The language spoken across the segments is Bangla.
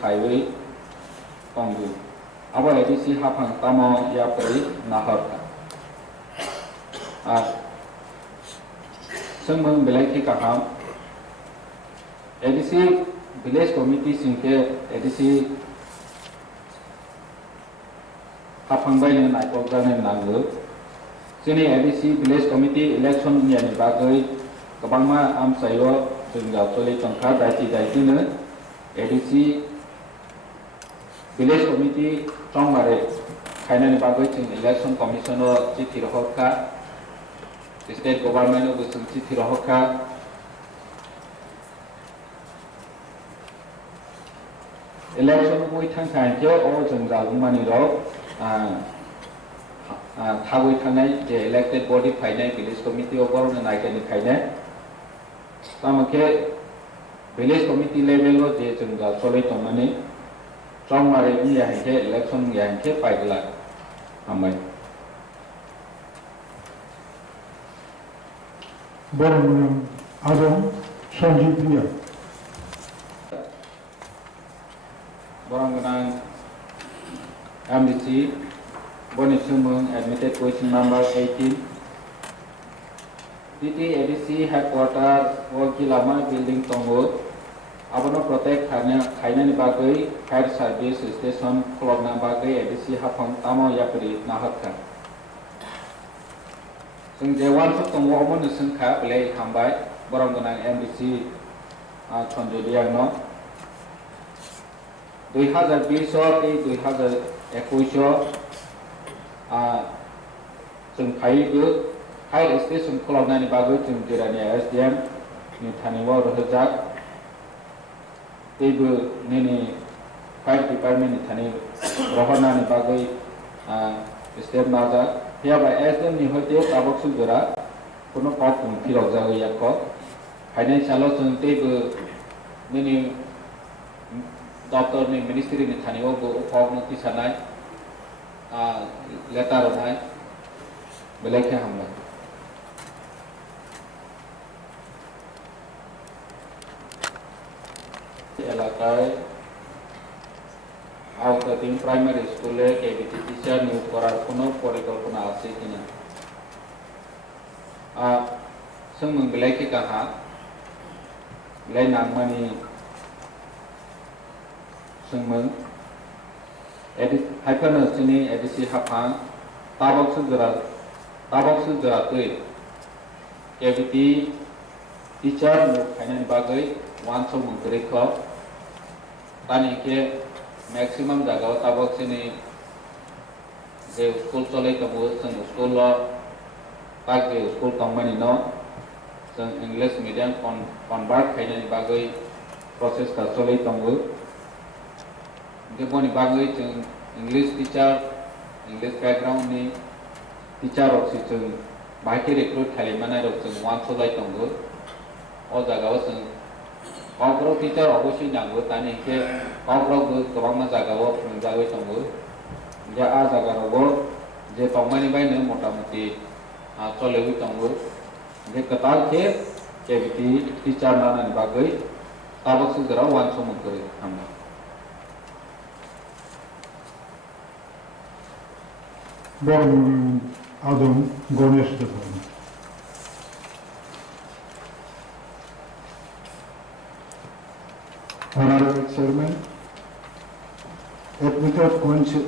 khaiwi tongdu abo ADC hapang tamo yapri nahorka sengmung belai ki kaham ADC village committee singke ADC hapang bai ne naipok jane nangu sini ADC village committee election yani bagai kabangma am sayo jengga choli tongkha daiti ne ADC village committee tongmare khainani bagai jeng election commissioner chithi rohka state government of chithi rohka election moi thang khai je o jengga mani ro thagoi thanai je elected body phainai village committee of borona naikani khainai tamake village committee level lo je jengga cholai tongmani tongmare ni yahe election yahe paigla amai borona adom sanjipriya borang MDC Boni Sumung admitted question number 18 DT ADC headquarter Wakilama building Tongo Abono protect Khainani Bagwi fire service station Kologna Bagwi ADC Hapang Tamo Yapri Nahatka Sung Jewan Suk Tongo Omon Sungka Play Hambai Borang MDC Chonjodiang No 2020 2021 जों फाइबो फायर स्टेशन खलबनायनि बागै जों जिरानि SDM नि थानिवा रोजाक बेबो नेनि फायर डिपार्टमेन्ट नि थानि रहनानि बागै स्टेप नाजा हियाबा SDM नि होते ताबक सुगरा कोनो पाप फिरक जागैयाक फाइनान्सियल जों तेबो नेनि Doctor ni ministry ni thaniwa go upog no kisanai letter onai belekhe hamla এলাকায় আওতাধীন প্রাইমারি স্কুলে কেবিটি টিচার নিয়োগ করার কোনো পরিকল্পনা আছে কিনা जों बेलायखे काहा बेलाय नांमानि जोंमों हाइफानो जोंनि ADC हाफां ताबक सुजरा तै केबिटी टीचार नियोग खायनायनि बागै वानस मंत्रिखौ तानि के मैक्सिमम जागाव ताबक जोंनि जे स्कुल चलै दङो जों स्कुल बागै स्कुल तंमानि न जों इंलिश मीडियम कन्वर्ट खायनायनि बागै प्रोसेस का चलै दङो Geboni bagai jeng English teacher, English background ni teacher oksi jeng baiki recruit kali mana rok jeng wan solai tonggo, o jaga o jeng kongro teacher obosi nanggo tani ke kongro go kebangma jaga o menjaga tonggo, ja a jaga rogo je tongmani bai ne motamuti solewi tonggo, je ketal ke KBT teacher nana ni bagai tabak sugera wan somukuri hamba. Born Adam Ganesh Department. Honorable Chairman, admitted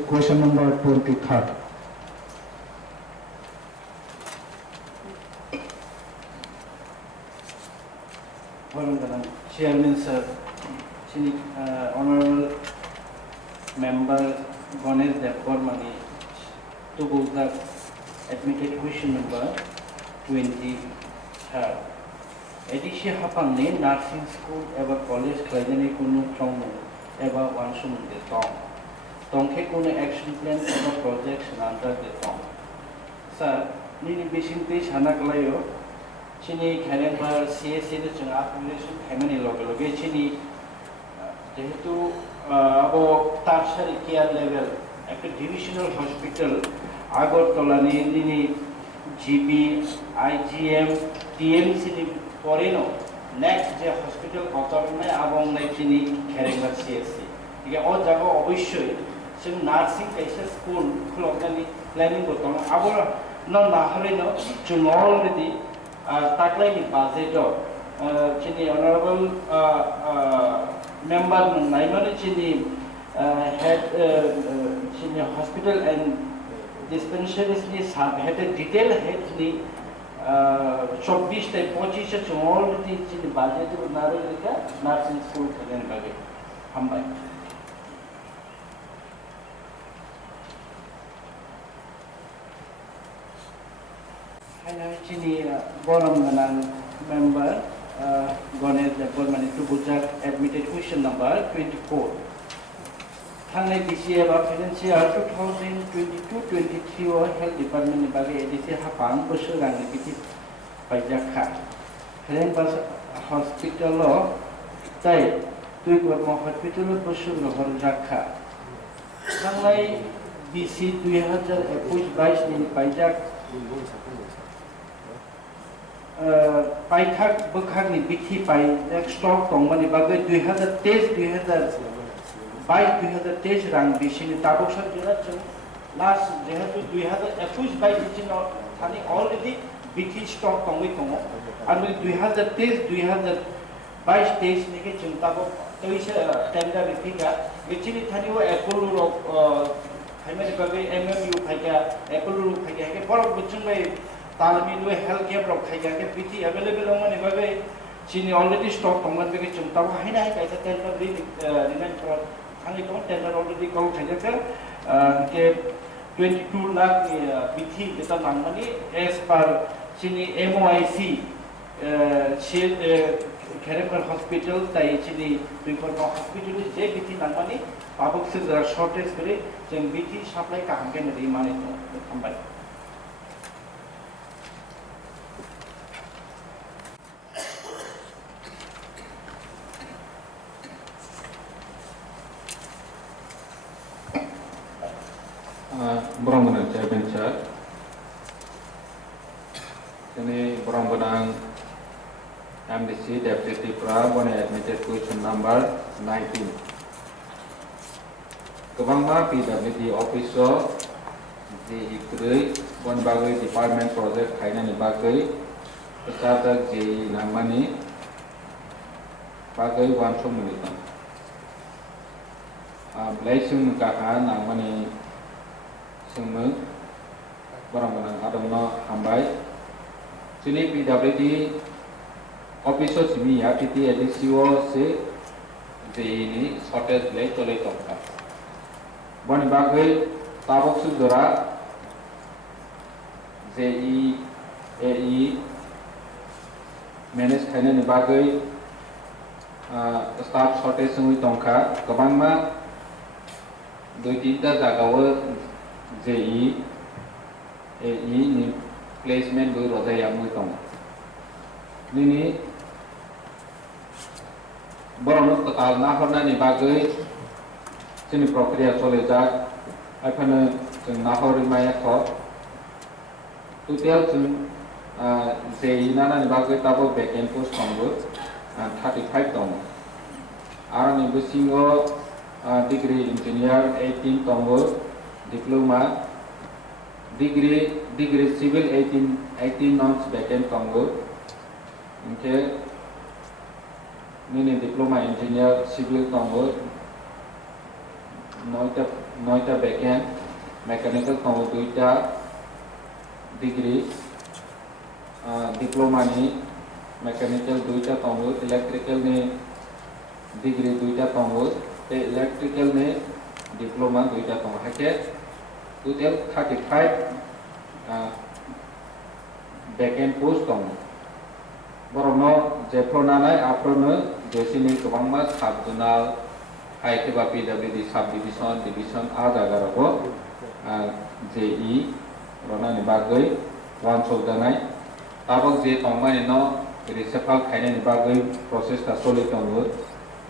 question number 23. Honorable Chairman Sir, Honorable Member Ganesh Department. To go the admitted question number 23. ADC hapang ne nursing school eba college khlaidani kunu chong eba wansum de tong ke kunu action plan eba projects under the tong sir nini bisinte sana klayo chini khalen bar CSC de chung application khamani loge chini jehetu abo tertiary care level একটা ডিভিশনাল হসপিটাল আগরতলা নিয়ে জিবি আইজিএম টিএমসি পরে নো নেক্সট যে হসপিটাল কতরনে এবং নেক্সট নি খেরেঙ্গা সিএসসি ये और जगह अवश्य जों नार्सिं कैसे स्कुल खुलनायनि प्लेनिं बो दं आबो न नाहरैनो जों अलरेडि ताकलायनि बाजेटआव जोंनि अनारेबल मेम्बार मोननायमाने जोंनि हेड जोंनि हस्पिटल एंड डिस्पेंसरीजनि सब हेड डिटेल हेडनि 24 থেকে 25 जों अलरेडि जोंनि बाजेटआव नारेलिका नार्सिं स्कुल खुलिनो बागै हामबाय Chini Boram Ganan member Ganesh Department to Bujak admitted question number 24. Thangai BCA financial 2022-23 or Health Department bagi edisi hapang berserang di Pajakha. Kalian pas hospital lo, tay tu ikut mau hospital lo berserang Pajakha. Thangai BC 2021 ni Pajak पाइथाक बखागनि बिथि pi stuck दंमोन बागै 2023 रां बिसिनि ताबोसर जेला जों लास्ट जेहेतु 2021 बाय बिथिनो थानि अलरेडि बिथि स्टक दंमै दङ आरो 2023 निके जों ताबो तैसे टेंडर बिथिगा बिथिनि थानिव एपोलो हाइमानि बागै एमएमयू फाइगा एपोलो फाइगा के बरफ बुचुं बाय तालमिलु हेल्थ केयर रक खाइगा के बिथि अवेलेबल दंमोन बागै चिनि अलरेडि स्टक दंमोन बेके जों ताबो हाइना हाइ काइसा टेंडर रिमेन फर थांनि दं टेंडर अलरेडि कल खाइगा के 22 लाख बिथि बेता नांमानि एज पर चिनि एमओआईसी खेरेकर हॉस्पिटल ताइ चिनि दुइफोर हॉस्पिटल जे बिथि नांमानि पाबक से शॉर्टेज करे जों बिथि सप्लाइ का हांगे नदि माने थांबाय Borong Chairman Sir, ini Borong MDC Deputy Pra, admitted question number 19. Kebangma PWD officer di Ikri, Bagwi Department Project Kainan Bagwi, Ttaadc Ji Namani, Bagwi Wanso Munitan. Blessing Kaha Namani. Sungmu barang-barang adamno hambai sini PWD officer simi ya PT edisio se ini shortage le chole tokta bani bagai tabok sudara JE AE manage khaina ni bagai staff shortage sungui tongka kabangma doi tinta jagawo JE AE ni placement doi rodaya mui tong nini borong total na horna ni bagai sini prokriya chole jak aphane जों na hori maya kho total जों JE na ni bagai tabo vacant post tongbo 35 tong aro ni bisingo degree engineer 18 tongbo diploma degree civil 18 non vacant tongbo inke nini diploma engineer civil tongbo 9 vacant mechanical tongbo 2 degree diploma ni mechanical 2 tongbo electrical ni degree 2 tongbo electrical ni diploma 2 tongbo hake total 35 vacant post tongbo borno jephronanai aprono jesini kobangma subjonal haikeba PWD subdivision a jagarabo JE rona ni bagai wanso danai tabok je tongmani no resepal khaina ni bagai process ta soli tongbo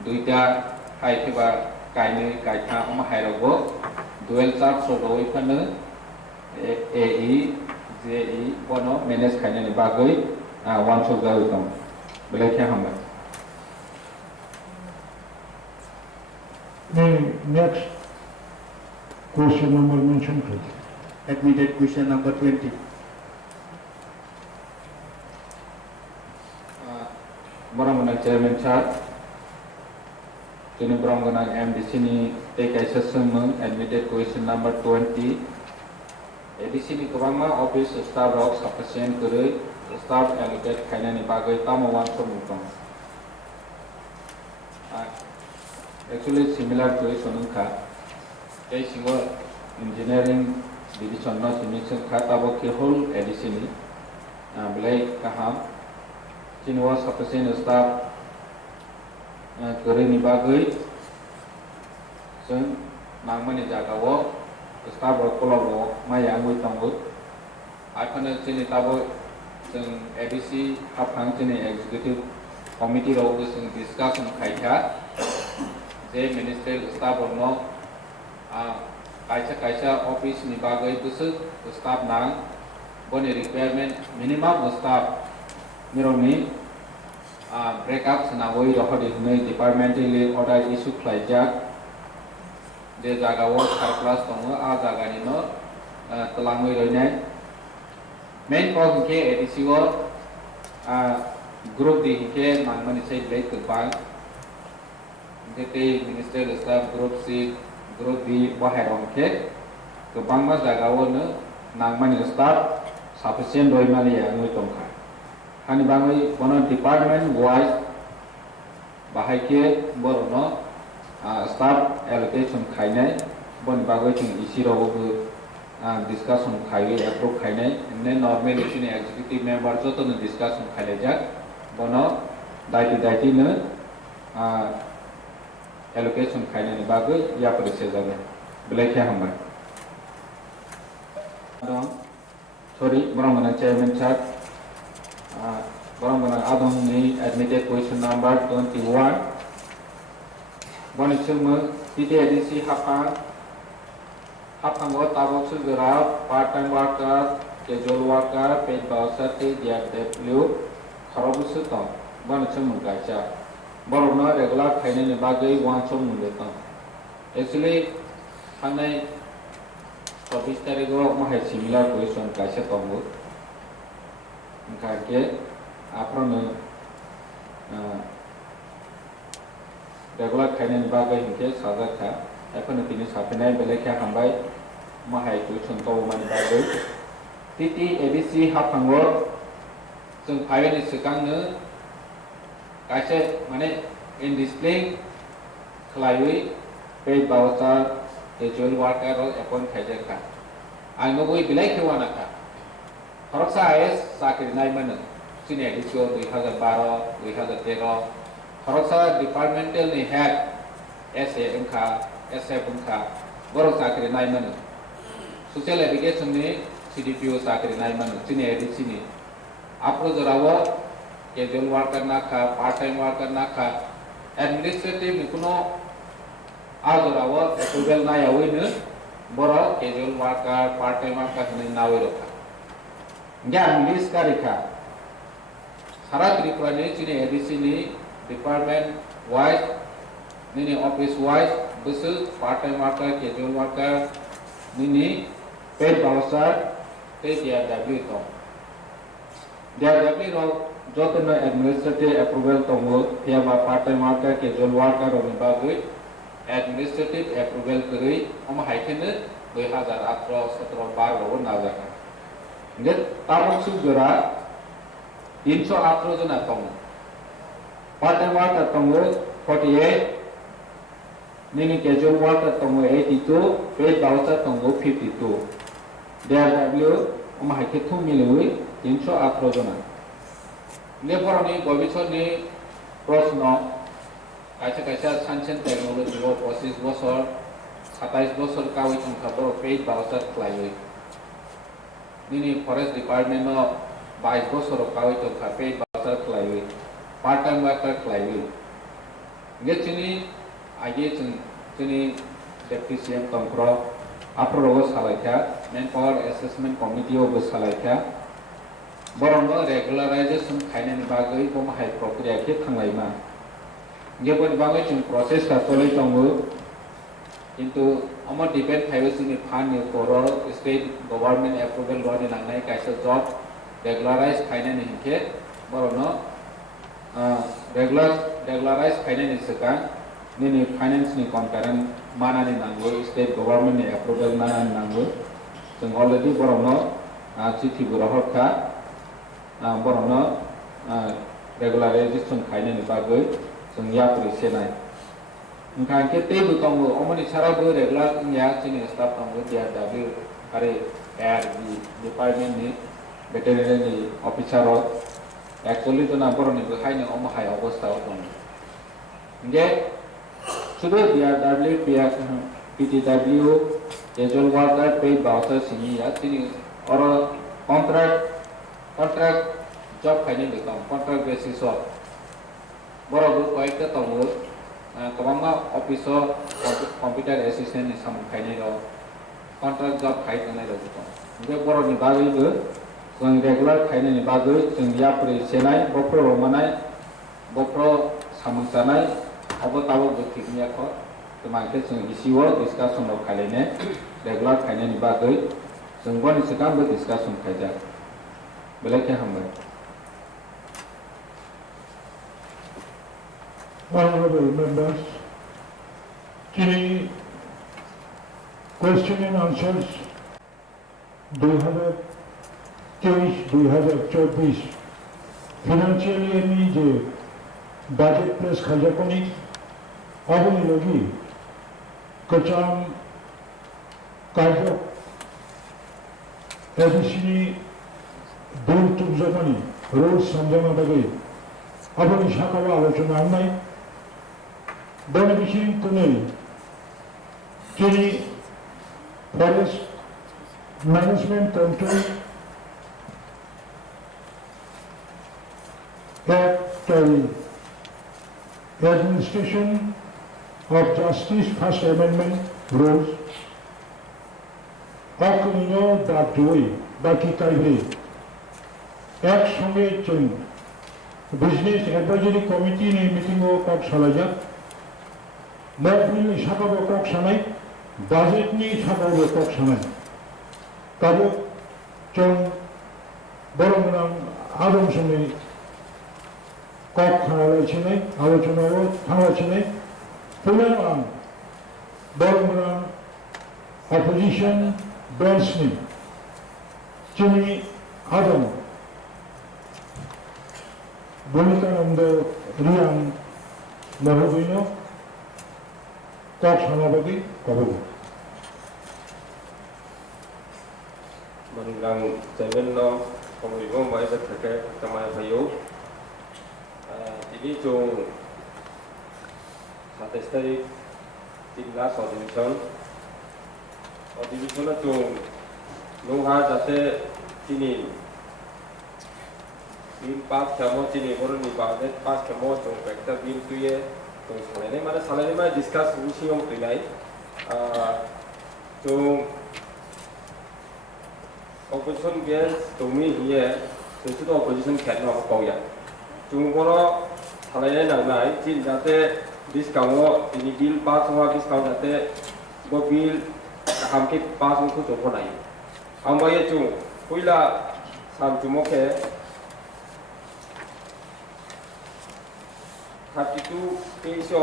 duita haikeba kaine kaitha ama hairabo dual charge so doi phane AE JE bono manage khaina ni bagai wanso gawi tong belai kya hamba Next question number mentioned, please. Admitted question number 20. Borang Chairman Chart, Juni Borang MDC ni take assessment admitted question number 20. ADC ni kebangma office staff rock sufficient kere staff allocate kainan ni bagai tamu wan somutong. Actually similar question ka. Kay singo engineering division na similar ka tabo ke whole ADC ni belai kaham. Sinwa sufficient staff kere ni bagai sen nangmani jaga wo staff rock kolabo maya ngui tongo akana sini tabo sen ADC hapang sini executive committee ro sen discussion khaika je ministerial staff no kaisa office ni bagai busu staff nang boni requirement minimum staff mironi breakup senawoi rohadi nei departmentally order issue khlaijak je jaga wo third class tongo jaga ni no telangoi roinai main cause ke ADC wo group di ke nangmani sei blai kebang jete ministerial staff group C group B waherong ke kebang ma jaga wo no nangmani staff sufficient roimali angoi tongkha hani bangai kono department wise bahai ke borono staff allocation khainai bon bagai ting isi ro discussion khai approve khainai ne normally chini executive member joto no discussion khaile jak bono daiti ne allocation khainai ni bagai ya parise jabe belai kya hambai sorry borong mana chairman chat borong mana adong ni admitted question number 21 bon ichung tite ADC hapang go tabok sugera part time worker casual worker paid voucher te DRW kharabu sutam bon ichung gacha borong na regular khaine ni bagai wan chom munde tam actually hanai 24 तारिख को माहे similar question gacha tongo Kake, apron regular kainan bagai hingke saja ka, apun tini sapinai belakya hambai mahai tu contoh mani bagai. Titi ADC hapango, sung payah ni sekang ne, kaca mana in display kelaiwi paid voucher casual worker ro apun kaja ka. Anu goi belai kewana ka. Harusnya AS sakit naik mana? Sini ADC 2012, 2013. Harusnya departmental ni head SA engkau, SA engkau, baru sakit naik mana? Social education ni CDPO sakit naik mana? Sini ADC ni. Apa jerawa? Casual worker nakha, part time worker nakha, administrative ni kuno jerawa approval naik awin ni, baru casual worker, part time worker ni naik roka. Jangan list karika. Sarat Tripura ni cini ADC ni department wise, ni office wise, besul part time worker, casual worker, ni paid voucher, te DRW to. DRW ro joto na administrative approval tongo, tiaba part time worker, casual worker ro bagui administrative approval keri, om haikene 2018, 17, 12 ro nazakan. Get tabok sugera 318 jana tongo part time worker tongo 48 nini casual worker tongo 82 paid voucher tongo 52 DRW oma haike thu milewi 318 jana nepor ni bobisor ni প্রশ্ন kaisa sanction technology o 25 বছর 27 বছর kawi tongkha boro paid voucher khlaiwi Nini forest department no 22 bosor kawi to paid voucher khlaiwi part time worker khlaiwi ge chini age chini deputy CM tongkro apro salaikha manpower assessment committee o salaikha borongo regularization khainani bagai bomahai propriya ke thanglaima ge boni bagai chung process ka tolai tongo কিন্তু আমার ডিপেন্ড থাইবে जोंनि फान्ड बर स्टेट गभर्नमेंट एप्रुवेल रनि लांनाय कायसा जब रेगुलाराइज खायनायनि हिंखे बरनो रेगुलाराइज खायनायनि सिगां निनि फाइनेंस नि कन्ट्रेक्ट मानानि नांगौ स्टेट गभर्नमेंट नि एप्रुवेल मानानि नांगौ जों अलरेडी बरनो चिठी बरहरखा बरनो रेगुलाराइजेशन खायनायनि बागै जों यापुरि सेनाय ओंखाय के ते बुतंगो अमनि साराबो रेगुलार या जोंनि स्टाफ दंगो DRW आरो ARB डिपार्टमेंट नि वेटेरिनरी ऑफिसर एक्चुअली तो ना बरनि बहायनो अमहाय अवस्थायाव दं जे शुद्ध DRW PTW casual worker paid voucher सिंगिया तिनि और कॉन्ट्रैक्ट जॉब खायनो दं कॉन्ट्रैक्ट बेसिस बरबो कयेकटा दंगो कबांगा ऑफिसर कंप्यूटर असिस्टेंट नि सामु खायनाय दं कॉन्ट्रैक्ट जॉब खायनाय दं जे बरनि बागैबो जों रेगुलार खायनायनि बागै जों यापुरि सेनाय बप्रो रमानाय बप्रो सामुजानाय अबताबो बथिनियाखौ तमाके जों इसिव डिस्कशन खालायने रेगुलार खायनायनि बागै जों बनि सिगांबो डिस्कशन खायजा बेलेके हामबाय Honorable members, today question and answers 2023-2024 financial year में जो budget plus खर्चा को नहीं अभी लोगी कचाम कार्य एडिशनली दूर तुम जमानी रोज समझना बगे अभी शाखा आलोचना नहीं Beneficiary Kunil, Chini Forest Management Control Act Administration of Justice First Amendment Rules Akunino Dabdui Baki Kaibri Act Songe Chung Business Advisory Committee ने मीटिंग को कब सालाजा मौजूद शाखा बकौक समय बजट नी शाखा बकौक समय तब चंग बरमनाम आदम समय कौक खाने चने आलोचना वो खाने चने पुनर्वान बरमनाम opposition bills नी चनी आदम भूमिका नंदो रियान महोदयनो कौक सभापति कबूल Menang jamin no komunikasi baik terkait sama saya. Ini jong statistik tinggal Adhivation. Adhivation jong nuha jate ini bil pas kamu ini baru ni baget pas kamu jong vector bil tu ye. तो सालाने में डिस्कस उसी हम तो नहीं तो ऑपोजिशन गेस तो मी ये तो ऑपोजिशन खेलना हो पाया तो बोलो सालाने ना जिन जाते डिस्काउंट ini बिल पास हुआ डिस्काउंट जाते वो बिल हम के पास उनको तो नहीं हम ये जो कोई ला शाम जुमों के 32 peso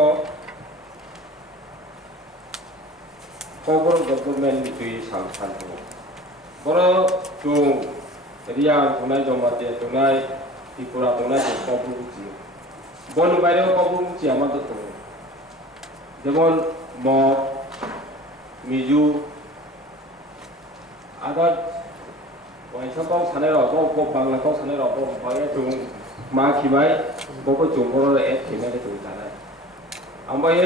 cover government between some country. Boro to Rian tunai jomate tunai Tripura tunai cover uci. Bon bayar cover uci amat tu. Jemon mo miju ada waisa kau sana rokok kau bangla kau sana rokok bayar tu मा खिबाय बको जुंबर एक खिबाय तो जानाय आमबाय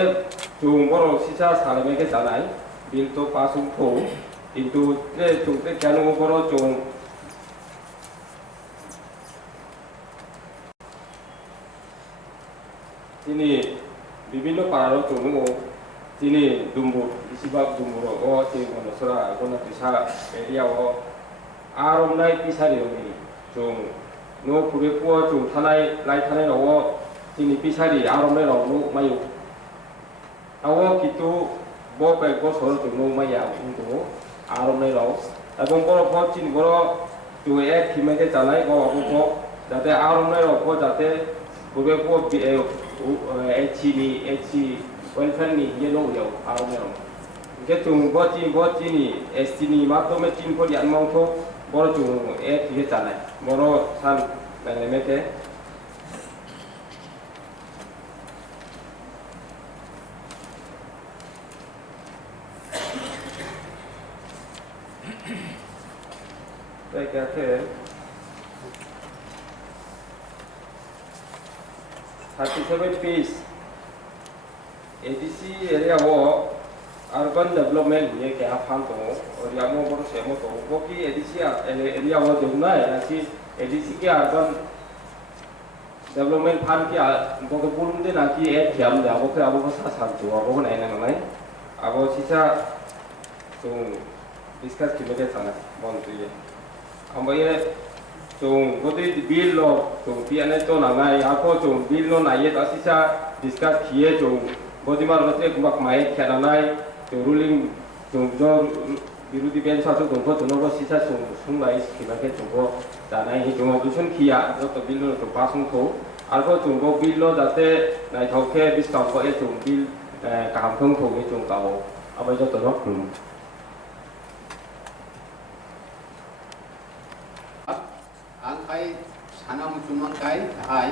जुंबर सिसा सालमे के जानाय बिल तो पासुं को किंतु जे जुंते जानो बरो जुं तिनी विभिन्न पारो जुंगो तिनी दुंबु इसिबा दुंबुरो ओ ति मनसरा गना तिसा एरिया ओ आरमनाय पिसारिनि जुं नो पुरे पुआ जुं थानाय लाइ थानाय राव तिनि पिसारि आरमनाय राव नो मायु आव कितु bo soro tungo maya untu aromne ro abong bo chin bo tu ek khimete chalai bo jate aromne ro bo jate bobe bo echi welfare ni ye no yo aromne ro ke tung bo chin ni estini ma to me chin ko yan mong to bo tung ek ye chalai moro san mete Baik, 37 piece ADC area wo urban development ye ke afan to और या मो बरो सेमो तो वो की ADC area wo देखना है ऐसी ADC के urban development फंड की वो को पुरुम दे ना की एक ख्याल दे वो के वो सा सा तो वो को नहीं नहीं अब वो सीसा तो डिस्कस की वजह से ना बहुत ये हम ये तो गोदी बिल लो तो पियाने तो ना ना यहाँ को तो बिल लो ना ये तो सीसा डिस्कस किए तो गोदी मार लेते कुमार माये क्या ना ना तो रूलिंग तो जो विरोधी बेंच आते तो उनको तो नो बस सीसा सुन ना इस की बात है तो वो जाना ही तो ऑडिशन किया जो तो बिल लो तो पास उनको आल्को तो वो बिल लो जाते ना तो के बिस्ताव को ये तो बिल काम फंग तो ये तो कावो अब जो तो नो आंखाय सानाम जुमांखाय हाय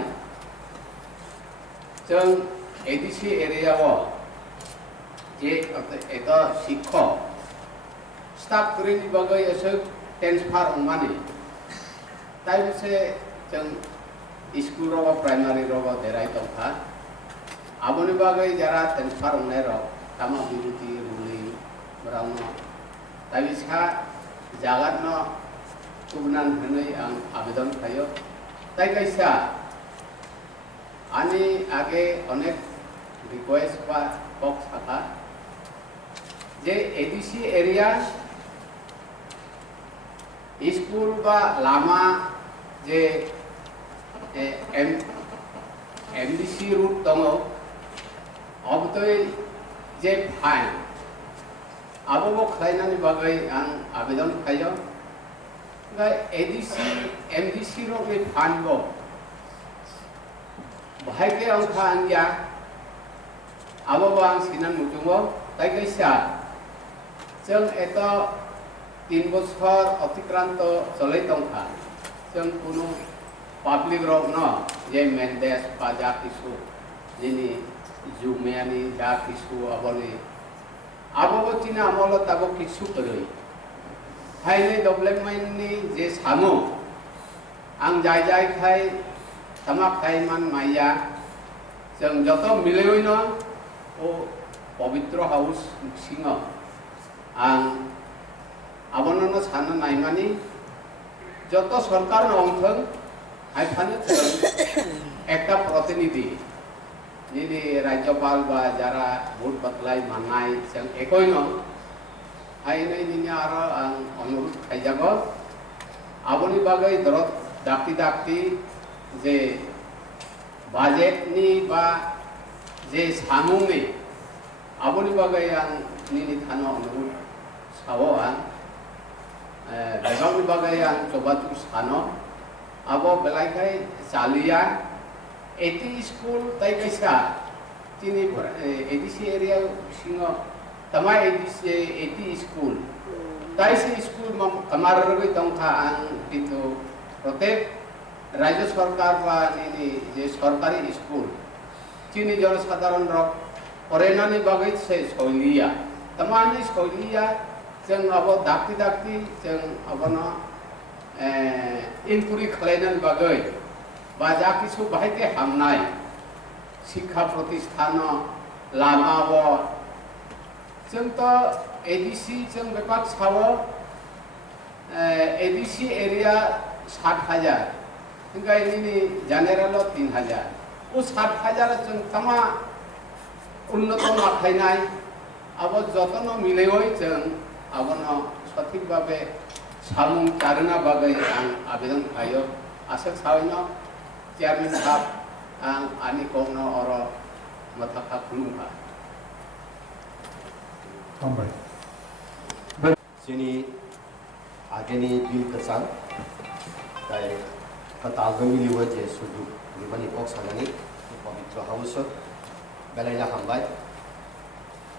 जों एडीसी एरियाव जे एटा शिक्षक स्टाफ फोरनि बागै एसे ट्रेन्सफार अमानि ताइसे जों स्कुल रब प्राइमारि रब देराय दंखा आबनि बागै जारा ट्रेन्सफार अमनाय र तामा बिरुति रुलि बरावनो ताइसा जागारनो कुबनान होनै आं आवेदन खायो ताइ कैसा आनी आगे अनेक रिक्वेस्ट बा बक्स थाखा जे एडीसी एरिया स्कुल बा लामा जे एमडीसी रूट दङ अब तो जे फाइन आबो खालायनानै बागै आं आवेदन खायो एडीसी एमडीसी रो के फानबो भाई के अंखा अंगिया आबो बां सिनान मुजुंगो ताइ कैसा जों एतो 3 बছर अतिक्रांत चलै दंखा जों कुनु पाब्लिक रो न जे मेंडेस पाजा किसु जिनि जुमेयानि जा किसु अबले आबो चिना अमल ताबो किसु करै हाइवे डेवलपमेंट नि जे सामो आं जाय जाय खाय तमा खायमान माया जों जत मिलेयनो ओ पवित्र हाउस सिंह आं आबननो सान नायमानि जत सरकार अंथं हायफानो एकटा प्रतिनिधि जिनि राज्यपाल बा जारा भोट बतलाय माननाय जों एकयनो हायनै निनि आरो आं अनुरोध खायजागो आबनि बागै दरद दाक्ति जे बाजेटनि बा जे सामुंनि आबनि बागै आं निनि थानो अनुरोध सावो आं बेगावनि बागै आं जबातु सानो आबो बेलायखाय चालिया एटी स्कुल ताइ कैसा तिनि एडीसी एरिया सिङो तमा एटी स्कुल ताइसे स्कुल कमार रगै दंखा आं किन्तु प्रत्येक राज्य सरकार बा निनि जे सरकारी स्कुल चिनि जनसाधारण र परेनानि बागै से सौलिया तमानि सौलिया जों अब दाक्ति जों अबनो इनकुरि खालायनानि बागै बा जा किछु बाहायके हामनाय शिक्षा प्रतिष्ठान लामाबो जों तो एडीसी जों बेपाक सावो एडीसी एरिया 60,000 इंगायनि जेनेरेल 3,000 ओ 60,000 जों तमा उन्नत माखायनाय अब जतन मिलेवै जों आबनो सठिक भाबे सामुं चारना बागै आं आवेदन खायो आसा सावैनो चेयरमैन साहब आं आनि कोनो और मथाखा खुलुमखा हामबाय जोंनि आगेनि बिल कचां ताई कतालगो मिलिव जे सुदु बिमानि पक सानानि पवित्र हाउस बेलायना हामबाय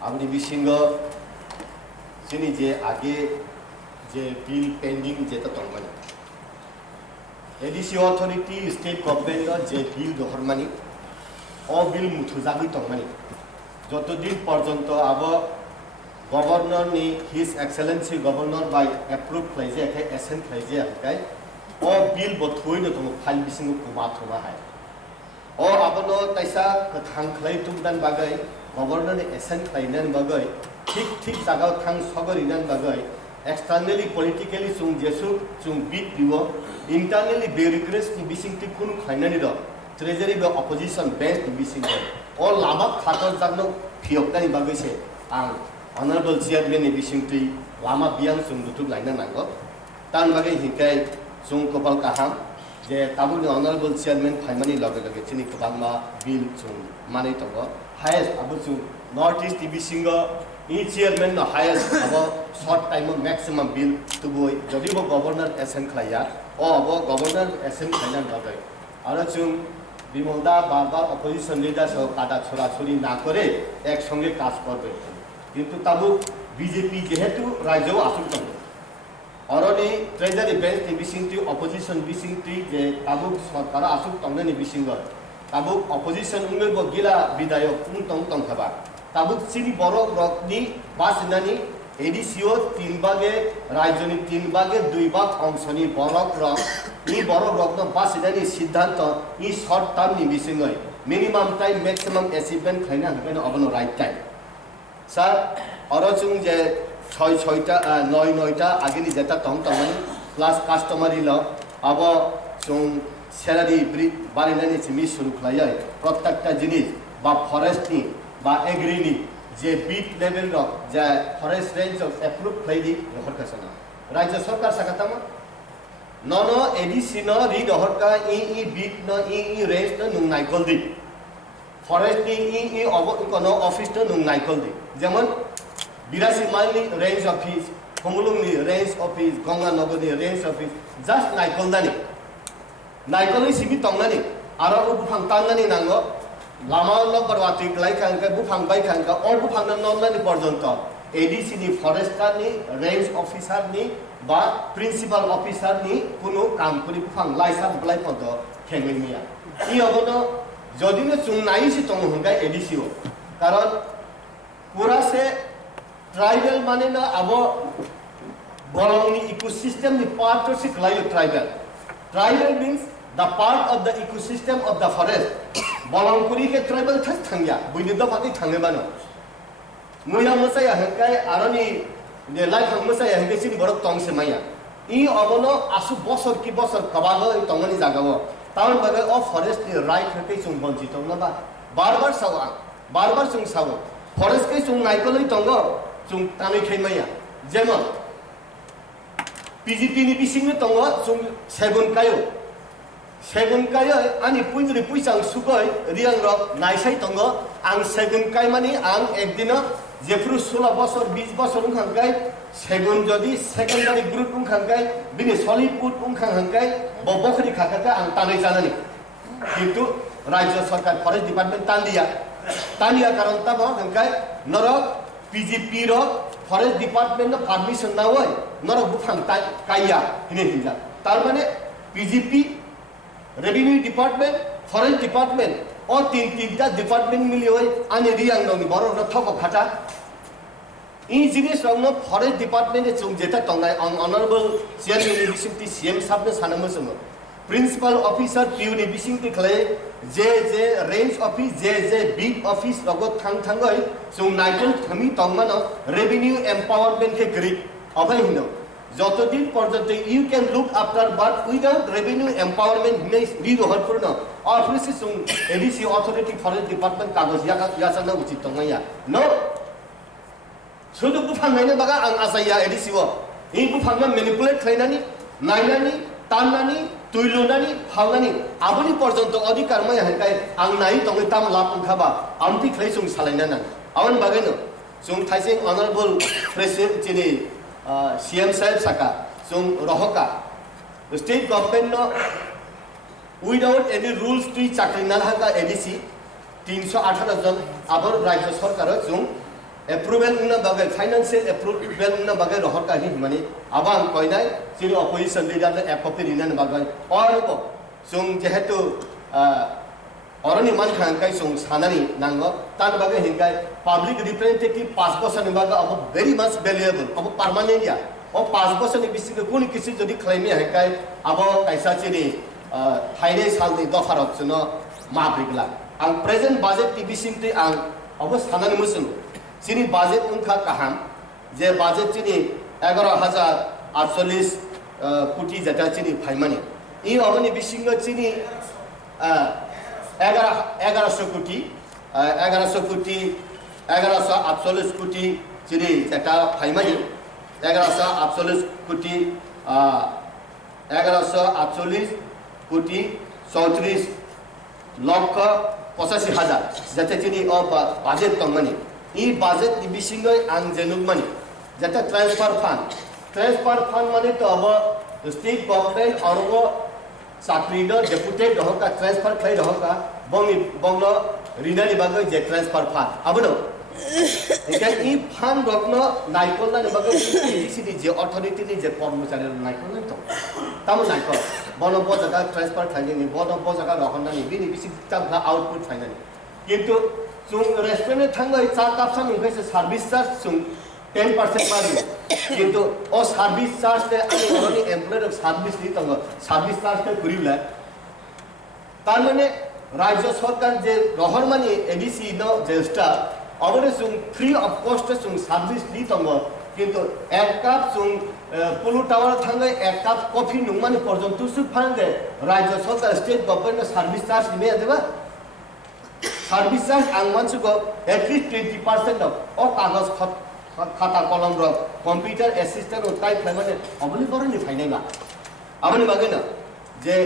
आमनि बिसिंगो जोंनि जे आगे जे बिल पेंडिंग जे तंगमनि एडीसी अथॉरिटी स्टेट गवर्नमेंट जे बिल दहरमानि ओ बिल मुथुजागि तंगमनि যতদিন পর্যন্ত আব গভর্নর নি হিজ এক্সেলেন্সি গভর্নর বাই এপ্রুভ খাইजे এখাই এসেন্ট খাইजे হকাই ও বিল বথুইनो दङ फाइल बिसिङो कुमा थमा हाय ओ आबनो तैसा थां खलै तुमदान बागै गभर्नर नि एसेंट खाइनान बागै ठीक जागाव थां सगरिनान बागै एक्सटर्नली पॉलिटिकली सुं जेसु सुं बिट दिवो इंटरनली ब्यूरोक्रेसी नि बिसिंति कुन खाइनानि द ट्रेजरी बे अपोजिशन बेंच नि बिसिंगो ओ लामा खातर जागनो फियकदानि बागै से आं ऑनरेबल चेयरमैन नि बिसिंति लामा बियां सुं दुतुक लाइना नांगो तान बागै हिकाय सुं कपाल काहाम जे ताबुनि ऑनरेबल चेयरमैन फाइमानि लगे लगे चिनि कबांमा बिल सुं माने तंगो हाईएस्ट अब सुं नॉर्थ ईस्ट बिसिंगो इ चेयरमैन न हाईएस्ट अब शॉर्ट टाइम मैक्सिमम बिल तुबो जदि वो गवर्नर एसेंट खाया ओ अब गवर्नर एसेंट खाइना बागै आरो सुं বিমলদা বারবার অপোজিশন লিডার সহ কাটা ছোড়াছড়ি না করে একসঙ্গে কাজ করবে কিন্তু তাবু বিজেপি যেহেতু রাজ্যেও আসুক থাকবে অরনি ট্রেজারি বেঞ্চ নি বিসিংটি অপোজিশন বিসিংটি যে তাবু সরকার আসুক তংনি বিসিংগ তাবু অপোজিশন উঙ্গব গিলা বিধায়ক উং তং খাবা তাবু চিনি বড় রকনি বাসনানি এডিসিও 3 ভাগে রাজ্যনি 3 ভাগে 2 ভাগ অংশনি বড় রক ই বড় রকম বাসনানি সিদ্ধান্ত ই শর্ট টার্ম নি বিসিংগই মিনিমাম টাইম ম্যাক্সিমাম অ্যাচিভমেন্ট খাইনা হবেন অবনো রাইট টাইম স্যার অরচুং যে 6টা 9টা আগেনি যেটা তং তংনি প্লাস কাস্টমারি ল আব সুং স্যালারি বাড়িনানি চিমি শুরু খাইয়াই প্রত্যেকটা জিনিস বা ফরেস্ট নি বা এগ্রি নি যে বিট লেভেল র যে ফরেস্ট রেঞ্জ অফ এপ্রুভ খাইদি হরকাসনা রাজ্য সরকার সাকাতামা নন এডিসি ন রি দহরকা ই বিট ন ই রেঞ্জ ন নুং নাইকল দি ফরেস্ট নি ই কোন অফিস ন নুং নাইকল দি যেমন 82 মাইলনি রেঞ্জ অফিস কমলুংনি রেঞ্জ অফিস গঙ্গানগরনি রেঞ্জ অফিস জাস্ট নাইকল দানি নাইকলনি সিমি তংনানি আরো বুফাং তাংনানি নাঙ্গো লামা লবরওয়াতি লাইখানকা বুফাং বাইখানকা অর বুফাং নননানি পর্যন্ত এডিসি নি ফরেস্টার নি রেঞ্জ অফিসার নি বা প্রিন্সিপাল অফিসার নি কোনো কাম করি বুফাং লাইসার বলাই পদ খেঙ্গিমিয়া ই অবনো যদিও চুং নাইসি তং হংগাই এডিসিও কারণ পুরা সে ट्राइबल माने ना अब बलंगनी इकोसिस्टम नि पार्ट से क्लायो tribal means the part of the ecosystem of the forest बलंगकुरी के ट्राइबल थांगिया बुइनि द फाति थांगे बानो मुया मसाया हंकाय आरनि ने लाइफ हम मसाया हंके सिनि बरक तंग से माया इ अबनो आसु बसर की बसर कबागो तंगनि जागावो टाउन बागे ऑफ फॉरेस्ट नि राइट हंके सुं बंजि तंगना बार बार सुं सावो फॉरेस्ट के सुं नाइकलै तंगो सुं तानै खैमाया जेमन पीजीपी नि बिसिंनो दङ सुं सेगुन कायो आनि पुइनरि पुइसां सुगै रियां र नाइसाइ दङ आं सेगुन काय मानि आं एकदिन जेफ्रु 16 बছর 20 बছर उंखांगाय सेगुन जदि सेकेंडारि ग्रुप उंखांगाय बिनि सलिडवुड उंखांगाय बबखरि खाखाका आं तानै जानानि किन्तु राज्य सरकार फरेस्ट डिपार्टमेंट तानिया कारण तब हंगाय नरक पीजीपी रो फॉरेस्ट डिपार्टमेंट परमिशन ना होय नरक बुफां काया हिने हिंजा तार माने PGP revenue department forest department और तीन डिपार्टमेंट मिली होय आनि रियां ननि बरो र थक खाटा इ जिनिस रंनो फॉरेस्ट डिपार्टमेंट ने जों जेता तंगाय ऑनरेबल चेयरमैन बिसिंति सीएम साहब ने सानमसम प्रिंसिपल ऑफिसर पीयूनि बिसिंति खले जे रेंज ऑफिस जे बिग ऑफिस रगो थांगै जों नाइटल थमी तंगमानो रेवेन्यू एम्पावरमेंट के ग्रिप अबाय हिनो যতদিন পর্যন্ত you can look after but without revenue empowerment হিনে রিড হরপুরন অফিস সুং এডিসি অথরিটি ফরেস্ট ডিপার্টমেন্ট কাগজ ইয়াসানা উচিত তংয়া নো শুধু বুফাংনাইনে বাগা आं आसाया एडिसि व इ बुफांना मैनिपुलेट खाइनानि नायनानि ताननानि तुइलुनानि फावनानि आबुनि पर्यन्त अधिकार मै हंकाय आं नाय तंगै ताम लाप उठाबा आमति खै सुं सालायना ना आवन बागैनो जों थाइसिं Honorable President Chini CM Sahib Saka जों Rohoka the state government no without any rules to chakri nalhaka ADC 318 জন আবার রাজ্য সরকার जों approval na bagai financial approval na bagai rohka hi mani abang koinai chini opposition leader na apopti rinan bagai or जों जेहेतु अरनि मान खांकाय जों सानानि नांगो तान बागे हिंकाय पब्लिक रिप्रेजेंटेटिव 5 बोसोरनि बागे अब वेरी मच वैल्यूएबल अब परमानेंट या अब 5 बोसोरनि बिसिगे कुनि किसि जदि खालामि हिंकाय अब कायसा चिनि थाइने सालनि दफारत जनो माब्रिगला आं प्रेजेंट बजेट टिबिसिमति आं अब सानानि मुसुम चिनि बजेट उनखा काहाम जे बजेट चिनि 11848 कोटी जटा चिनि फाइमानि इ अबनि बिसिंगो चिनि 1100 कोटी 1148 कोटी चिनि जटा फाइमानि 1148 कोटी 1148 कोटी 34 लाख 85,000 जते चिनि अ बजेट तंगमानि इ बजेट बिसिंगो आं जेनुगमानि जते ट्रान्सफर फंड माने तो अब स्टेट गवर्नमेंट और चाकरी डेपुटेड रहका ट्रांसफर खाई रहका बंगलो रिनानि बागै जे ट्रांसफर फंड अबनो एके इ फंड रखनो नाइकलना बागै एडीसी जे अथॉरिटी नि जे कर्मचारी नाइकल तो ताम नाइकल बनो बजका ट्रांसफर खाइनि बनो बजका रहनानि बिनि बिसि ताबला आउटपुट फाइनानि किन्तु जों रेस्टुरेंट थांगै चा काप सामनिफ्रायसो सार्भिस चार्ज जों 10% मारि किन्तु ओ सार्भिस चार्ज ते आनि अरनि एम्प्लॉयर सार्भिस नि तंग सार्भिस चार्ज ते गुरिला तार माने राज्य सरकार जे रहरमानि एडीसी न जे स्टाफ अबरे जों फ्री ऑफ कॉस्ट जों सार्भिस नि तंग किन्तु एक कप जों पुलु टावर थांगै एक कप कॉफी नुमानि पर्यन्त सु फानदे राज्य सरकार स्टेट गवर्नमेंट सार्भिस चार्ज नि देबा सार्भिस चार्ज आं मानसुको एटलिस्ट 20% ऑफ ओ कागज खाता कलम र कंप्यूटर असिस्टेंट और टाइप माने अबनि बरनि फाइनाइमा अबनि बागैना जे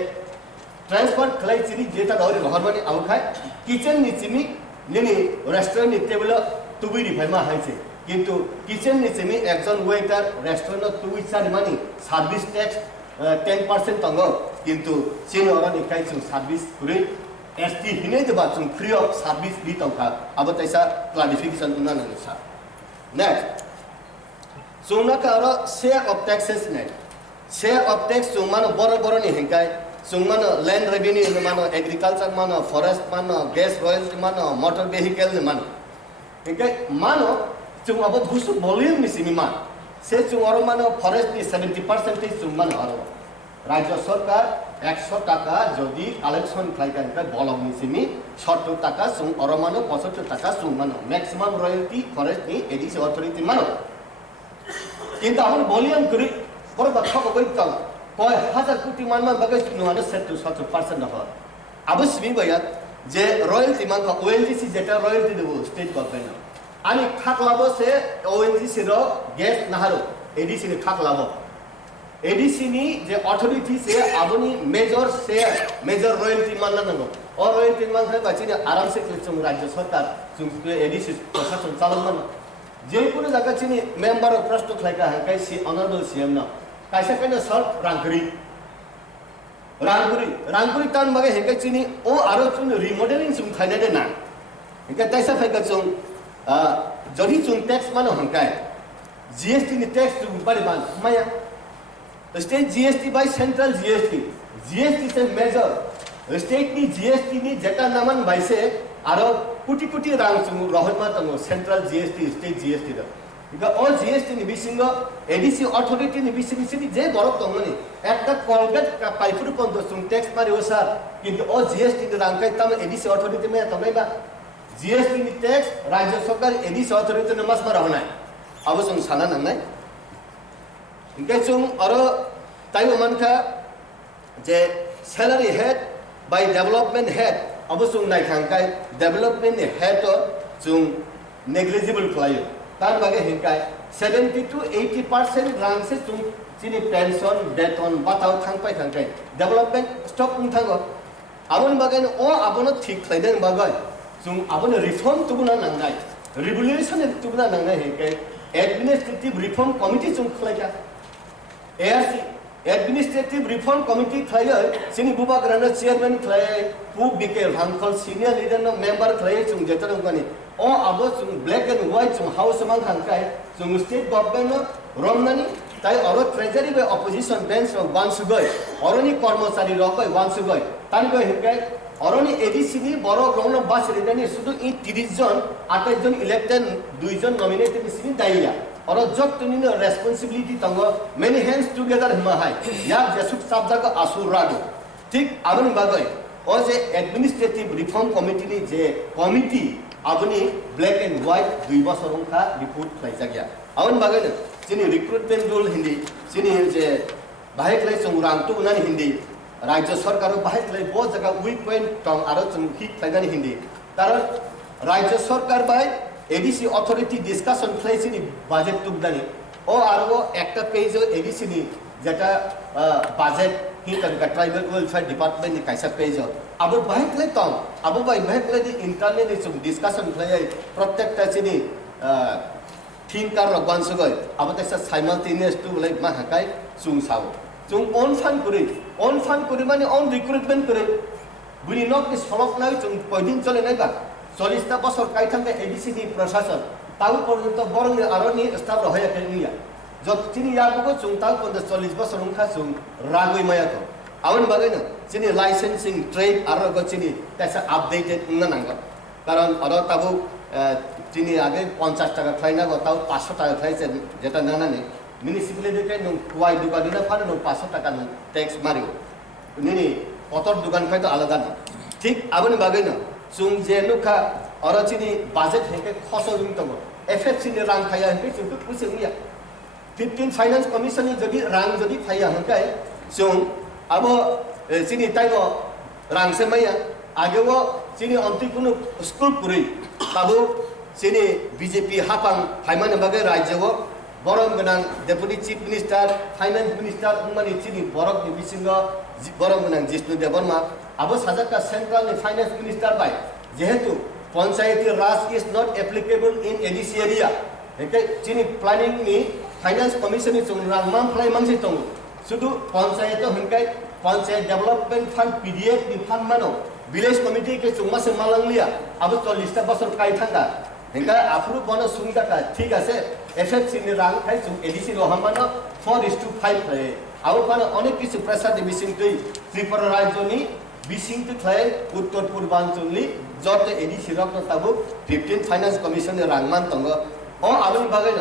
ट्रांसफर खलाई चिनि जेता दौरि रहरमानि आउखाय किचन नि चिनि निनि रेस्टुरेंट नि टेबल तुबि रिफाइमा हाइसे किन्तु किचन नि चिनि एकजन वेटर रेस्टुरेंट तुबि सानि मानि सर्विस टैक्स 10% तंग किन्तु चिनि अरनि काइसु सर्विस कुरि एसटी हिने देबा जों फ्री ऑफ सर्विस नि तंखा अब तैसा क्लारिफिकेशन उना नसा Next, sungna karo share of taxes net. Share of tax sungmano boro ni hengkai, sungmano land revenue ni mano, agriculture mano, forest mano, gas royalty mano, motor vehicle ni mano. Hengkai mano sung abo busu volume ni sini man. Se sung oro mano forest ni 70% sungmano oro. Rajya Sarkar 100 টাকা যদি কালেকশন খাইকান কা বলম নিসিমি 70 টাকা সুং অরমানো 75 টাকা সুং মানো ম্যাক্সিমাম রয়্যালটি ফরেস্ট নি এডিসি অথরিটি মানো কিন্তু আমরা ভলিউম করি বড় কথা কই তো কয় হাজার কোটি মান বাগে নুয়ানো 70% হবে অবশ্যই বয়া যে রয়্যালটি মান ওএনজিসি যেটা রয়্যালটি দেব স্টেট গভর্নমেন্ট আনি খাকলাবো সে ওএনজিসি র গ্যাস নাহারো এডিসি নি খাকলাবো एडीसी नि जे अथॉरिटी से आबनी मेजर रॉयल्टी मानना नंगो और रॉयल्टी मान है बाची ने आराम से जों राज्य सरकार जों एडीसी प्रशासन चालन जे कुनो जागा चिनि मेंबर ऑफ ट्रस्ट खलाइका है काइसी ऑनरेबल सीएम न काइसा कने सर रांगुरी तान मगे हेके चिनि ओ आरो जों रिमॉडलिंग जों खाइने दे ना हेके तैसा फेका जों जदि जों टैक्स मानो हंकाय जीएसटी नि टैक्स जों बारे मान माया स्टेट जीएसटी बाय सेंट्रल जीएसटी से मेजर स्टेट नि जीएसटी नि जेटा नामान बाइसे आरो कुटी रांग जों रहमा तंगो सेंट्रल जीएसटी स्टेट जीएसटी द इका ओ जीएसटी नि बिसिंगो एडीसी अथॉरिटी नि बिसिंग जे गरक तंगनि एकटा कलगेट का पाइफुर पन्द जों टैक्स मारियो सर किन्तु ओ जीएसटी नि रांग काई तम एडीसी अथॉरिटी में तंगैबा जीएसटी नि टैक्स राज्य सरकार एडीसी अथॉरिटी न मास मारा होनाय अब जों साना नांनाय इनके जों आरो ताइबो मानखा जे सैलरी हेड बाय डेवलपमेंट हेड अब जों नायखांखाय डेवलपमेंट हेड जों नेग्लिजिबल खालायो तार बागे हिंखाय 70 to 80% रां से जों चिनि पेंशन वेतन बाताव थांखाय डेवलपमेंट स्टॉप थांगो आबन बागे ओ आबनो ठीक खालायदों बागै जों आबनो रिफॉर्म तुबुना नांनाय revolution itu benar nang nahi ke administrative reform committee chung khlaiya ARC administrative reform committee khlaiya sini buba grana chairman khlaiya pu bk hankal senior leader no member khlaiya chung jetarang kani o abo chung black and white chung house mang hangkai chung state government no romnani tai aro treasury by opposition bench no wansugoi oroni kormachari rokoi wansugoi tan go hinkai oroni ADC ni boro ground bas redani শুধু এই 30 জন 28 জন ইলেক্টেড 2 জন নমিনেটেড সিনি দাইয়া और जब तुनी न रेस्पॉन्सिबिलिटी तंग मेनी हैंड्स टुगेदर हिमा हाय या जेसुक साबजा का आसुर राडो ठीक आबन बागय ओ जे एडमिनिस्ट्रेटिव रिफॉर्म कमिटी नि जे कमिटी आबनी ब्लैक एंड व्हाइट 2 बसरं का रिपोर्ट लाइजा गया आबन बागय न जिनि रिक्रुटमेंट रूल हिंदी जिनि जे बाहेक लै संग्राम तो उनानि हिंदी राज्य सरकार बाहेक लै बहुत जगह वीक पॉइंट तंग आरो जों हिक थाइगानि हिंदी कारण राज्य सरकार bye ADC authority discussion place ni budget tukdani o arbo ekta page ADC ni jeta budget hi kan ka tribal welfare department ni kaisa page abo bahek le tong abo bai bahek le internet ni sum discussion play protecta chini thinker rogwan sugoi abo tesa simultaneous to like ma hakai sung sao sung on fan kuri mane on recruitment kuri buni nok is follow nai sung poidin chole nai ba 40টা বছর কাইথাঙ্গে এডিসি প্রশাসন তাও পর্যন্ত বরং আরনি স্টাফ রহয়া কেনিয়া যত তিনি ইয়াবো চুংতাও পর্যন্ত 40 বছর উনখা চুং রাগই মায়াতো আউন বাগাইনা চিনি লাইসেন্সিং ট্রেড আরো গচিনি তাসা আপডেটেড না নাঙ্গ কারণ আরো তাবো তিনি আগে 50 টাকা খাইনা গতাও 500 টাকা খাইছে যেটা নানানি মিউনিসিপ্যালিটিতে নং কুয়াই দোকানিনা ফানে নং 500 টাকা নং ট্যাক্স মারিও নিনি কতর দোকান খাইতো আলাদা না ঠিক আবনি বাগাইনা जों जे नुखा और चिनि बजेट हेके खसो जुं तंग एफएफसी नि रां फाया हेके जों कुसे निया 15 फाइनेंस कमिशन नि जदि रां जदि फाया हंकाय जों अब चिनि ताइगो रां से माया आगेवो चिनि अन्ति कुनु स्कुल पुरै ताबो चिनि बीजेपी हापां फाइमान बागे राज्यवो बरम गनां deputy chief minister finance minister उमानि चिनि बरक नि बिसिंग बरम गनां जिष्णु देवर्मा अब साजाका सेंट्रल फाइनेंस मिनिस्टर बाय जेहेतु पंचायती राज is not applicable in ADC area हेके चिनि प्लानिंग नि फाइनेंस कमिशन नि चुंरां मान फ्लाइ मानसि तंग सुदु पंचायत हंकाय पंचायत डेवलपमेंट फंड पीडीएफ नि फंड मानो विलेज कमिटी के चुंमासे मालांगलिया अब 40টা বছর কাই থাকা हेंका आफरु बनो सुंदाका ठीक আছে एफएफसी नि रां खाइ चुं एडीसी रहामानो 4:5 थाय आउ पानो अनेक किसु प्रसाद बिसिं तै त्रिपुरा राज्यनि बिसिं तै उत्तर पूर्वाञ्चलनि जत एडीसी रक्न ताबु 15 फाइनेंस कमिशन नि रांमान तंग ओ आबनि बागैन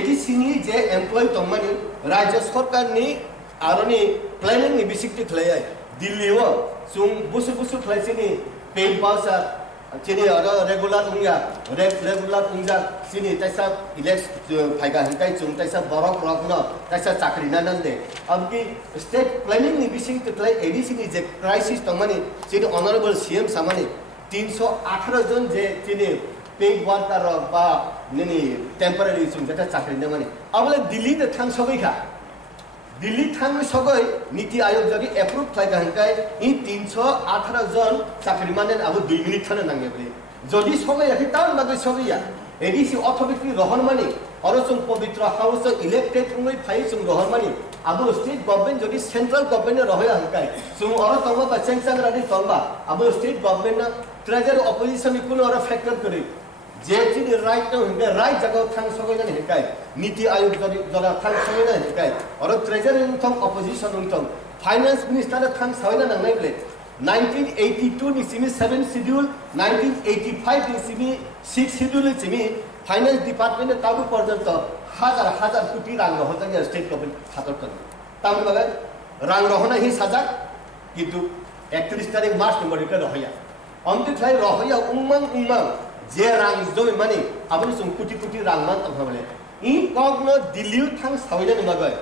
एडीसी नि जे एम्प्लॉय तंगमानि राज्य सरकार नि आरोनि प्लानिंग नि बिसिं तै दिल्लीव चुं बुसु फ्लाइसिनि पेड बाउसार चिनि आरो रेगुलर उंजा चिनि तैसा इलेक्स फाइगा हंकाय चुं तैसा बरक रखन तैसा चाकरी ना नंदे अब की स्टेट प्लानिंग नि बिसिं तै एडीसी नि जे क्राइसिस तंगमानि चिनि ऑनरेबल सीएम सामानि 318 जन जे चिनि पेड वर्कर बा निनि टेम्परेरी चुं जेटा चाकरी नमानि अबले दिल्ली ने थां सबैखा दिल्ली थांग सगै नीति आयोग जदि एप्रुव खालाय हंकाय इ 318 जन चाकरी माने अब 2 मिनिट थानो नांगे बे जदि सगै याखि तान बागै सगैया एडीसी अथॉरिटी रहन माने और जों पवित्र हाउस इलेक्टेड उंगै फाइ जों रहन माने अब स्टेट गवर्नमेंट जदि सेंट्रल गवर्नमेंट रहया हंकाय जों और तंगबा बा चेंगसांग रादि तंगबा अब स्टेट गवर्नमेंट ट्रेजर ऑपोजिशन कुन और फैक्टर करे जे चिनि राइट न हंगे राइट जगह थांग सगैना हंकाय नीति आयोग जदि जला थांग सगैना हंकाय और ट्रेजरी उंथं ऑपोजिशन उंथं फाइनेंस मिनिस्टर थांग सगैना नांनाय बले 1982 नि सिमी 7 शेड्यूल 1985 नि सिमी 6 शेड्यूल सिमी फाइनेंस डिपार्टमेंट ताबु पर्यंत हजार कोटी रां रहता स्टेट गवर्नमेंट खातर कर ताबु बगा रां रहना ही साजा किंतु 31 तारिख मार्च नंबर के रहया अंत थाय रहया उमंग जे रां जय माने आबनि जों कोटी रां मान तंगबले इ कगनो दिल्ली थां सावैना नगय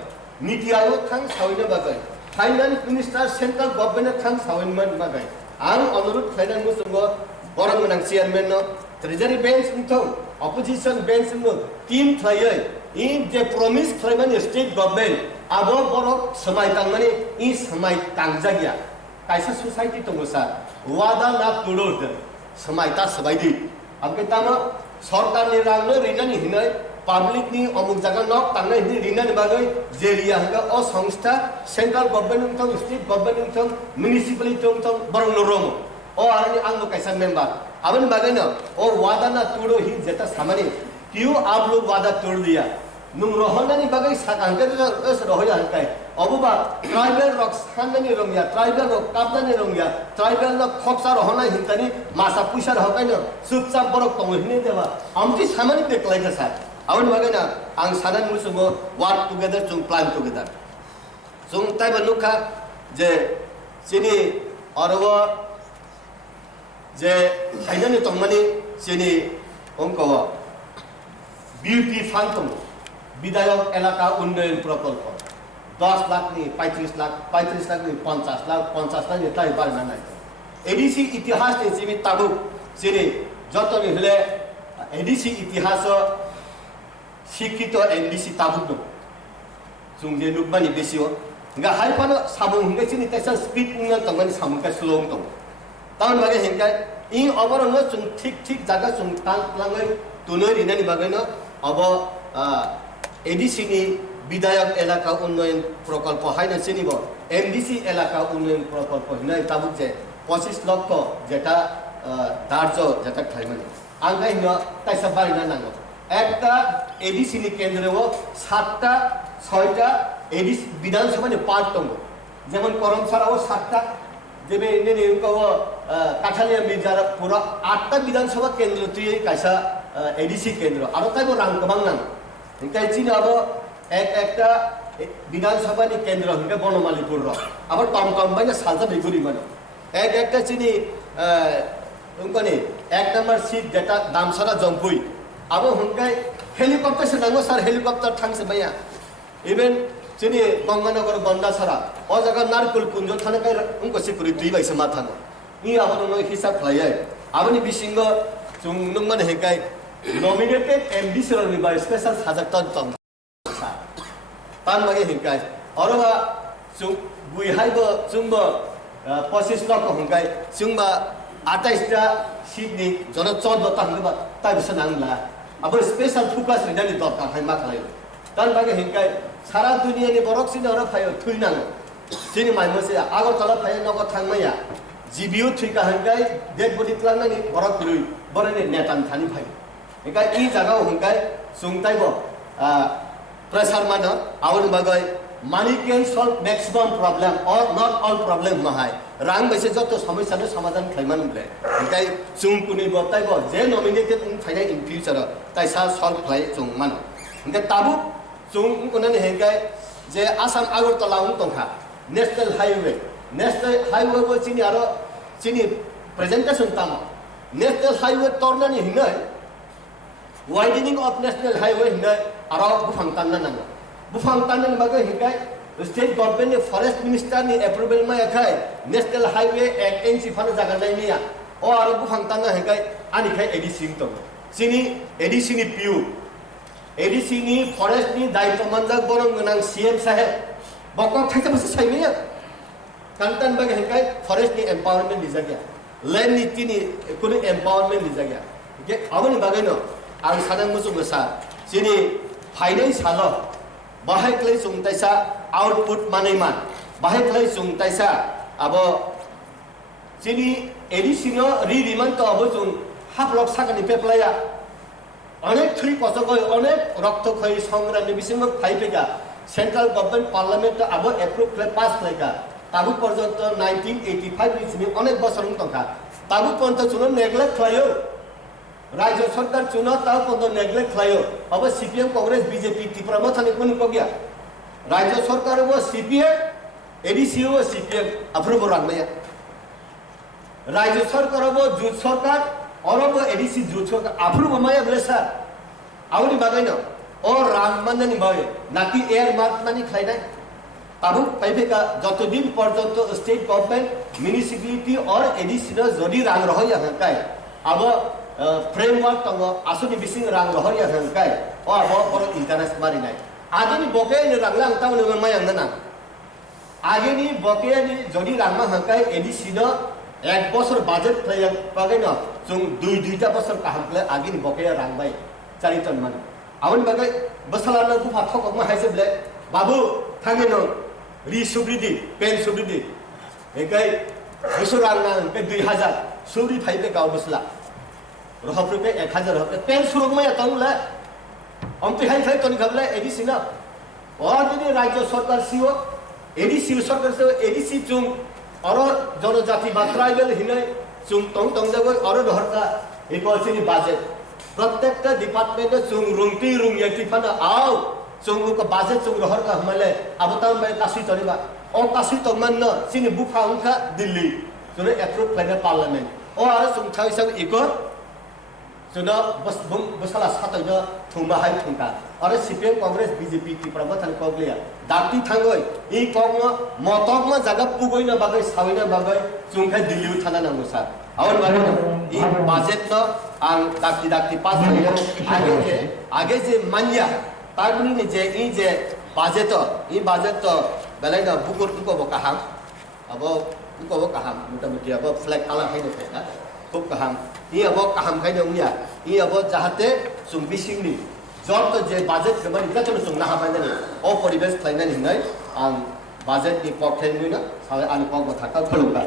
नीति आयोग थां सावैना बागय फाइनेंस मिनिस्टर सेंट्रल गवर्नमेंट थां सावैना बागय आं अनुरोध खायना मुसंग बरं गोनां चेयरमैन न ट्रेजरी बेंच उंथौ ऑपोजिशन बेंच नु टीम थायै इ जे प्रॉमिस खायमानि स्टेट गवर्नमेंट आबो बरक समाय तांमानि इ समाय तांजागिया कायसा सोसाइटी तंगसा वादा ना तुडोद समाय ता सबायदि अब के तामा सरकारनि रांनो रिनानि हिनै पाब्लिकनि अमुक जागा नक तांनाय हिनै रिनानि बागै जेरिया हंगा अ संस्था सेंट्रल गभर्नमेंट थं स्टेट गभर्नमेंट थं म्युनिसिपालिटी थं बरंनो रोमो अ आरनि आंनो कायसा मेंबर आबनि बागैनो अ वादाना तुडो हि जेता सामानि किउ आप लोग वादा तोड़ दिया नुं रहनानि बागै साकांगे एस रहया हंकाय अबुबा ट्राइबल रक साननानि रंगिया ट्राइबल रक कापनानि रंगिया ट्राइबल रक खक्सा रहना हिंतानि मासा पुइसा रहकायनो चुपचाप बरक तंग हिने देबा आमति सामानि देखलायगा सा आबनि बागैना आं सानान मुसुमो वर्क टुगेदर जों प्लान टुगेदर जों ताइबा नुखा जे सिनि अरबो जे हाइनानि तंमानि सिनि अंको বিউটি ফান্ড दं বিধায়ক এলাকা উন্নয়ন প্রকল্প 10 লাখ নি 35 লাখ 50 লাখ নি তাই বাড়না নাই এডিসি ইতিহাস নি জিমি তাবুক যেনে যতনি হলে এডিসি ইতিহাস শিক্ষিত এমডিসি তাবুক দं जों जे नुबानि बेसियो गा हाइफानो साबुं हंगे चिनि ताइसा स्पिड उंगा तंगानि सामुका स्लो दं तावन बागे हेंगा इ अबरंग जों ठीक जागा जों तांलाङै तुनो रिनानि बागैनो अब एडिसिनि विधायक एलाका उन्नयन प्रकल्प हाइना चिनिब एमडिसि एलाका उन्नयन प्रकल्प हिनाय ताबुक जे 25 लक्ष जेटा दार्ज जेटा खाइमानि आंगाय न ताइसा बारिना नांगो एकटा एडिसिनि केन्द्रव 7टा 6टा एडिसि विधानसभानि पार्ट दं जेमन करमसाराव 7टा जेबे नेने उकाव काठालिया मिर्जार पुरा 8टा विधानसभा केन्द्र तुयै काइसा एडिसि केन्द्र आरो ताइबो रां गोबां नां ओंखाय चिन अब एकटा विधानसभानि केन्द्र हंगे बनमालिपुर र अब टमटम बायना सालजा बेगुरि मन एकटा चिनि उंकनि एक नम्बर सीट जेटा दामसारा जम्पुई अब हंगे हेलिकप्टर से नांगो सर हेलिकप्टर थांसे बाया इभेन चिनि गंगानगर गन्दासारा अ जगा नारकुल कुंज थानाय उंको सिकुरि 2 बाइसे माथानो इ अब नो हिसाब खालाय आबनि बिसिंग जों नंमान हेगाय nominated MD सरनि बाय स्पेशल साजाक्तन तम तान मागे हेगाय अरबा जों बुइहायबो जोंबो 25 लाख हंगाय जोंबा 28 टा सीटनि जन 14 ता हंगबा ताबिस नांला अब स्पेशल फोकस रिनानि दरकार हाय मा खालाय तान मागे हेगाय सारा दुनियानि बरक सिन अर फायो थुइनां सिनि माइमसे आगरतला फायो नग थांमाया जिबिउ थुइका हंगाय डेड बडि प्लांनानि बरक रुइ बरनि नेतान थानि फायो एका इ जागाव हंगाय सुंताइबो प्रेसार मानो आउन बागै मानी कैन सॉल्व मैक्सिमम प्रॉब्लम और नॉट ऑल प्रॉब्लम महाय रां बैसे जत समस्यानो समाधान खाइमान ब्ले एकाय जों कुनि बताइबो जे nominated in final in future ताइसा सॉल्व खाइ जों मानो एका ताबु जों कुननि हेगाय जे आसाम आगरतला उन तंखा नेशनल हाईवे को चिनि आरो चिनि प्रेजेंटेशन तामा नेशनल हाईवे तोरनानि हिनै widening of national highway हिनै आरो बुफां तानना नांगो बुफां ताननानि बागै हिगाय स्टेट गभर्नमेंट नि फरेस्ट मिनिस्टर नि अप्रूवल मा याखाय नेशनल हाईवे एक्ट एनसी फानो जागानायनिया अ आरो बुफां तानना हिगाय आनिखाय एडिसि दं सिनि एडिसि नि पिउ एडिसि नि फरेस्ट नि दायित्व मानजाक बरं गोनां सीएम साहेब बकम थाइसा बसे साइमेया कान्तान बागै हिगाय फरेस्ट नि एम्पावरमेंट नि जागिया लैंड नि तिनि कुनि एम्पावरमेंट नि जागिया के आबनि बागैनो आं सानन मुसुम सा सिनि फाइनाल सालो बाहाय क्लै सुंताइसा आउटपुट मानैमान बाहाय क्लै सुंताइसा अब सिनि एडिसिनो रिरिमान तो अब जों हाफ लक सागानि पेपलाया अनेक थ्री कसगय अनेक रक्त खै संग्रामनि बिसिम फाइपेगा सेंट्रल गभर्नमेंट पार्लियामेंट अब एप्रूव क्लै पास क्लैका ताबु पर्यंत 1985 नि अनेक बसर तंखा ताबु पर्यंत चुनो नेग्लेक्ट खलायो राज्य सरकार चुनाव ताव पंदो नेग्लेक्ट खलायो अब सीपीएम कांग्रेस बीजेपी त्रिपुरा में थाने कोन को गया राज्य सरकार वो सीपीएम एडीसी वो सीपीएम अप्रूव रांगया राज्य सरकार वो जुट सरकार और वो एडीसी जुट सरकार अप्रूव माया ब्लेसा आवनि बागैनो और रांग माननि बाय नाकि एयर मार्क मानि खलायनाय ताबु पाइबेका जत दिन पर्यंत स्टेट गवर्नमेंट म्युनिसिपालिटी और एडीसी न जदि रांग रहया हकाय अब फ्रेमवर्क तंग आसुनि बिसिं रांग रहया हंकाय अ अब बर इंटरेस्ट मारिनाय आगेनि बकेनि रांला तावनो मायां ना आगेनि बकेनि जदि रांमा हंकाय एडीसी न 1 বছর বাজেট প্লেয়ার বাগে না जों দুইটা বছর কাহামলে আগিনি বকেয়া রাংবাই 4 টন মান আউন বাগে বসালানা গুফা ঠকক मा हाइसेब्ले बाबू थांगे न रि सुब्रिदि पेन सुब्रिदि एकाय बोसोरांना पे 2000 सुब्रि फाइबे गाव बसला रहफ्रुके 1000 हपे पेन सुरक मा तंगले अमति हाइ थाइ तनि खबले एडिसि ना অদিনে রাজ্য সরকার সিও এডিসি সরকার সিও এডিসি जों और जनजाति बा ट्राइबल हिनै जों तंग तंग जागो और धरका इकोसिनि बाजेट प्रत्येकटा डिपार्टमेंट जों रुंगति रुंगयति फाना आउ जों को बाजेट जों रहरका हमले अबताम बाय कासि तरिबा ओ कासि तंगमान न सिनि बुफा उनका दिल्ली जों एप्रूव प्लेन पार्लियामेंट ओ आरो जों थाइ सब इको जों बस बसला सातैनो थुंबा हाय थुंका और सीपीएम कांग्रेस बीजेपी की प्रबंधन कोगलिया दाती थांगय इ कम मतक मा जागा पुगैना बागै सावैना बागै जोंखाय दिल्ली थाना नांगौ सार आवन बारे इ बजेट न आं दाक्ति पास होयो आगे जे मान्या तारनि जे इ जे बजेट तो बेलायना बुकुर को बकाहाम अब को बकाहाम मुटामुटी अब फ्लैग कालार हायनो फेना खूब काहाम इ अब काहाम खायनो उनिया इ अब जाहाते जों बिसिंनि जब जे बाजेट कमानि जातनो जों ना हाबायनानि ओ परिबेस खालायनानि हिनै आं बाजेट नि पक्थेनि ना सावे आनि पक थाका खुलुमबा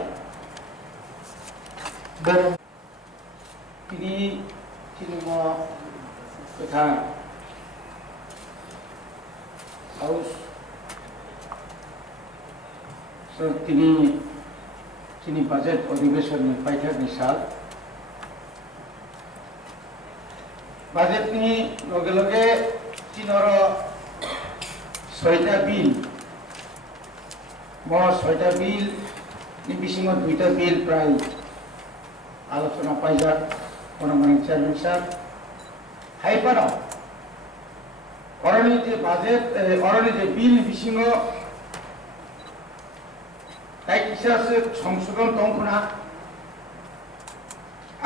तिनि तिनिमो कथा हाउस सो तिनि बाजेट अधिवेशन नि पाइथारनि साल बाजेट नि लगे लगे तिनर 6टा बिल छयटा बिल नि बिसिङाव 2टा बिल प्राय आलोचना पाइजा गणमान्य चेयरमैन साहब हाइपारा अरनि जे बाजेट अरनि जे बिल बिसिङाव ताइ किसासे संशोधन दंखना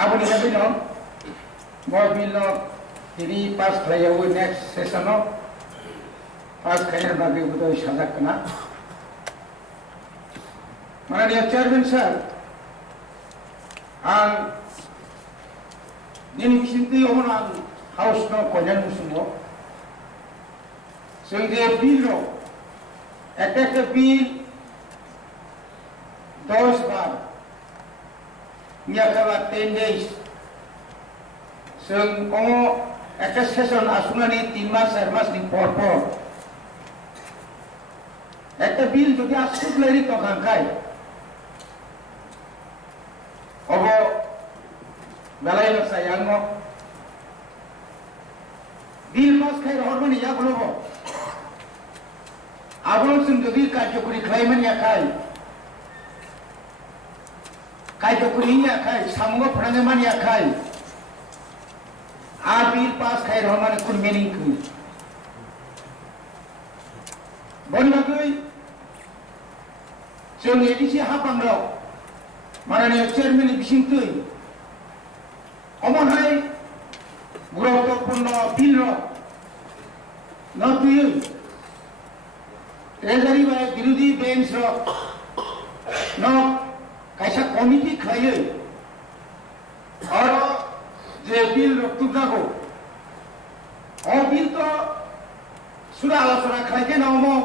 आबनि हाबिनो बिल यदि पास खालामो नेक्स्ट सेसनाव पास खालामनो बागै बुदै साजाकना माननीय चेयरमैन साहब आं दिन खिन्थि अमना हाउस न कल्याण मुसुमो जों जे बिल एक बिल 10 बार नियाखाबा 10 days जों अमो एक सेसन आसुनानि 3 मास 4 मास नि पर एक बिल যদি আসুক লারি তো খানখাই अब बेलायनो सायानो बिल पास खाइ रहरमानि या बोलबो आबो जों যদি कार्यकरि खालामनि आखाय कार्यकरि नि आखाय सामगो फराङे मानि आखाय आ बिल पास खाइ रहरमानि कुन मिनिं कु बनबागै जों एडिसि हाबांराव माननीय चेयरमैन बिसिंथै अमनहाय गुरुत्वपूर्ण बिल न तुयो ट्रेजारी बाय विरोधी बेंच न कायसा कमिटी खायो और जे बिल रक्तुजागो और बिल तो सुरा आलोचना खालायके नामो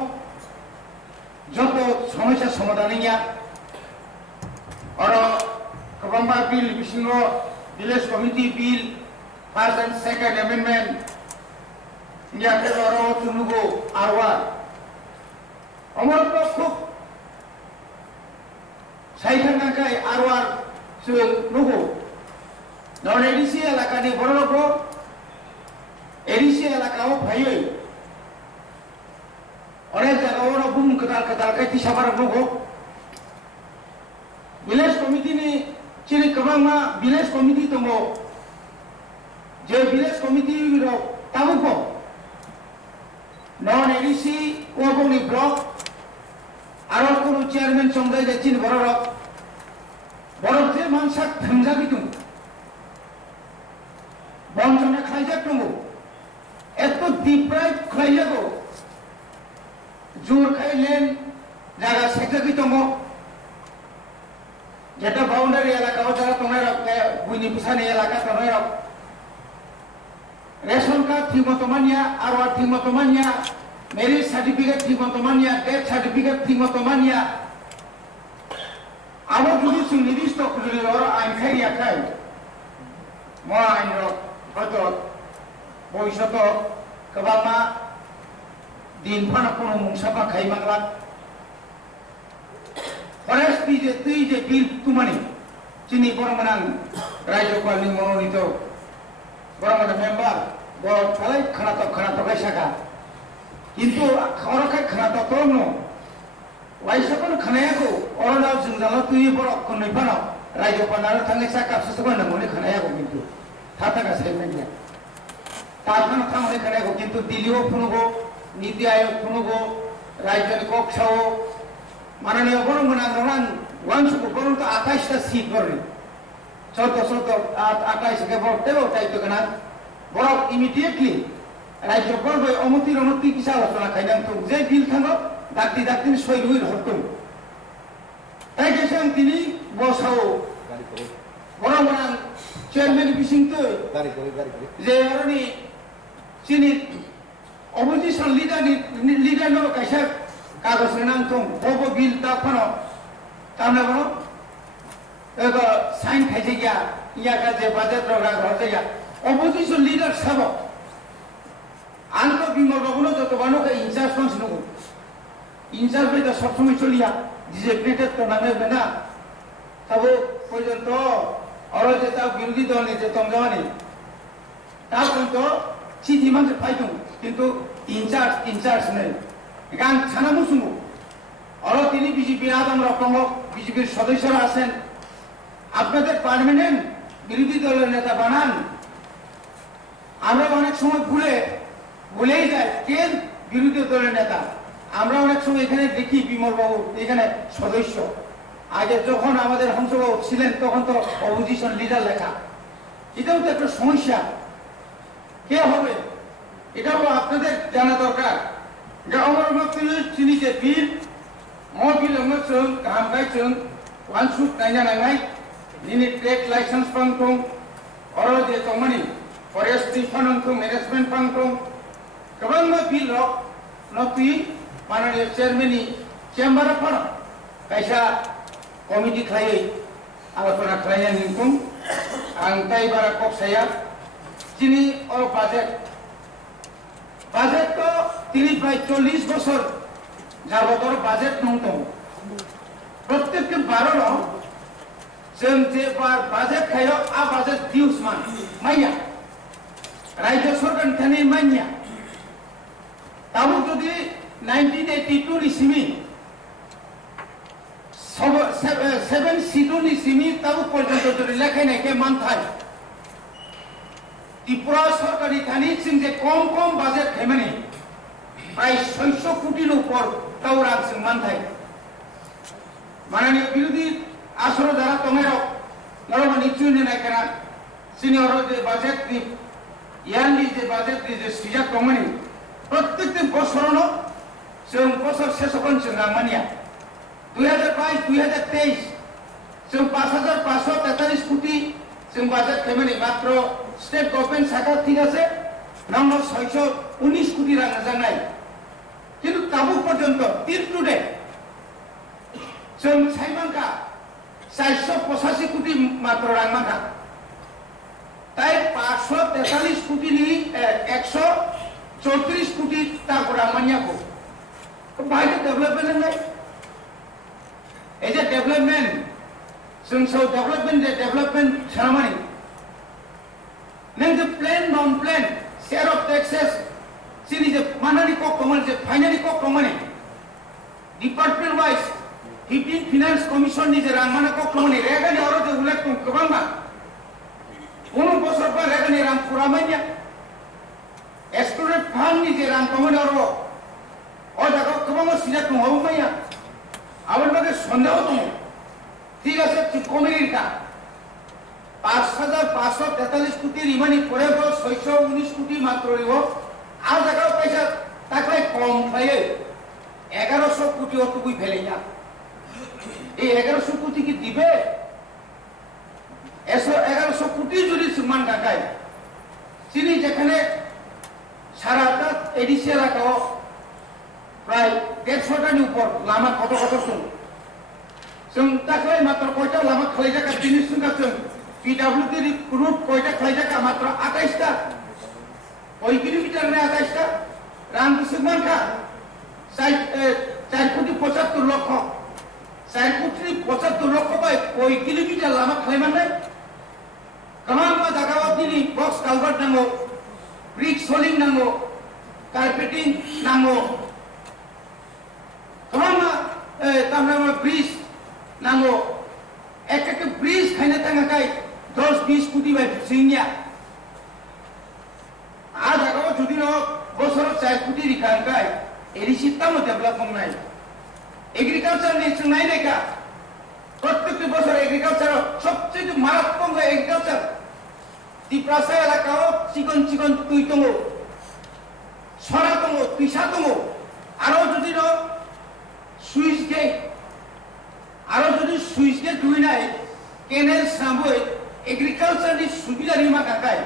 যত সমস্যা সমাধানিয়া और कबंबा बिल बिसिङाव village committee bill first and second amendment India के और चुनुगो आरवा अमर तो खूब साइथांगा काय आरवा जों नुगो नन एडिसि एलाकानि बरनको एडिसि एलाकायाव फायो अनेक जायगायाव बुम कदाल कायथि साबार नुगो विलेज कमिटी नि चिरि कबांमा विलेज कमिटी दंगो जे विलेज कमिटी रो तामुको नन एडिसि ओबोनि ब्लक आरो कोनो चेयरमैन संगाय जाचिन बररक बरक जे मानसा थांजाबि दं बंजना खायजाक दंगो एतो डिप्राइव खायजागो जुर खायलेन जागा सेक्रेटारि दंगो যেটা বাউন্ডারি এলাকা যারা তোমার বুঝনি পিছানি এলাকা তোমার রেশন কার্ড ঠিক মতো মানিয়া আর ঠিক মতো মানিয়া ম্যারেজ সার্টিফিকেট ঠিক মতো মানিয়া ডেথ সার্টিফিকেট ঠিক মতো মানিয়া আমার যদি সুনির্দিষ্ট যদি আইন খাই খাই মহা আইন হয়তো ভবিষ্যৎ গোबाङा दिन फाना কোনো মুংসাফা খাই বাংলা ফরেস্ট তুই যে বিল তুমানি চিনি বড়মানাং রাজ্যপালনি মনোনীত বড়মানা মেম্বার বড় খালাই খানাতো গাইসাকা কিন্তু খাওয়ারাখাই খানাতো তরম वाइसाखौनो खानायाखौ अरनाव जोंजालाव तुय बर' खननै फानाव रायजोपानार थाङै साका सुसुबा नंगौनि खानायाखौ किन्तु थाथागा साइमेन्टिया तारखाना थांनानै खानायाखौ किन्तु दिल्लीयाव फुनुगौ नीति आयोग फुनुगौ रायजोनि कक्षाव माननीय बर' मोनांगौनां वांसुखौ बर' तो 28 टा सीट बरनि 14 28 के बर' तेबो टाइतो गना बर' इमिडिएटली रायजो बर' अमति किसा आलोचना खायनां तो जे बिल थांगौ दाक्ति सय रुइ हरदों ताई गेसें तिनि बसाव बर'मोनां चेयारमेन बिसिंतो जे अरनि चिनि अपोजिशन लिडार नो कायसा कागज नां थं बबो बिल ता फनो तामना बनो एगो साइन खायसे गया इया का जे बजेट रगा घर जाया अपोजिशन लिडार साबो आंको बिमल बाबुनो जतबानो का इंचार्ज फंसनो इंचार्ज में तो सब समय चलिया डिजिग्नेटेड तो नामे बना तब पर्यंत और जेता विरोधी दल ने जे तंगावानी ता तो चिठी मानसे फाइदों किंतु इंचार्ज नहीं गान छाना मुसुमु और তিনি বিজেপি আদম রকম বিজেপির সদস্যরা আছেন আপনাদের পার্মানেন্ট বিরোধী দলের নেতা বানান আমরা অনেক সময় ভুলেই যায় কে বিরোধী দলের নেতা আমরা অনেক সময় এখানে দেখি বিমল বাবু এখানে সদস্য আগে যখন আমাদের হংসবাবু ছিলেন তখন তো অপোজিশন লিডার লেখা এটাও তো একটা সমস্যা কে হবে এটাও আপনাদের জানা দরকার যে আমার মতে চিনি যে বিল Mobil Amchang গামগাইচং ওয়ানসুক Naina নাইনাই Nini trade licence পাংতং or যে তমানি ফরেস্ট্রি ফানংতং ম্যানেজমেন্ট পাংতং गोबां बिल रक नतुई माननीय चेयरमैन चेम्बार पर कैसा कमिटी खाई आलोचना खालायनाय निमखुं आं ताइबारा कक्साया चिनि और बाजेट तो তিনি প্রায় 40 বছর যাবতর বাজেট নংতং প্রত্যেককে 12 जों जे बार बाजेट खायो आ बाजेट दिउस मान माइया रायजो सरकार थानि माइया ताबो जदि 1982 नि सिमी 7 सिडनी सिमी ताबो पर्यन्त जदि लेखायनाय के मानथाय त्रिपुरा सरकारि थानि जों जे कम बाजेट खायमानि प्राय 600 कोटिनि ऊपर ताव रां जों मानथाय माननीय विरोधी आसरो द्वारा तमेरो नरमानि चुने नायकरा सिनियर जे बाजेट नि याननि जे बाजेट नि जे सिजा कमानि प्रत्येक बছরनो जों बছर शेषकन जों रांमानिया 2022-2023 जों 5543 कोटी जों बाजेट खायमानि मात्र स्टेट गभर्नमेंट साखा ठीक আছে नंबर 619 कोटी रां जानाय किन्तु ताबो पर्यन्त टिल टुडे जों साइमानका 485 कोटी मात्र रां मानका ताई 543 कोटी नि 134 कोटी ताको रां मानिया को तो बाइट डेवलपमेंट है एज ए डेवलपमेंट जों सो डेवलपमेंट सामानि नों जे plan non plan share of taxes सिनि जे मानानि को कमन जे फाइनाली को कमनि डिपार्टमेंट वाइज 15 फाइनेंस कमिशन नि जे रांमाना को कमनि रेगानि और जे उल्लेख को गोबांबा कोनो बছর पर रेगानि रां पुरामानिया एक्सक्लूडेड फांड नि जे रां कमनि और जागा गोबां सिलेक्ट नङाबो माया आबाद बागे सन्देह दङ ঠিক আছে কমিটির কা 5543 কোটি রিমানি করে 619 কোটি মাত্র রিব আর জায়গা পয়সা তাকলে কম পায় 1100 কোটি অটুকুই ফেলে না এই 1100 কোটি কি দিবে 1100 কোটি যদি সুমান টাকায় চিনি যেখানে সারাটা এডিসি এলাকাও প্রায় 150টার উপর লামা কত जों दाख्लै मात्र कयटा लामा खालायजाखा दिनै सुंगाजों पिडब्लिउडि रुट कयटा खालायजाखा मात्र 28टा 6 किलोमिटारनि 28टा रां सुमानखा 4 कोटी 75 लक्ष 4 कोटी 75 लक्ष बाय 6 किलोमिटार लामा खालायमानाय गोबां जायगायाव दिनै बक्स कालभार्ट नांगौ ब्रिक सलिं नांगौ कार्पेटिं नांगौ गोबां तामना ब्रिज नांगौ एक ब्रिज खायनो थाखाय 10-20 कोटी बाय जोंनिया आ जायगायाव जुदि बोसोराव 4 कोटी रिखांखाय एडिसि तामो डेभलप खालामनाय एग्रिकालचारनि जों नायनायखा प्रत्येक बोसोर एग्रिकालचाराव सबसे मारात्मक एग्रिकालचार तिप्रासा एलाकायाव चिकन तुई दङ सरा दङ फैसा दङ आरो जुदि सुइस गेट आरो जुदि सुइस गेट दुइनाय केनेल साबै एग्रिकालचारनि सुबिदानि माखाखाय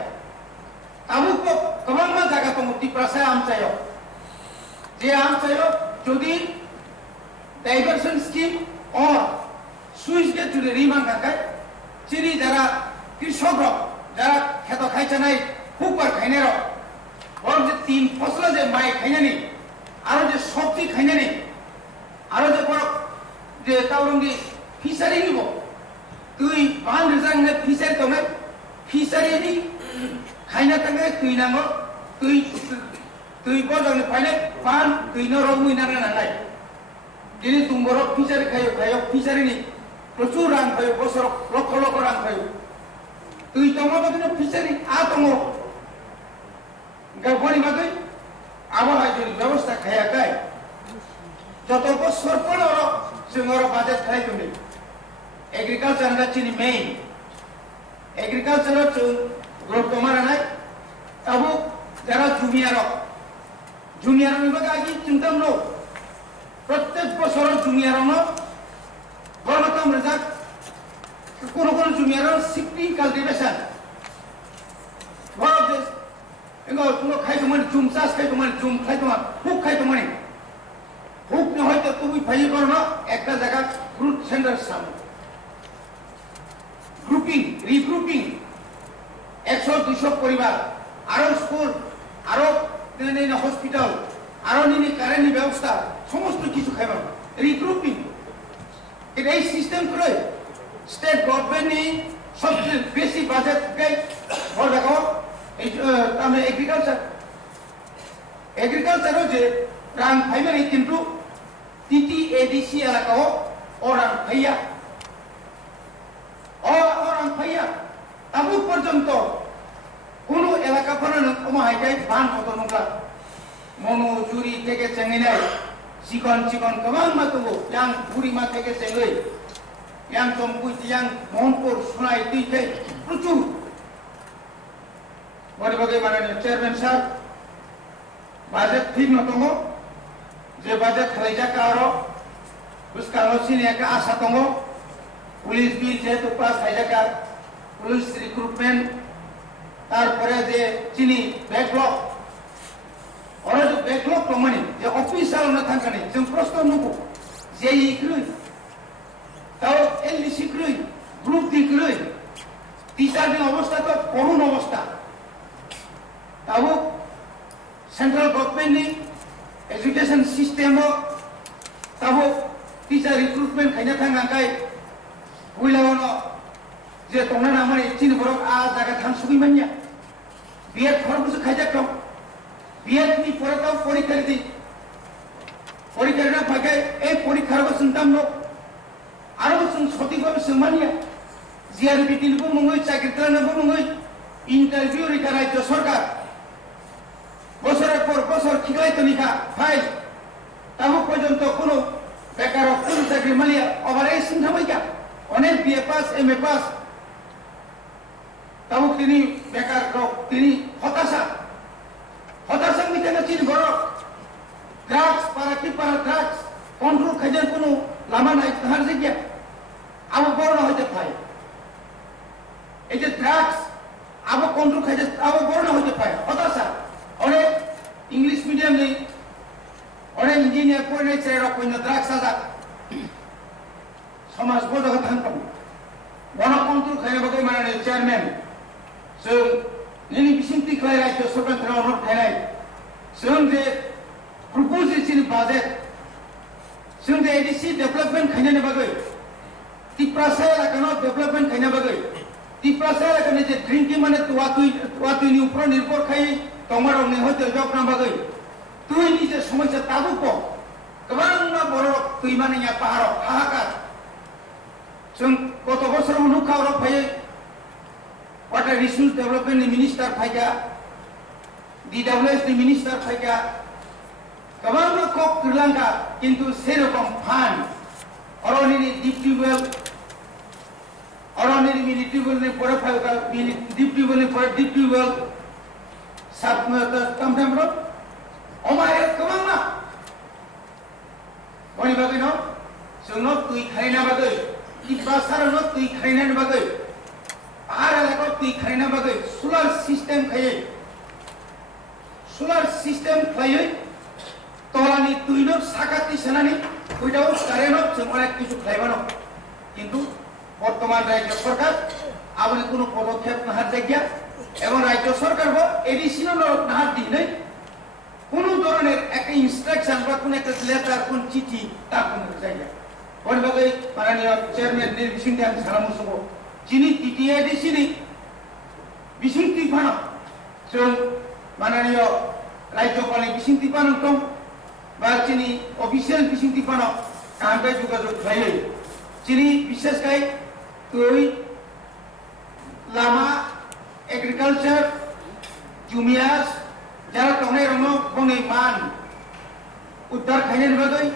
आबो गोबां जायगा दङ तिप्रासा आमचायाव जे आमचायाव जुदि डाइभार्सन स्कीम और सुइस गेट जुदि रिमाखाखाय चिनि जारा कृषक যারা খেত খাইছে নাই হুপার খাইনে ওর যে 3 ফসল যে মাই খাইনে নি আর যে সবজি খাইনে নি আর যে বড় যে তাওরঙ্গি ফিশারি নিব তুই বান রেজাংনে ফিশারি তো নাই ফিশারি নি খাইনা থাকে তুই নাঙ্গ তুই বজাংনে ফাইনে বান তুই ন রগুই না নাই দিনে তুমি বড় ফিশারি খাইও ফিশারি নি প্রচুর রাং খাইও বছর লক্ষ লক্ষ রাং খাইও তুই তোমার বাদে ফিশারি আতঙ্গ গাবনি বাদে আবহাওয়া যদি ব্যবস্থা খায়া গায় যত বছর পরে जों বাজেট খাই তুমি এগ্রিকালচার না চিনি মেইন এগ্রিকালচার जों গুরুত্ব মারা নাই আবু যারা জুনিয়র নিবাগে আগে চিন্তা নো প্রত্যেক বছর জুনিয়র বড় রেজাক কোন জুনিয়র শিফটিং কালটিভেশন বড় দেশ এগো পুরো খাইতোমানি জুম চাষ খাইতোমানি জুম খাইতোমানি হুক খাইতোমানি হুক না হয়তো তুমি ফাইল করো না একটা জায়গা গ্রুপ সেন্টার সামনে রিগ্রুপিং 100-200 পরিবার আরো স্কুল আরো হসপিটাল আরো কারেন্ট ব্যবস্থা সমস্ত কিছু খাইবা রিগ্রুপিং এই সিস্টেম করে স্টেট গভর্নমেন্ট সবচেয়ে বেশি বাজেট দেয় বড় দেখো এই আমরা এগ্রিকালচারও যে রাং ফাইবার কিন্তু টিটিএডিসি এলাকাও ওরাং ফাইয়া ওরাং ফাইয়া তাবু পর্যন্ত কোন এলাকা ফরানো কমাহাইটাই বান কত নংলা মনোজুরি থেকে চেঙ্গিনাই চিকন গোবাं মাতুগো yang বুড়িমা থেকে চেঙ্গই yang Tompuy yang Monpur Sunai Tikai প্রচুর bagaimana চেয়ারম্যান স্যার বাজেট ঠিক মতো যে বাজেট খালাইজাকা আরো বুসকালো সিনে একটা আশা দङ পুলিশ বিল যেহেতু পাস খাইজাকা পুলিশ রিক্রুটমেন্ট তারপরে যে চিনি ব্যাকলগ ওরা যে ব্যাকলগ দङমানি যে অফিসার না থাকানি जों প্রশ্ন নুবো যে ইক্রুই তাও এলডিসি ক্রুই গ্রুপ ডি ক্রুই টিচারের অবস্থা তো করুণ অবস্থা তাও সেন্ট্রাল গভর্নমেন্টনি এডুকেশন সিস্টেমও তাও টিচার রিক্রুটমেন্ট খাইনা থাঙ্গাঙ্কাই বুইলাওনো যে তোমরা নামানি চিনি বড় আ জায়গা থানসুগি মানিয়া বিএড খরবসে খাইজাক দं বিএড নি পরে তাও পরীক্ষা না ফাইকাই এই পরীক্ষারও চিন্তামূলক আরো সঠিকভাবে সম্মানিয়া জিআরবি দিলবো মঙ্গই চাকরি নেবো মঙ্গই ইন্টারভিউ রেখা রাজ্য সরকার বছরের পর বছর খিলাইতো নিখা ফাইল তাও পর্যন্ত কোনো বেকার কোন চাকরি মালিয়া অভারেশন থামাইকা অনেক বিএ পাস এমএ পাস তাও তিনি বেকার তিনি হতাশা মিটানো চিনি বড় ড্রাগস পারা ড্রাগস কন্ট্রোল খাইজার কোনো লামা নাই তাহার জায়গা আবু বড় হইতে পায় এই যে ড্রাগস আবো কন্ট্রোল খাইছে আবো বড় হইতে পারে অথচ অনেক ইংলিশ মিডিয়াম নেই অনেক ইঞ্জিনিয়ার পড়ে নেই এরকম ড্রাগস আছে সমাজ বোধক থাকতাম গণতন্ত্র খাইনে বাকি মানে চেয়ারম্যান जों जोंनि बिसिंथि खालाय रायजो सरकारनिफ्राय अनुरोध खालायनाय जों जे प्रप'जिसननि बाजेट जों जे एडिसि डेभेलपमेन्ट खालायनायनि बागै तिप्रासा एलाकायाव डेभेलपमेन्ट खालायनायनि बागै तिप्रासा एलाकानि जे ड्रिंकिं माने तुवातुइनि उपर निर्भर खायै दंमारंनि हयतो जबना बागै तुइनि जे समस्या ताबुक गोबां बर' तुइमानि या पाहाराव हाहाकार जों गत बोसोराव नुखावराव फैयो Water Resource Development Minister Faika, DWS Minister Faika, Kabang Kok Sri Lanka into Serocom Fan, Oronini Deep Tubewell, Oronini Deep Tubewell, Deep Tubewell, Subtemper, Omaya Kabanga. Boni Bagino, so not to Kaina Bagay, if Basara not to Kaina Bagay. আর এলাকা তুই খাইনা বাগে সোলার সিস্টেম খাইয়ে তলানি তুইনো সাকাতি সেনানি ওইটাও কারেন্ট जों অনেক কিছু খাইবানো কিন্তু বর্তমান রাজ্য সরকার আবনি কোনো পদক্ষেপ না দেখিয়া এবং রাজ্য সরকার এডিশনাল না দিনে কোন ধরনের একটা ইনস্ট্রাকশন বা কোন একটা লেটার কোন চিঠি তা কোন জায়গা ওই বাগে মাননীয় চেয়ারম্যান নির্বিসিং দেন সালামুসব Chini TTAD sini bisingti pano so mananiyo rajo pali bisingti pano tong ba chini official bisingti pano kambe juga khai chini bishes kai tui lama agriculture jumias jara tongai rono bongai man uddar khainen bagai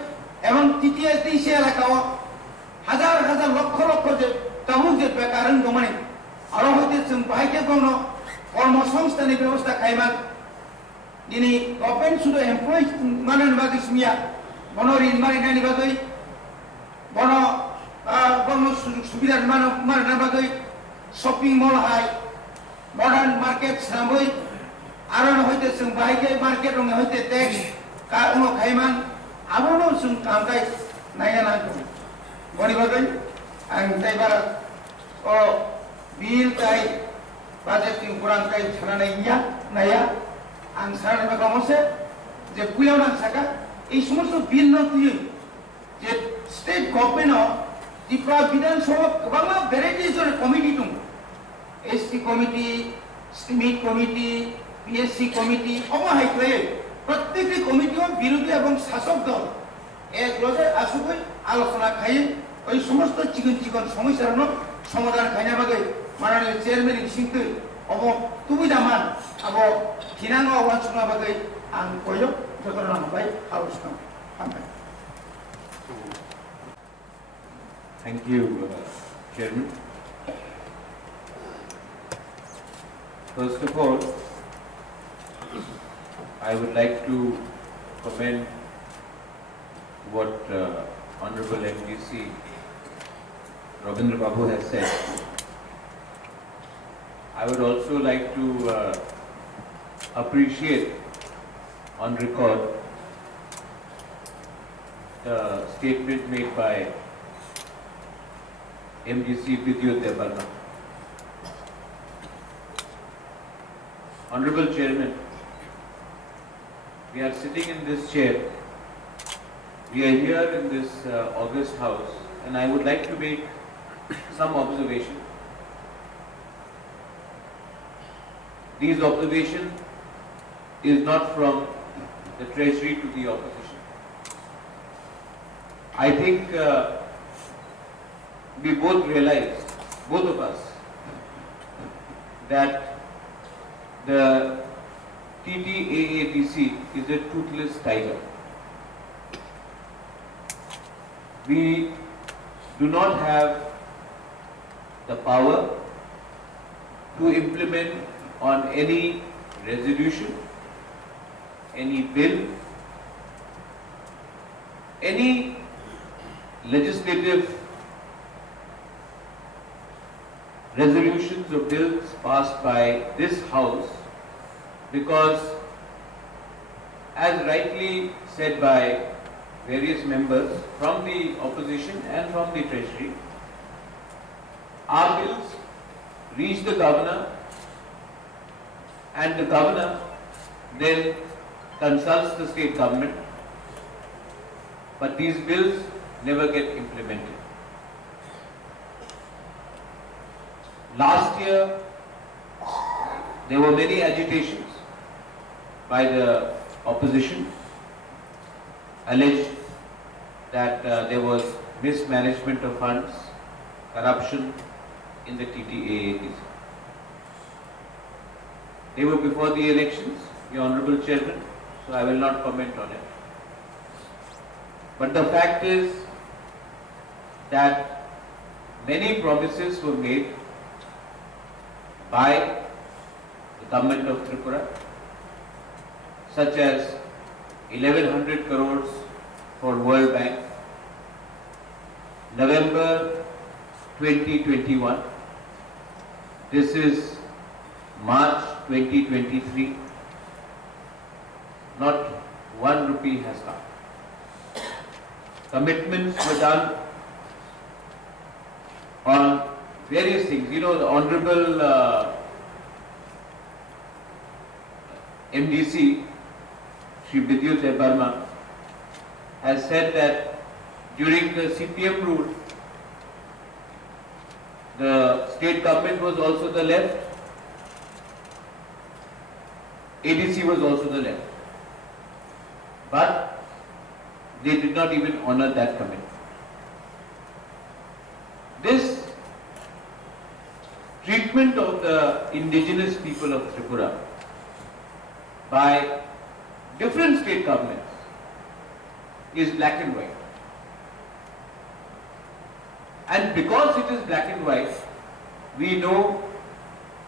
এবং TTAD se elakao হাজার হাজার লক্ষ লক্ষ যে তাহলে যে বেকারন দমানে আরো হইতে जों বাহিকে কোনো কর্মসংস্থানের ব্যবস্থা খাইমান দিনি গভর্নমেন্ট শুধু এমপ্লয়ি মানন বাকি সুমিয়া বনরিন মারিনানি বাকি বন সুযোগ সুবিধা মানন বাকি shopping mall high modern market সামই আরো হইতে जों বাহিকে মার্কেট রঙে হইতে ট্যাক্স কা উনো খাইমান আবনো जों কামকাই নাইয়া না বনি বাকি ang taibar o bil kai budget ki kurang kai chana naya ang sarane ba kamose je puyo na saka ei somosto bil no tuyo je state government o dipra bidhan sabha bangla varieties or committee tum ST committee STMIT committee PSC committee omo hai kle প্রত্যেকটি কমিটি ও বিরোধী এবং শাসক দল এক লগে আসুকই আলোচনা খাই ওই সমস্ত চিকন সমস্যার সমাধান খাইনা বাগে মাননীয় চেয়ারম্যান বিসিংতে অব তুবিদা মান আবো খিনাং আহ্বান শুনা বাগে আং কইলো যতনা নামাই আলোচনা আমে Thank you, Chairman. First of all, I would like to commend what Honorable MDC Rabindra Babu has said. I would also like to appreciate on record the statement made by MDC Bidhan. Honorable Chairman, we are sitting in this chair. We are here in this August House, and I would like to make some observation. These observation is not from the Treasury to the opposition. I think we both realize, both of us, that the Ttaadc is a toothless tiger. We do not have the power to implement on any resolution, any bill, any legislative resolutions or bills passed by this House, because as rightly said by various members from the opposition and from the treasury, our bills reach the governor and the governor then consults the state government, but these bills never get implemented. Last year, there were many agitations by the opposition, alleged that there was mismanagement of funds, corruption in the Ttaadc. They were before the elections, the Honorable Chairman, so I will not comment on it. But the fact is that many promises were made by the government of Tripura, such as 1100 crores for World Bank, November 2021. This is March 2023. Not 1 rupee has come. Commitments were done on various things. You know, the Honorable MDC, Shri Bidhan Burma, has said that during the CPM rule, the state government was also the left, ADC was also the left, but they did not even honor that commitment. This treatment of the indigenous people of Tripura by different state governments is black and white. And because it is black and white, we know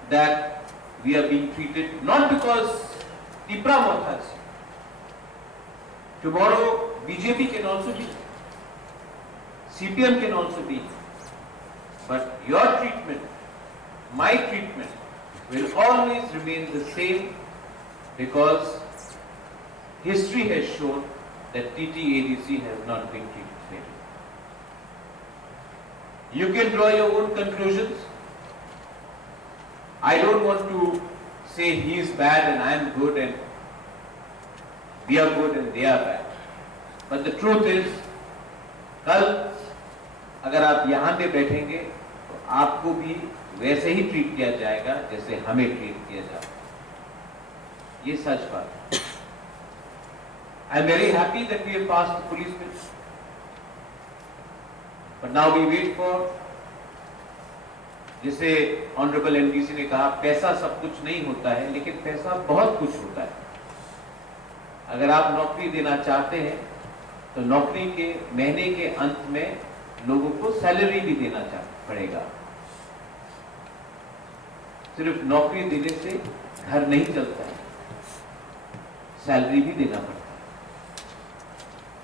that we are being treated not because Tipra Mothas. Tomorrow BJP can also be, CPM can also be, but your treatment, my treatment will always remain the same, because history has shown that Ttaadc has not been treated fairly. You can draw your own conclusions. I don't want to say he is bad and I am good and we are good and they are bad. But the truth is, कल अगर आप यहाँ पे बैठेंगे तो आपको भी वैसे ही ट्रीट किया जाएगा जैसे हमें ट्रीट किया जाता है. ये सच बात है. I am very happy that we have passed the police bill. But now we wait for, जिसे ऑनरेबल एमडीसी ने कहा, पैसा सब कुछ नहीं होता है, लेकिन पैसा बहुत कुछ होता है. अगर आप नौकरी देना चाहते हैं तो नौकरी के महीने के अंत में लोगों को सैलरी भी देना पड़ेगा. सिर्फ नौकरी देने से घर नहीं चलता है, सैलरी भी देना पड़ता है.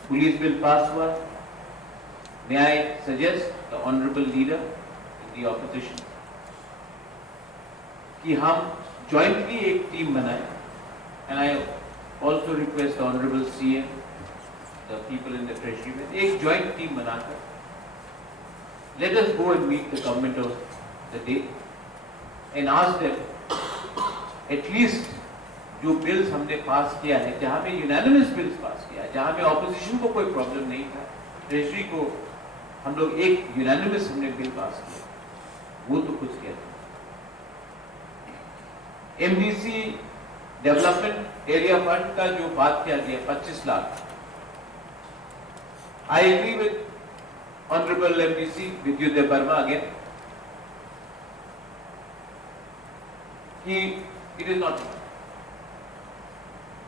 पुलिस बिल पास हुआ. May I suggest the honorable leader in the opposition कि हम jointly एक टीम बनाएं, and I also request the honorable CM, the people in the treasury में एक joint team बनाकर let us go and meet the government of the day and ask them at least जो बिल्स हमने पास किया है, जहाँ में यूनानिमस बिल्स पास किया है, जहाँ में ऑपोजिशन को कोई प्रॉब्लम नहीं था, ट्रेजरी को हम लोग एक यूनानिमस हमने बिल पास किया, वो तो कुछ किया था. एमडीसी डेवलपमेंट एरिया फंड का जो बात किया गया 25 lakh, I agree with honourable MDC Bidyut Varma again कि it is not enough.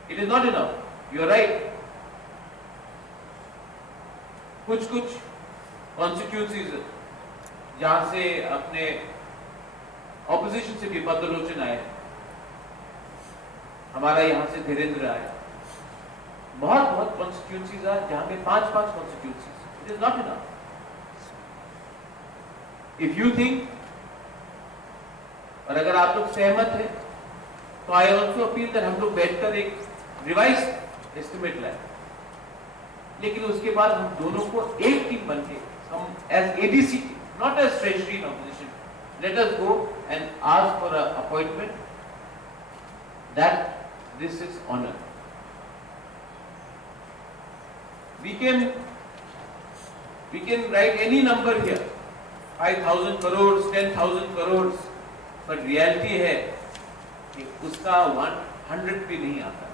It is not enough. You are right. कुछ कॉन्स्टिट्यूंसीज जहां से अपने ऑपोजिशन से भी पद्मलोचन आए, हमारा यहाँ से धीरेन्द्र आए, बहुत कॉन्स्टिट्यूंसीज है जहां में 5 constituencies. It is not enough. If you think और अगर आप लोग सहमत हैं तो आई ऑल्सो अपील दैट हम लोग बैठकर एक रिवाइज एस्टिमेट लाए, लेकिन उसके बाद हम दोनों को एक टीम बन के हम as ADC, not as treasury in opposition, let us go and ask for a appointment that this is honour. We can write any number here, 5,000 crores, 10,000 crores, but reality है कि उसका 100 भी नहीं आता.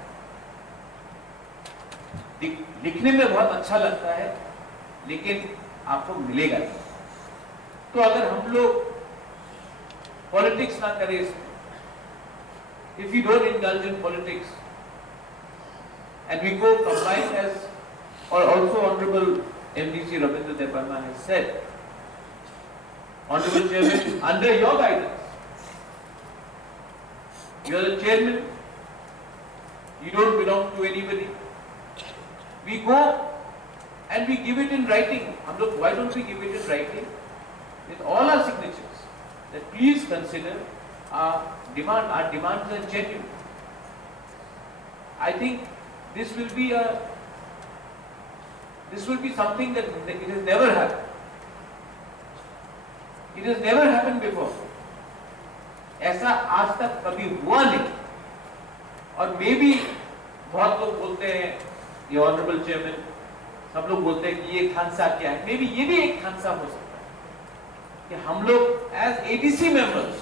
लिखने में बहुत अच्छा लगता है, लेकिन आपको मिलेगा नहीं. तो अगर हम लोग पॉलिटिक्स ना करें इसमें, if we don't indulge in politics and we go combined as, or also Honorable MDC Rabindra Deparna has said, Honorable Chairman, under your guidance, you are the chairman, you don't belong to anybody. We go and we give it in writing. Why don't we give it in writing with all our signatures? That please consider our demand. Our demands are genuine. I think this will be something that it has never happened. It has never happened before. ऐसा आज तक कभी हुआ नहीं. और मे भी बहुत लोग बोलते हैं, ये ऑनरेबल चेयरमैन, सब लोग बोलते हैं कि ये खांसा क्या है. मे भी ये भी एक खांसा हो सकता है कि हम लोग as ADC members,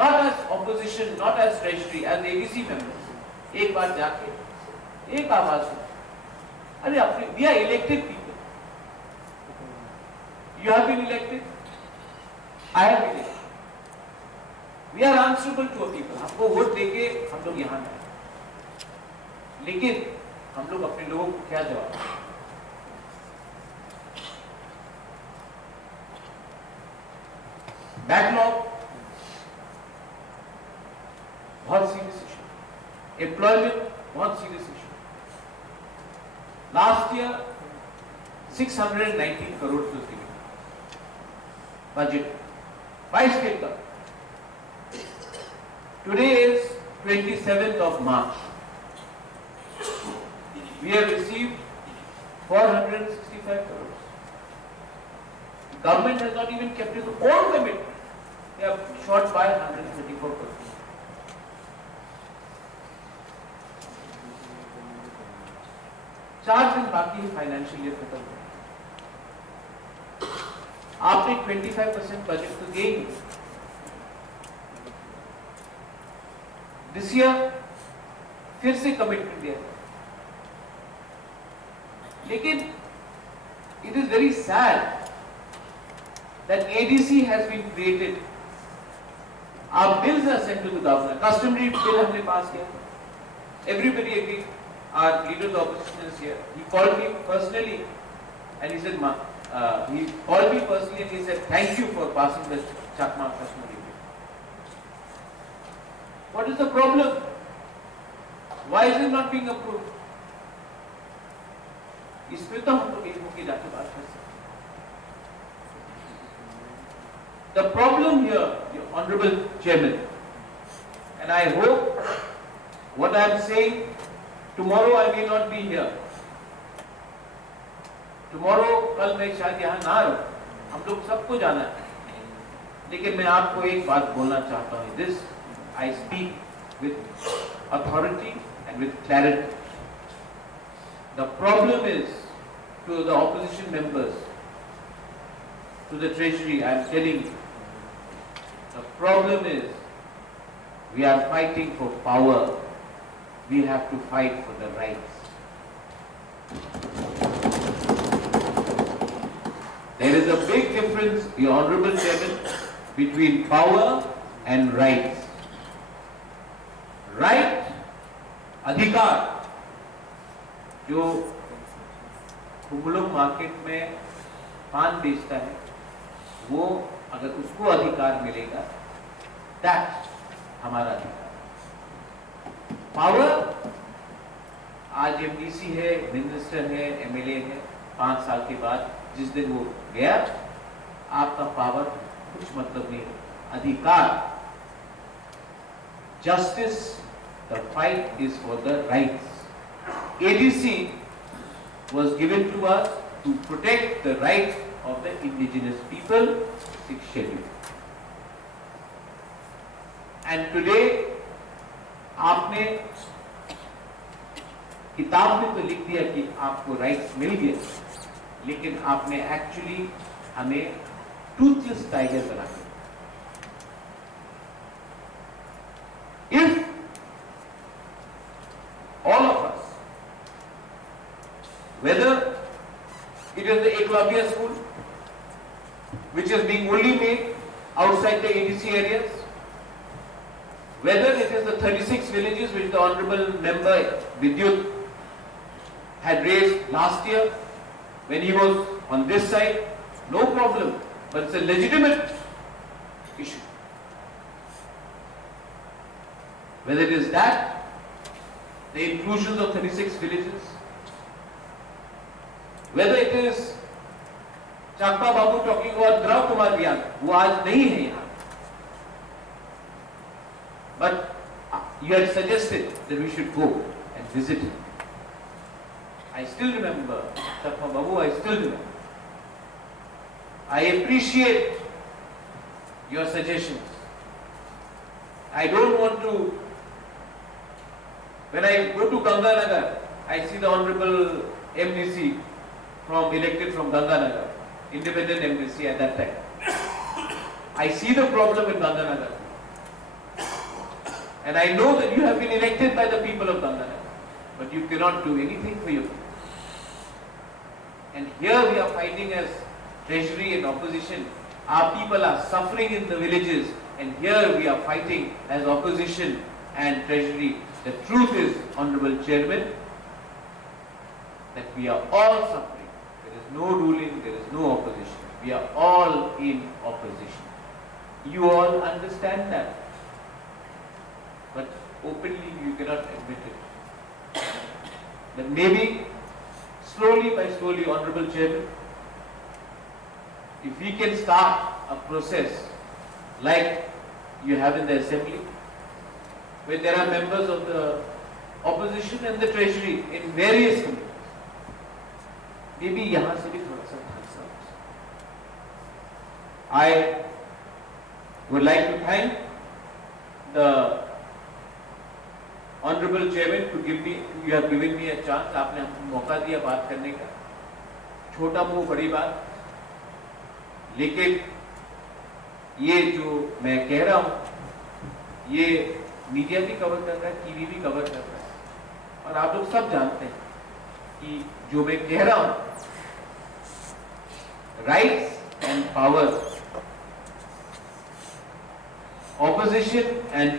not as opposition, not as treasury, as ADC members एक बार जाके एक आवाज हो, अरे अपने, we are elected people. You have been elected. I have been elected. We are answerable to a people. हमको वोट देके हम लोग यहाँ आए, लेकिन हम लोग अपने लोगों को क्या जवाब दें? बैकलॉग बहुत सीरियस इशू, एम्प्लॉयमेंट बहुत serious issue. Last year, 619 crores was given. Budget by state government. Today is 27th of March. We have received 465 crores. The government has not even kept its own commitment. They have short by 134 crores. चार दिन बाकी फाइनेंशियल ईयर खत्म हो. आपने 25% बजट तो दिए ही. दिस ईयर फिर से कमिटमेंट दिया, लेकिन it is very sad that ADC has been created. Our bills are sent to the governor. Customary bill हमने पास किया. Everybody agreed. Our leader of the opposition is here. He called me personally and he said, he called me personally and he said, thank you for passing the Chakma customary bill. What is the problem? Why is it not being approved? इसमें तो हम लोग एक होके जाके बात कर सकते. The problem here, your Honorable Chairman, and I hope what I am saying, tomorrow I may not be here. Tomorrow, कल मैं शायद यहाँ ना रहूं. हम लोग सबको जाना है. लेकिन मैं आपको एक बात बोलना चाहता हूँ. This I speak with authority and with clarity. The problem is to the opposition members, to the treasury. I am telling you. The problem is, we are fighting for power. We have to fight for the rights. There is a big difference, the Honorable Chairman, between power and rights. Right, अधिकार, जो कुमलों मार्केट में पान बेचता है, वो अगर उसको अधिकार मिलेगा, दैट हमारा अधिकार. पावर, आज एमडीसी है, मिनिस्टर है, एमएलए है, 5 साल के बाद जिस दिन वो गया, आपका पावर कुछ मतलब नहीं. अधिकार justice, the fight is for the rights. ADC was given to us to protect the rights of the indigenous people, 6th schedule. And today, आपने किताब में तो लिख दिया कि आपको राइट्स मिल गए, लेकिन आपने एक्चुअली हमें टूथलेस टाइगर बना दिया. If all of us, whether it is the Eklavya school, which is being only made outside the ADC areas, whether it is the 36 villages which the Honorable Member Vidyut had raised last year when he was on this side, no problem, but it's a legitimate issue. Whether it is that, the inclusions of 36 villages, whether it is Chakpa Babu talking about Drav Kumar Biyang, who aaj nahi hai yahan. But you had suggested that we should go and visit him. I still remember, Chakpa Babu, I still remember. I appreciate your suggestions. I don't want to. When I go to Ganganagar, I see the Honorable MDC elected from Ganganagar, independent MDC at that time. I see the problem in Ganganagar. And I know that you have been elected by the people of Ganganagar, but you cannot do anything for your people. And here we are fighting as treasury and opposition. Our people are suffering in the villages, and here we are fighting as opposition and treasury. The truth is, Honorable Chairman, that we are all suffering. There is no ruling, there is no opposition. We are all in opposition. You all understand that. But openly you cannot admit it. But maybe, slowly by slowly, Honorable Chairman, if we can start a process like you have in the Assembly, where there are members of the opposition and the treasury in various committees, maybe yahan se bhi thoda sa khasa ho sakta. I would like to thank the Honorable Chairman you have given me a chance. आपने हमको मौका दिया बात करने का. छोटा मुंह बड़ी बात. लेकिन ये जो मैं कह रहा हूँ, ये मीडिया भी कवर कर रहा है, टीवी भी कवर कर रहा है, और आप लोग सब जानते हैं कि जो मैं कह रहा हूँ, rights and power, opposition and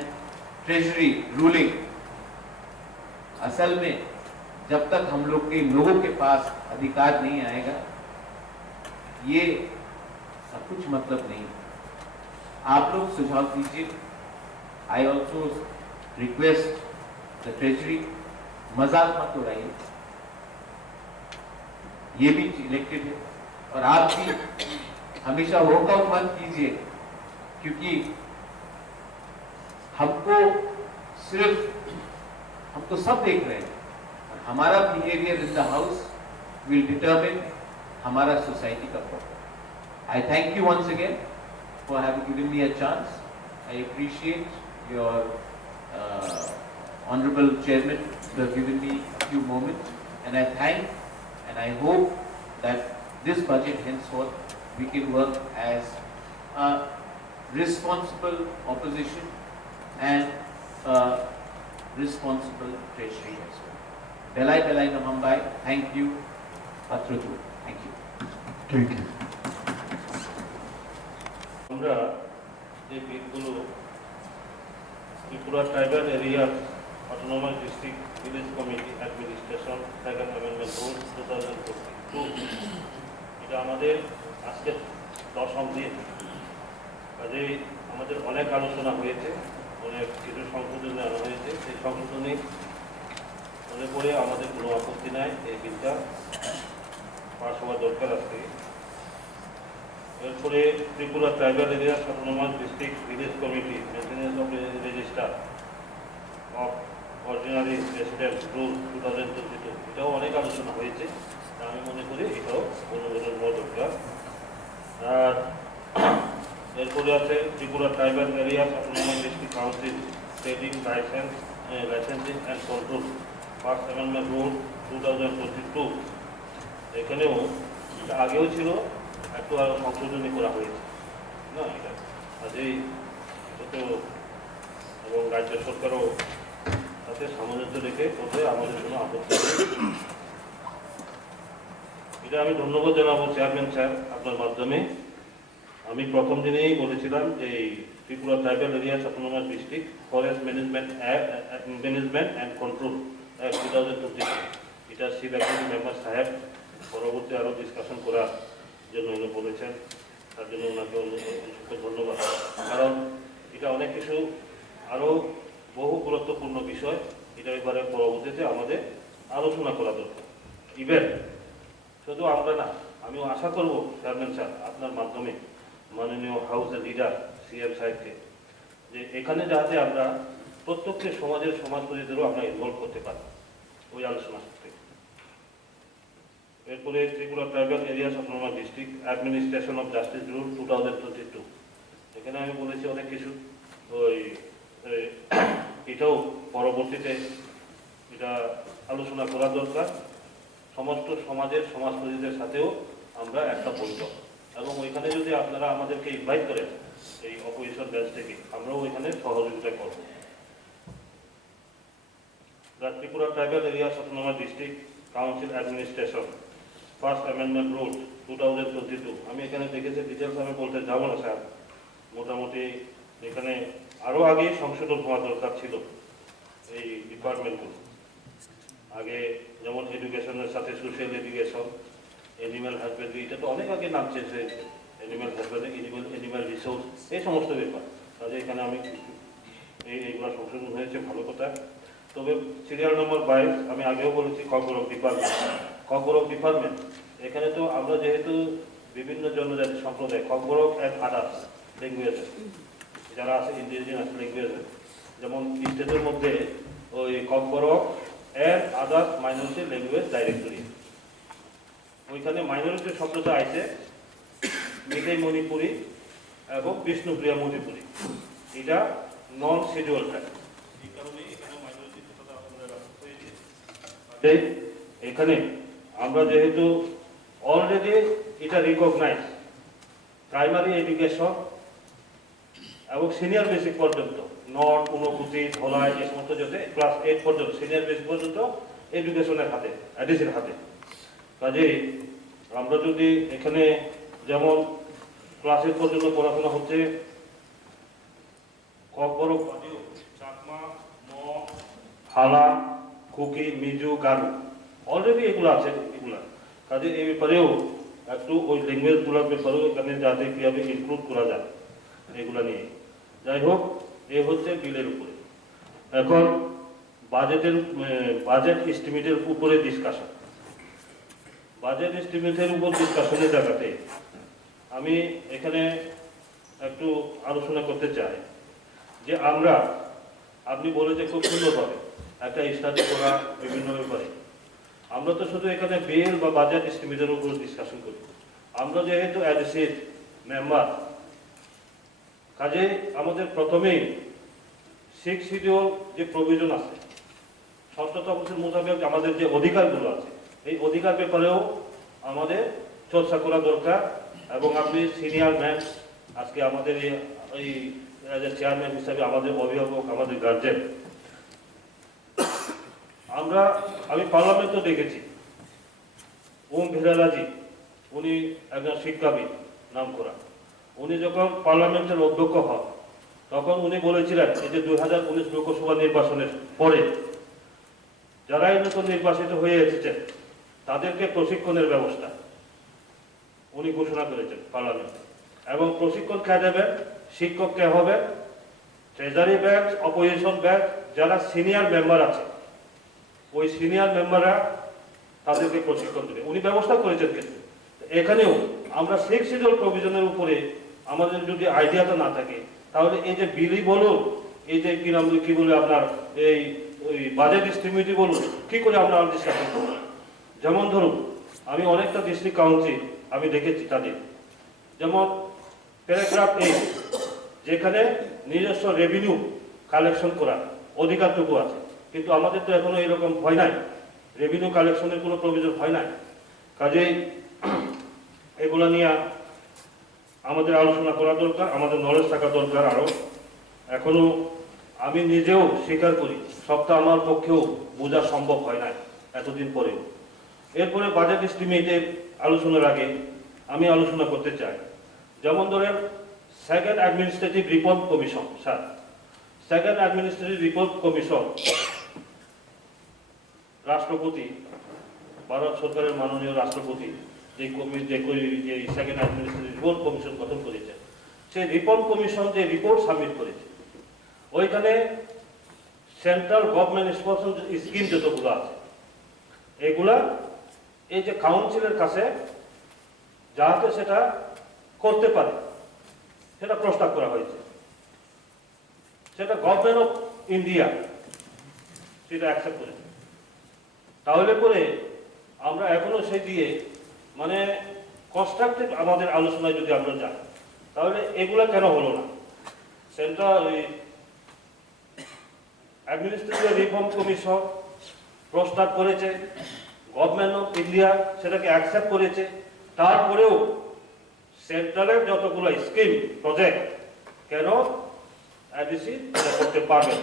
treasury ruling, असल में जब तक हम लोग के लोगों के पास अधिकार नहीं आएगा, ये सब कुछ मतलब नहीं. आप लोग सुझाव दीजिए. I also request the treasury, मजाक मत उड़ाइए. ये भी इलेक्टेड है, और आप भी हमेशा वॉकआउट मत कीजिए, क्योंकि हम तो सब देख रहे हैं, और हमारा behaviour in the house will determine हमारा सोसाइटी का problem. I thank you once again for having given me a chance. I appreciate your Honorable Chairman who have given me a few moments, and I thank and I hope that this budget henceforth we can work as a responsible opposition and a responsible treasury as well. Belai Belai Namambai, thank you. Patratu, thank you. Thank you. আমরা যে বিলগুলো Tripura tribal area autonomous district village committee administration second amendment rule 2022, এটা আমাদের আজকে 10ম দিন. কাজেই আমাদের অনেক আলোচনা হয়েছে, অনেক কিছু সংশোধনী আনা হয়েছে. সেই সংশোধনী মনে করে আমাদের কোনো আপত্তি নাই, এই বিলটা পাস হওয়া দরকার আছে. এরপরে Tripura tribal area autonomous district village committee maintenance of register of ordinary president rule 2022 এটাও অনেক আলোচনা হয়েছে। আমি মনে করি এটাও অনুমোদন হওয়া দরকার। আর এরপরে আছে Tripura tribal areas autonomous district council trading licensing and control first amendment rule 2022। এখানেও এটা আগেও ছিল, একটু আরও সংশোধনী করা হয়েছে না এটা কাজেই তো, এবং রাজ্য সরকারও তাতে সামঞ্জস্য রেখে করলে আমাদের কোনো আপত্তি নেই। এটা আমি ধন্যবাদ জানাবো চেয়ারম্যান স্যার আপনার মাধ্যমে। আমি প্রথম দিনেই বলেছিলাম যে Tripura tribal areas autonomous district forest management and control 2022 এটা চিফ এক্সিকিউটিভ মেম্বার সাহেব পরবর্তী আরও ডিসকাশন করার জন্য উনি বলেছেন, তার জন্য ওনাকে অসংখ্য ধন্যবাদ। কারণ এটা অনেক কিছু আরও বহু গুরুত্বপূর্ণ বিষয়, এটা এবারে পরবর্তীতে আমাদের আলোচনা করা দরকার। ইভেন শুধু আমরা না, আমিও আশা করব চেয়ারম্যান স্যার আপনার মাধ্যমে মাননীয় হাউসের লিডার সিএম সাহেবকে, যে এখানে যাতে আমরা প্রত্যেককে সমাজপতিদেরও আমরা ইনভলভ করতে পারি ওই আলোচনা করতে। এরপরে Tripura tribal areas autonomous district administration of justice rule 2022 এখানে আমি বলেছি অনেক কিছু, ওই এটাও পরবর্তীতে এটা আলোচনা করা দরকার। সমস্ত সমাজপতিদের সাথেও আমরা একটা বৈঠক, এবং ওইখানে যদি আপনারা আমাদেরকে ইনভাইট করেন এই অপোজিশন ব্যাচ থেকে, আমরাও ওইখানে সহযোগিতা করব। Tripura tribal areas autonomous district council administration first amendment rule 2022 আমি এখানে দেখেছি, ডিটেলস আমি বলতে যাব না স্যার। মোটামুটি এখানে আরও আগে সংশোধন হওয়া দরকার ছিল এই ডিপার্টমেন্টগুলো। আগে যেমন এডুকেশনের সাথে সোশ্যাল এডুকেশন, অ্যানিম্যাল হাজবেন্ডারি, এটা তো অনেক আগে নাম চেঞ্জ হয়েছে, অ্যানিম্যাল হাজবেন্ডারি, অ্যানিম্যাল রিসোর্স, এই সমস্ত ব্যাপার। কাজে এখানে আমি এইগুলো সংশোধন হয়েছে, ভালো কথা। তবে সিরিয়াল নম্বর 22 আমি আগেও বলেছি ককবরক ডিপার্টমেন্ট এখানে তো আমরা যেহেতু বিভিন্ন জনজাতি সম্প্রদায় ককবরক অ্যান্ড আদার্স ল্যাঙ্গুয়েজ যারা আছে ইন্ডিজিনাস ল্যাঙ্গুয়েজ, যেমন স্টেটের মধ্যে ওই Kokborok and others minority language directory, ওইখানে মাইনরিটি শব্দটা আছে মিতেই মণিপুরি এবং বিষ্ণুপ্রিয়া মণিপুরি, এটা নন শিডিউল ট্রাইব। এই কারণে এখানে মাইনরিটি কথাটা আপনারা রাখতে হয়েছে। এখানে আমরা যেহেতু অলরেডি এটা রিকগনাইজ প্রাইমারি এডুকেশন এবং সিনিয়র বেসিক পর্যন্ত নর্থ, ঊনকোটি, ধলাই এই সমস্ত যাতে ক্লাস 8 পর্যন্ত সিনিয়র বেসিক পর্যন্ত এডুকেশনের হাতে, অ্যাডিসির হাতে। কাজেই আমরা যদি এখানে যেমন ক্লাস 8 পর্যন্ত পড়াশোনা হচ্ছে ককবরক, চাকমা, হালা, কুকি, মিজু, গারু, অলরেডি এগুলো আছে এগুলা। কাজে এই ব্যাপারেও একটু ওই ল্যাঙ্গুয়েজগুলোর ব্যাপারেও এখানে যাতে কীভাবে ইনক্লুড করা যায় এগুলো নিয়ে। যাই হোক, এ হচ্ছে বিলের উপরে। এখন বাজেট এস্টিমেটের উপরে ডিসকাশন। বাজেট এস্টিমেটের উপর ডিসকাশনের জায়গাতে আমি এখানে একটু আলোচনা করতে চাই যে আপনি বলে যে খুব সুন্দরভাবে একটা স্টাডি করা বিভিন্ন ব্যাপারে, আমরা তো শুধু এখানে বিল বা বাজেট এস্টিমেটের উপর ডিসকাশন করি। আমরা যেহেতু অ্যাডিসিভ মেম্বার, কাজে আমাদের প্রথমেই 6 শিডিউল যে প্রভিশন আছে, ষষ্ঠ তফসিল মোতাবেক আমাদের যে অধিকারগুলো আছে, এই অধিকার ব্যাপারেও আমাদের চর্চা করা দরকার। এবং আপনি সিনিয়র ম্যান, আজকে আমাদের এই চেয়ারম্যান হিসাবে আমাদের অভিভাবক, আমাদের গার্জেন, আমি পার্লামেন্টও দেখেছি ওম ভিরালাজি, উনি একজন শিক্ষাবিদ নাম করা, উনি যখন পার্লামেন্টের অধ্যক্ষ হন তখন উনি বলেছিলেন এই যে 2019 লোকসভা নির্বাচনের পরে যারা এই নতুন নির্বাচিত হয়ে এসেছেন তাদেরকে প্রশিক্ষণের ব্যবস্থা উনি ঘোষণা করেছেন পার্লামেন্টে। এবং প্রশিক্ষণ কে দেবেন, শিক্ষক কে হবে, ট্রেজারি ব্যাচ, অপোজিশন ব্যাচ, যারা সিনিয়র মেম্বার আছে ওই সিনিয়র মেম্বাররা তাদেরকে প্রশিক্ষণ দেবে, উনি ব্যবস্থা করেছেন। কিন্তু এখানেও আমরা 6 শিডিউল প্রভিশনের উপরে আমাদের যদি আইডিয়াটা না থাকে তাহলে এই যে বিলি বলুন এই যে কি নাম কি বলে আপনার এই ওই বাজেট ডিস্ট্রিবিউটি বলুন, কি করে আমরা ডিসকাশন করব? যেমন ধরুন আমি অনেকটা ডিস্ট্রিক্ট কাউন্সিল আমি দেখেছি তাদের, যেমন প্যারাগ্রাফ 8 যেখানে নিজস্ব রেভিনিউ কালেকশন করার অধিকারটুকু আছে, কিন্তু আমাদের তো এখনো এরকম হয় নাই, রেভিনিউ কালেকশনের কোনো প্রভিজন হয় নাই। কাজেই এগুলো নিয়ে আমাদের আলোচনা করা দরকার, আমাদের নলেজ থাকা দরকার আরও। এখনো আমি নিজেও স্বীকার করি সবটা আমার পক্ষেও বোঝা সম্ভব হয় নাই এতদিন পরেও। এরপরে বাজেট এস্টিমেটের আলোচনার আগে আমি আলোচনা করতে চাই, যেমন ধরেন second administrative report commission. Sir, second administrative report commission রাষ্ট্রপতি, ভারত সরকারের মাননীয় রাষ্ট্রপতি যে সেকেন্ড অ্যাডমিনিস্ট্রেটিভ রিপোর্ট কমিশন গঠন করেছে, সেই রিপোর্ট কমিশন যে রিপোর্ট সাবমিট করেছে ওইখানে সেন্ট্রাল গভর্নমেন্ট স্পন্সর স্কিম যতগুলো আছে এগুলা এই যে কাউন্সিলের কাছে যাতে সেটা করতে পারে সেটা প্রস্তাব করা হয়েছে। সেটা গভর্নমেন্ট অফ ইন্ডিয়া সেটা অ্যাকসেপ্ট করেছে। তাহলে পরে আমরা এখনো সেই দিয়ে মানে কনস্ট্রাকটিভ আমাদের আলোচনায় যদি আমরা যাই, তাহলে এগুলা কেন হলো না? সেন্ট্রাল অ্যাডমিনিস্ট্রেটিভ রিফর্ম কমিশন প্রস্তাব করেছে, গভর্নমেন্ট অফ ইন্ডিয়া সেটাকে অ্যাকসেপ্ট করেছে, তারপরেও সেন্ট্রালের যতগুলো স্কিম প্রজেক্ট কেন অ্যাডিসি করতে পারবে?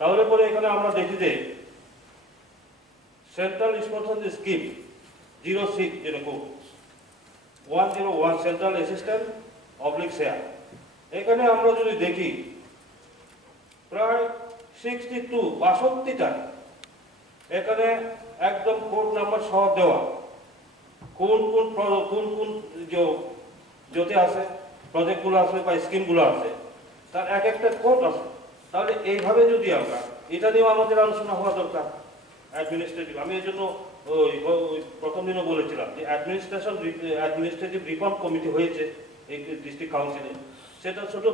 তাহলে পরে এখানে আমরা দেখি যে সেন্ট্রাল স্পন্সর স্কিম 06 যেরকম 101 সেন্ট্রাল অ্যাসিস্ট্যান্ট অবলিক শেয়ার, এখানে আমরা যদি দেখি প্রায় 62টা এখানে একদম কোড নাম্বার সহ দেওয়া, কোন কোন যতে আছে প্রজেক্টগুলো আছে বা স্কিমগুলো আছে তার এক একটা কোড আছে। তাহলে এইভাবে যদি আমরা এটা নিয়েও আমাদের আলোচনা হওয়া দরকার অ্যাডমিনিস্ট্রেটিভ। আমি এই জন্য প্রথম দিনও বলেছিলাম যে অ্যাডমিনিস্ট্রেটিভ রিফর্ম কমিটি হয়েছে এই ডিস্ট্রিক্ট কাউন্সিলে, সেটা শুধু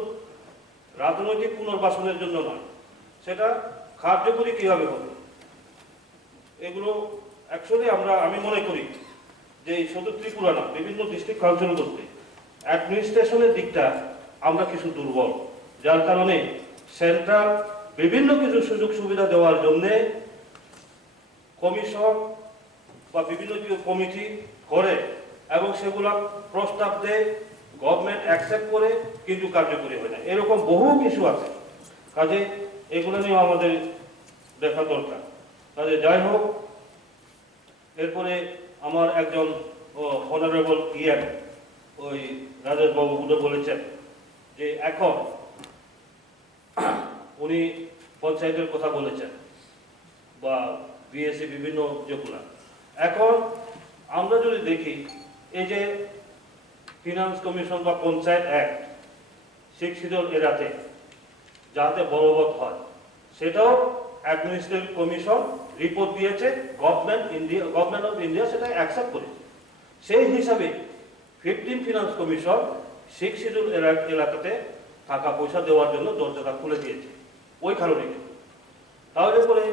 রাজনৈতিক পুনর্বাসনের জন্য নয়, সেটা কার্যকরী কীভাবে হবে এগুলো অ্যাকচুয়ালি আমি মনে করি যে শুধু ত্রিপুরা না, বিভিন্ন ডিস্ট্রিক্ট কাউন্সিল করতে অ্যাডমিনিস্ট্রেশনের দিকটা আমরা কিছু দুর্বল, যার কারণে সেন্ট্রাল বিভিন্ন কিছু সুযোগ সুবিধা দেওয়ার জন্যে কমিশন বা বিভিন্ন কমিটি করে এবং সেগুলো প্রস্তাব দেয়, গভর্নমেন্ট অ্যাকসেপ্ট করে, কিন্তু কার্যকরী হয় না। এরকম বহু কিছু আছে, কাজে এগুলো নিয়েও আমাদের দেখা দরকার। কাজে যাই হোক, এরপরে আমার একজন অনারেবল ইএম ওই রাজেশ বাবু বলেছেন যে এখন উনি পঞ্চায়েতের কথা বলেছেন বা বিএসসি বিভিন্ন যেগুলা। এখন আমরা যদি দেখি এই যে ফিনান্স কমিশন বা পঞ্চায়েত অ্যাক্ট শিক্ষিত এরাতে যাতে বলবৎ হয়, সেটাও অ্যাডমিনিস্ট্রেটিভ কমিশন রিপোর্ট দিয়েছে, গভর্নমেন্ট অফ ইন্ডিয়া সেটা অ্যাকসেপ্ট করেছে। সেই হিসাবে 15 ফিনান্স কমিশন শিক্ষিত এলাকাতে টাকা পয়সা দেওয়ার জন্য দরজাটা খুলে দিয়েছে ওই কারণে। তাহলে পরে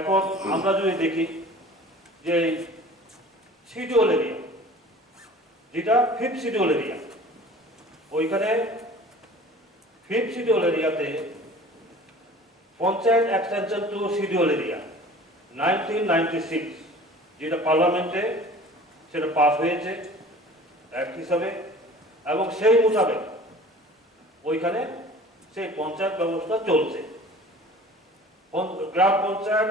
এখন আমরা যদি দেখি যে শিডিউল এরিয়া যেটা 5th শিডিউল এরিয়া, ওইখানে 5th শিডিউল এরিয়াতে panchayat extension to schedule area 1996 যেটা পার্লামেন্টে সেটা পাস হয়েছে অ্যাক্ট হিসাবে, এবং সেই মোতাবেক ওইখানে সেই পঞ্চায়েত ব্যবস্থা চলছে। গ্রাম পঞ্চায়েত,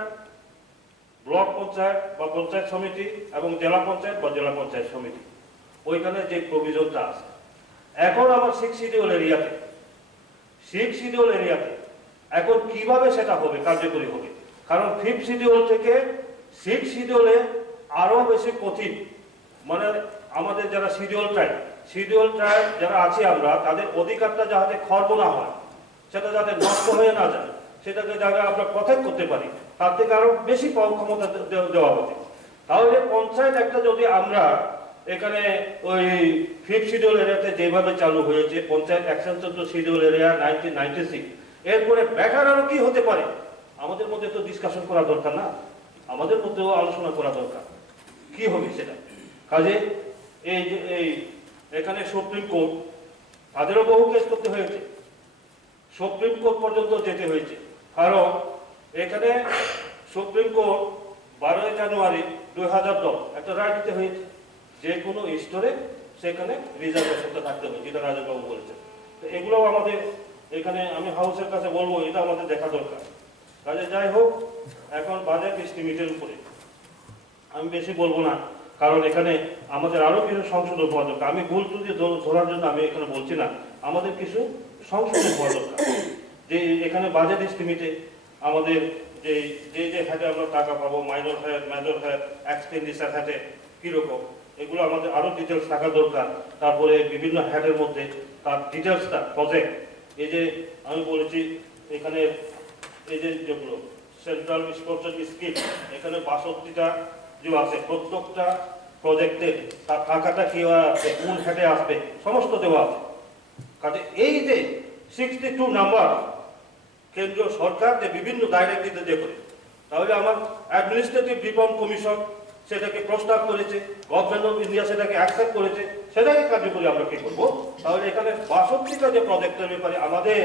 ব্লক পঞ্চায়েত বা পঞ্চায়েত সমিতি এবং জেলা পঞ্চায়েত বা জেলা পঞ্চায়েত সমিতি, ওইখানে যে প্রভিশনটা আছে। এখন আমার 6th শিডিউল এরিয়াতে এখন কিভাবে সেটা হবে, কার্যকরী হবে? কারণ 5th শিডিউল থেকে 6th শিডিউলে আরো বেশি কঠিন, মানে আমাদের যারা শিডিউল ট্রাইব যারা আছি আমরা, তাদের অধিকারটা যাতে খর্ব না হয়, সেটা যাতে নষ্ট হয়ে না যায়, সেটাকে যাতে আমরা প্রটেক্ট করতে পারি, তার থেকে আরো বেশি ক্ষমতা দেওয়া হবে। তাহলে পঞ্চায়েত একটা যদি আমরা এখানে ওই 5th শিডিউল এরিয়াতে যেভাবে চালু হয়েছে panchayat extension to schedule area 1996, এরপরে বেটার আরো কি হতে পারে আমাদের মধ্যে তো ডিসকাশন করা দরকার না, আমাদের মধ্যেও আলোচনা করা দরকার কি হবে সেটা। কাজে এই যে এখানে সুপ্রিম কোর্ট তাদেরও বহু কেস করতে হয়েছে, সুপ্রিম কোর্ট পর্যন্ত যেতে হয়েছে, কারণ এখানে সুপ্রিম কোর্ট 12 জানুয়ারি 2010 একটা রায় দিতে হয়েছে যে কোনো স্টোরে সেখানে রিজার্ভেশনটা থাকতে হবে, যেটা রাজাবাবু বলেছেন। তো এগুলোও আমাদের এখানে আমি হাউসের কাছে বলবো এটা আমাদের দেখা দরকার। কাজে যাই হোক, এখন বাজেট এস্টিমেটের উপরে আমি বেশি বলবো না, কারণ এখানে আমাদের আরো কিছু সংশোধন হওয়া দরকার। আমি ভুল ত্রুটি ধরার জন্য আমি এখানে বলছি না, আমাদের কিছু সংশোধন হওয়া দরকার। যে এখানে বাজেট এস্টিমেটে আমাদের যে যে হ্যাটে আমরা টাকা পাবো, minor head, major head, expenditure হ্যাটে কীরকম, এগুলো আমাদের আরো ডিটেলস থাকা দরকার। তারপরে বিভিন্ন হ্যাটের মধ্যে তার ডিটেলসটা প্রজেক্ট, এই যে আমি বলেছি এখানে এই যে যেগুলো সেন্ট্রাল স্পন্সর স্কিম, এখানে 62টা যে আছে, প্রত্যেকটা প্রজেক্টের তার টাকাটা কি আছে, কোন হ্যাটে আসবে, সমস্ত দেওয়া আছে। কাজে এই যে 62 নাম্বার কেন্দ্রীয় সরকার যে বিভিন্ন ডাইরেক্টিভ যে করে, তাহলে আমার অ্যাডমিনিস্ট্রেটিভ রিফর্ম কমিশন সেটাকে প্রস্তাব করেছে, গভর্নমেন্ট অফ ইন্ডিয়া সেটাকে অ্যাকসেপ্ট করেছে, সেটাকে কার্যকরী আমরা কি করবো। তাহলে এখানে 62টা যে প্রজেক্টের ব্যাপারে আমাদের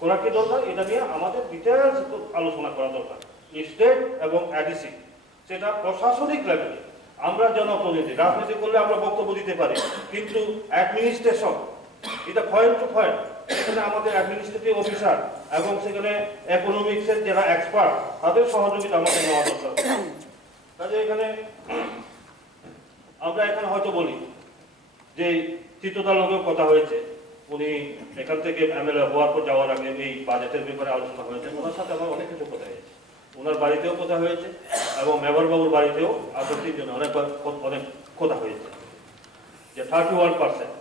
করা কি দরকার, এটা নিয়ে আমাদের ডিটেলস আলোচনা করা দরকার। স্টেট এবং এডিসি সেটা প্রশাসনিক লেভেলে আমরা জনপ্রতিনিধি, রাজনীতি করলে আমরা বক্তব্য দিতে পারি, কিন্তু অ্যাডমিনিস্ট্রেশন এটা পয়েন্ট টু পয়েন্ট, এখানে আমাদের অ্যাডমিনিস্ট্রেটিভ অফিসার এবং সেখানে ইকোনমিক্সের যারা এক্সপার্ট তাদের সহযোগিতা আমাদের নেওয়া দরকার। কাজে এখানে আমরা এখানে হয়তো বলি যে চিত্রদার লোকেও কথা হয়েছে, উনি এখান থেকে এমএলএ হওয়ার পর যাওয়ার আগে এই বাজেটের ব্যাপারে আলোচনা হয়েছে, ওনার সাথে আমার অনেক কিছু কথা হয়েছে, ওনার বাড়িতেও কথা হয়েছে এবং মেয়র বাবুর বাড়িতেও আগস্টির জন্য অনেক কথা হয়েছে। যে 31%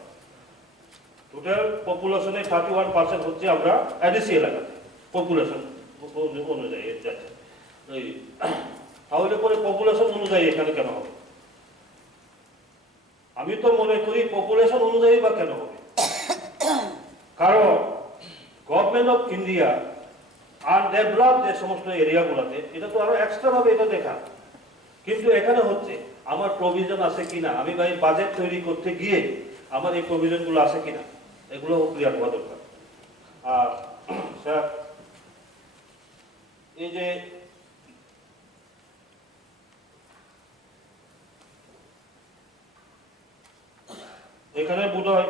টোটাল পপুলেশনে 31% হচ্ছে আমরা এডিসি এলাকাতে পপুলেশন অনুযায়ী যাচ্ছে। তাহলে পরে পপুলেশন অনুযায়ী এখানে কেন হবে? আমি তো মনে করি পপুলেশন অনুযায়ী বা কেন হবে, কারণ গভর্নমেন্ট অফ ইন্ডিয়া আনডেভেলপ যে সমস্ত এরিয়াগুলোতে এটা তো আরো এক্সট্রা ভাবে এটা দেখা, কিন্তু এখানে হচ্ছে আমার প্রভিশন আছে কিনা, আমি ভাই বাজেট তৈরি করতে গিয়ে আমার এই প্রভিশন গুলো আছে কিনা, এগুলো ক্লিয়ার হওয়া দরকার। আর স্যার এই যে এখানে বোধ হয়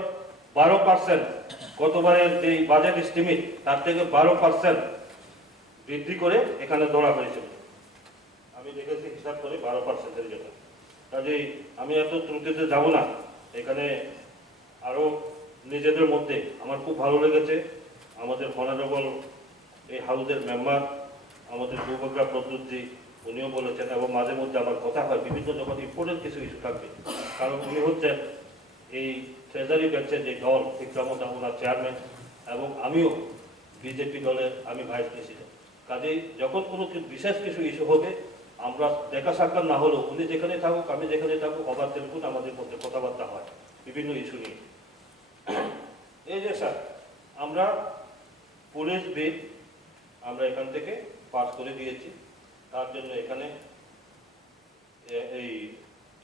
12% গতবারের যে বাজেট এস্টিমেট তার থেকে 12% বৃদ্ধি করে এখানে ধরা হয়েছিল, আমি দেখেছি হিসাব করে 12% যেটা। কাজেই আমি এত ত্রুটিতে যাব না, এখানে আরো নিজেদের মধ্যে আমার খুব ভালো লেগেছে আমাদের অনারেবল এই হাউসের মেম্বার আমাদের দুবগ্রা প্রদ্যুৎজি উনিও বলেছেন, এবং মাঝে মধ্যে আমার কথা হয় বিভিন্ন যখন ইম্পর্টেন্ট কিছু ইস্যু থাকবে, কারণ উনি হচ্ছেন এই ট্রেজারি বেঞ্চের যে দল বিক্রমতা ওনার চেয়ারম্যান, এবং আমিও বিজেপি দলের আমি ভাইস প্রেসিডেন্ট। কাজেই যখন কোনো বিশেষ কিছু ইস্যু হবে আমরা দেখা সাক্ষাৎ না হলেও উনি যেখানে থাকুক আমি যেখানে থাকুক আবার টেলিফোন আমাদের মধ্যে কথাবার্তা হয় বিভিন্ন ইস্যু নিয়ে। এই যে স্যার আমরা পুলিশ বিল আমরা এখান থেকে পাস করে দিয়েছি, তার জন্য এখানে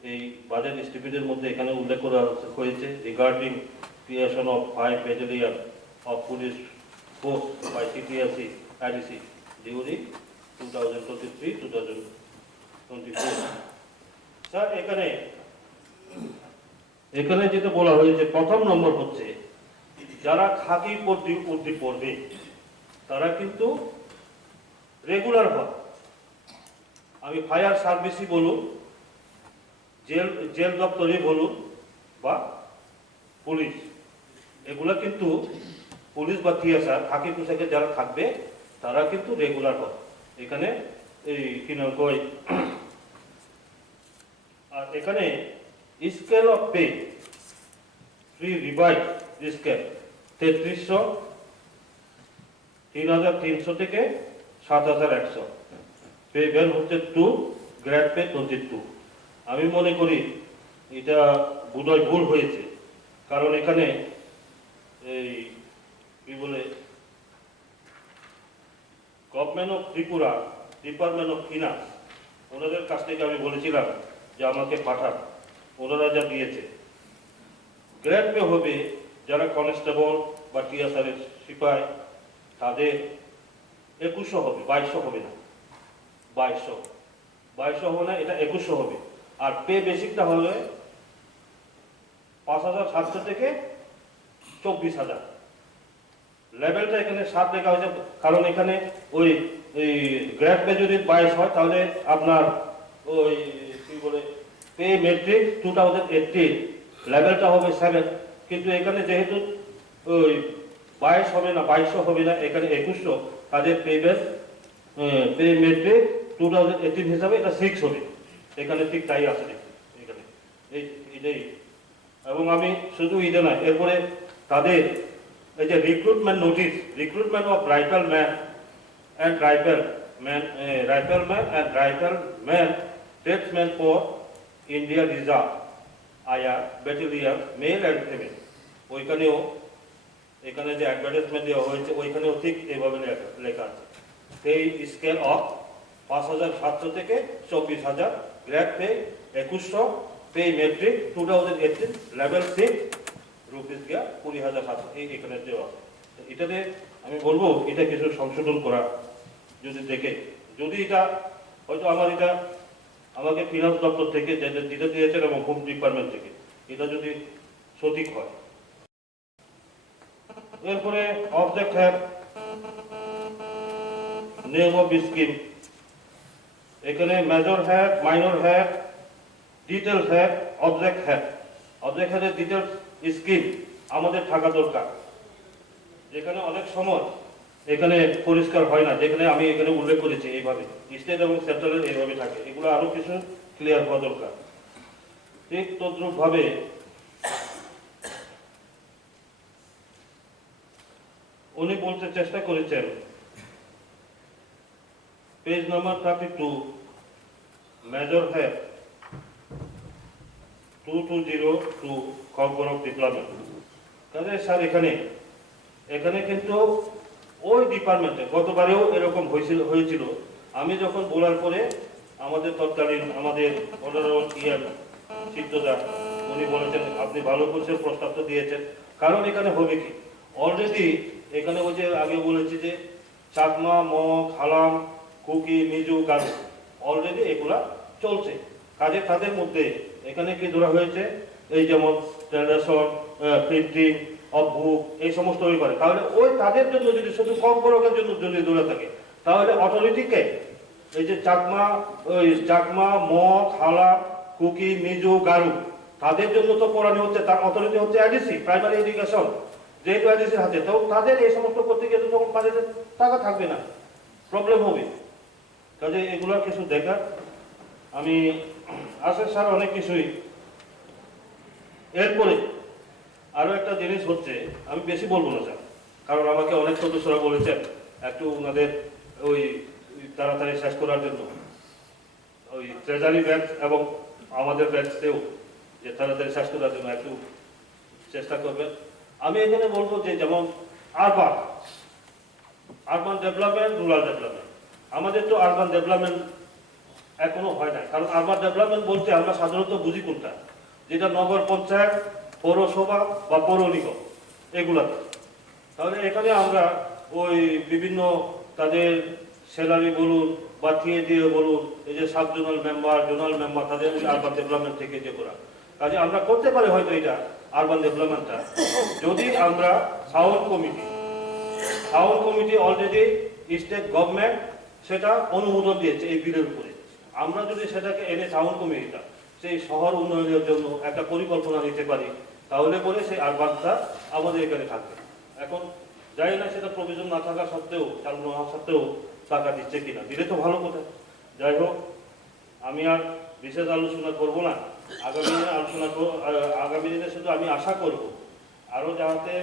এই বাজেট এস্টিমেটের মধ্যে এখানে উল্লেখ করা হয়েছে regarding creation of 5 battalion of police force by CTSC ADC during 2023-2024। Sir এখানে যেটা বলা হয়েছে প্রথম নম্বর হচ্ছে যারা খাকি উর্দি পড়বে তারা কিন্তু রেগুলার হয়, আমি ফায়ার সার্ভিসই বলুন, জেল দপ্তরই বলুন বা পুলিশ, এগুলা কিন্তু পুলিশ বা টিএসআর খাকি পোশাকে যারা থাকবে তারা কিন্তু রেগুলার হয় এখানে। এই কি নাম কই, আর এখানে scale of pay free revise scale 3300, 3300 থেকে 7100, পে ব্যান হচ্ছে 2, গ্রেড পে 22। আমি মনে করি এটা বোধহয় ভুল হয়েছে, কারণ এখানে এই কি বলে government of Tripura, department of finance, ওনাদের কাছ থেকে আমি বলেছিলাম যে আমাকে পাঠান, ওনারা যা দিয়েছে। গ্রেড পে হবে যারা কনস্টেবল বা টিএসআরের সিপাই, তাদের 2100 হবে, 2200 হবে না, 2200 হবে না, এটা 2100 হবে। আর পে বেসিকটা হবে 5700 থেকে 24000। লেভেলটা এখানে 7 লেখা হয়েছে, কারণ এখানে ওই গ্রেড পে যদি 22 হয় তাহলে আপনার ওই কি বলে পে মেট্রিক 2018 লেভেলটা হবে 7, কিন্তু এখানে যেহেতু ওই 22 হবে না, 2200 হবে না, এখানে 2100, তাদের পে মেট্রিক 2018 হিসাবে এটা 6 হবে। এখানে ঠিক তাই আছে এখানে এটাই। এবং আমি শুধু ইদে নয়, এরপরে তাদের এই যে recruitment notice, recruitment of rifleman and rifleman tradesman for India reserve IR battalion male and female, ওইখানেও এখানে যে অ্যাডভার্টাইজমেন্ট দেওয়া হয়েছে ওইখানেও ঠিক এইভাবে লেখা আছে। সেই স্কেল অফ 5700 থেকে 24000, grade pay 2100, pay metric 2018 level 6 rupees গিয়া 20700 এখানে দেওয়া আছে। এটাতে আমি বলবো এটা কিছু সংশোধন করা, যদি দেখে, যদি এটা হয়তো আমাকে ফিনান্স দপ্তর থেকে যেটা দিয়েছেন এবং হোম ডিপার্টমেন্ট থেকে এটা যদি সঠিক হয়। এরপরে object head name of scheme, এখানে major head, minor head, detail head, object head. Object হ্যাভের ডিটেলস স্কিম আমাদের থাকা দরকার, যেখানে অনেক সময় এখানে পরিষ্কার হয় না, যেখানে আমি এখানে উল্লেখ করেছি এইভাবে স্টেট এবং সেন্ট্রালের এইভাবে থাকে, এগুলো আরো কিছু ক্লিয়ার হওয়া দরকার। ঠিক তদ্রুপ ভাবে উনি বলতে চেষ্টা করেছেন পেজ নাম্বার 32, মেজর হ্যাভ 2202 খবর অফ ডিপ্লয়মেন্ট। কাজে স্যার এখানে কিন্তু ওই ডিপার্টমেন্টে গতবারেও এরকম হয়েছিল। আমি যখন বলার পরে আমাদের তৎকালীন আমাদের অনারেবল চিত্তদা উনি বলেছেন আপনি ভালো করেছেন, প্রস্তাবটা দিয়েছেন। কারণ এখানে হবে কি, অলরেডি এখানে ওই যে আগে বলেছি যে চাকমা, মগ, হালাম, কুকি, মিজু, গারু অলরেডি এগুলা চলছে। কাজে তাদের মধ্যে এখানে কি ধরা হয়েছে, এই যেমন ট্রান্সলেশন, প্রিন্টিং অফ বুক, এই সমস্ত ব্যাপারে, তাহলে ওই তাদের জন্য যদি শুধু কম বড়কের জন্য যদি ধরে থাকে, তাহলে অথরিটিকে এই যে চাকমা, মগ, হালাম, কুকি, মিজু, গারু তাদের জন্য তো পড়ানো হচ্ছে, তার অথরিটি হচ্ছে এডিসি, প্রাইমারি এডুকেশন, যেহেতু এডিসির হাতে, তো তাদের এই সমস্ত করতে গিয়ে তখন বাজেটের টাকা থাকবে না, প্রবলেম হবে। কাজে এগুলো কিছু দেখার আমি আসে স্যার অনেক কিছুই। এরপরে আরো একটা জিনিস হচ্ছে, আমি বেশি বলবো না স্যার, কারণ আমাকে অনেক সদস্যরা বলেছেন একটু ওনাদের ওই তাড়াতাড়ি শেষ করার জন্য, ওই ট্রেজারি ব্যাংক এবং আমাদের ব্যাংকেও যে তাড়াতাড়ি শেষ করার জন্য একটু চেষ্টা করবেন। আমি এখানে বলবো যে যেমন আরবান ডেভেলপমেন্ট, রুরাল ডেভেলপমেন্ট, আমাদের তো আরবান ডেভেলপমেন্ট এখনো হয় না। কারণ আরবান ডেভেলপমেন্ট বলতে আমরা সাধারণত বুঝি কোনটা, যেটা নগর পঞ্চায়েত, পৌরসভা বা পৌর নিগম এগুলাতে। তাহলে এখানে আমরা ওই বিভিন্ন তাদের স্যালারি বলুন বা দিয়ে বলুন, এই যে sub zonal member, zonal member, তাদের আরবান ডেভেলপমেন্ট থেকে যে করা কাজে আমরা করতে পারি হয়তো এটা আরবান ডেভেলপমেন্টটা, যদি আমরা sound committee already state government সেটা অনুমোদন দিয়েছে এই বিলের উপরে, আমরা যদি সেটাকে এনে সাউন্ড কমিটিটা সেই শহর উন্নয়নের জন্য একটা পরিকল্পনা নিতে পারি, তাহলে পরে সেই আরবানটা আমাদের এখানে থাকবে। এখন জানি না সেটা প্রভিশন না থাকা সত্ত্বেও, চালু না হওয়া সত্ত্বেও টাকা দিচ্ছে কিনা, দিলে তো ভালো কথা। যাই হোক, আমি আর বিশেষ আলোচনা করব না, আগামী দিনে শুধু আমি আশা করব আরও যাতে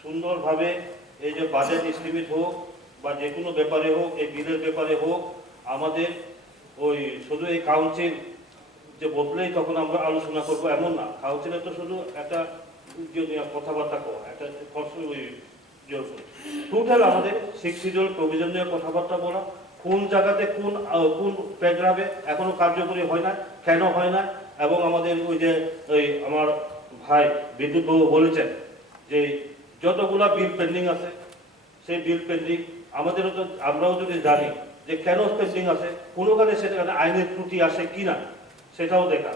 সুন্দরভাবে এই যে বাজেট এস্টিমেট হোক বা যে কোনো ব্যাপারে হোক, এই বিলের ব্যাপারে হোক, আমাদের ওই শুধু এই কাউন্সিল যে বদলেই তখন আমরা আলোচনা করবো এমন না। কাউন্সিলের তো শুধু একটা কথাবার্তা একটা জোর করেছি। টোটাল আমাদের 6 শিডিউল প্রভিশন নিয়ে কথাবার্তা বলা, কোন জায়গাতে কোন প্যারাগ্রাফে এখনো কার্যকরী হয় না, কেন হয় না, এবং আমাদের ওই যে ওই আমার ভাই বিদ্যুৎ বাবু বলেছেন যে যতগুলা বিল পেন্ডিং আছে সেই বিল পেন্ডিং আমাদেরও তো আমরাও যদি জানি যে কেন পেন্ডিং আছে, কোনোখানে সেখানে আইনের ত্রুটি আসে কিনা সেটাও দেখা।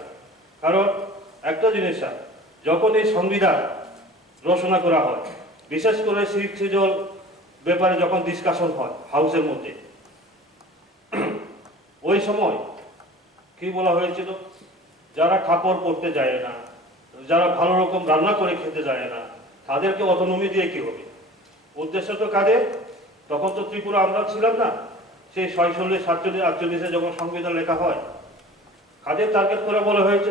কারণ একটা জিনিস যখন এই সংবিধান রচনা করা হয়, বিশেষ করে শিডিউল ব্যাপারে যখন ডিসকাশন হয় হাউসের মধ্যে, ওই সময় কি বলা হয়েছিল, যারা কাপড় পরতে যায় না, যারা ভালো রকম রান্না করে খেতে যায় না, তাদেরকে অটোনমি দিয়ে কি হবে? উদ্দেশ্য তো কাদের? তখন তো ত্রিপুরা আমরা ছিলাম না, সেই 46, 47, 48 যখন সংবিধান লেখা হয়, কাদের টার্গেট করে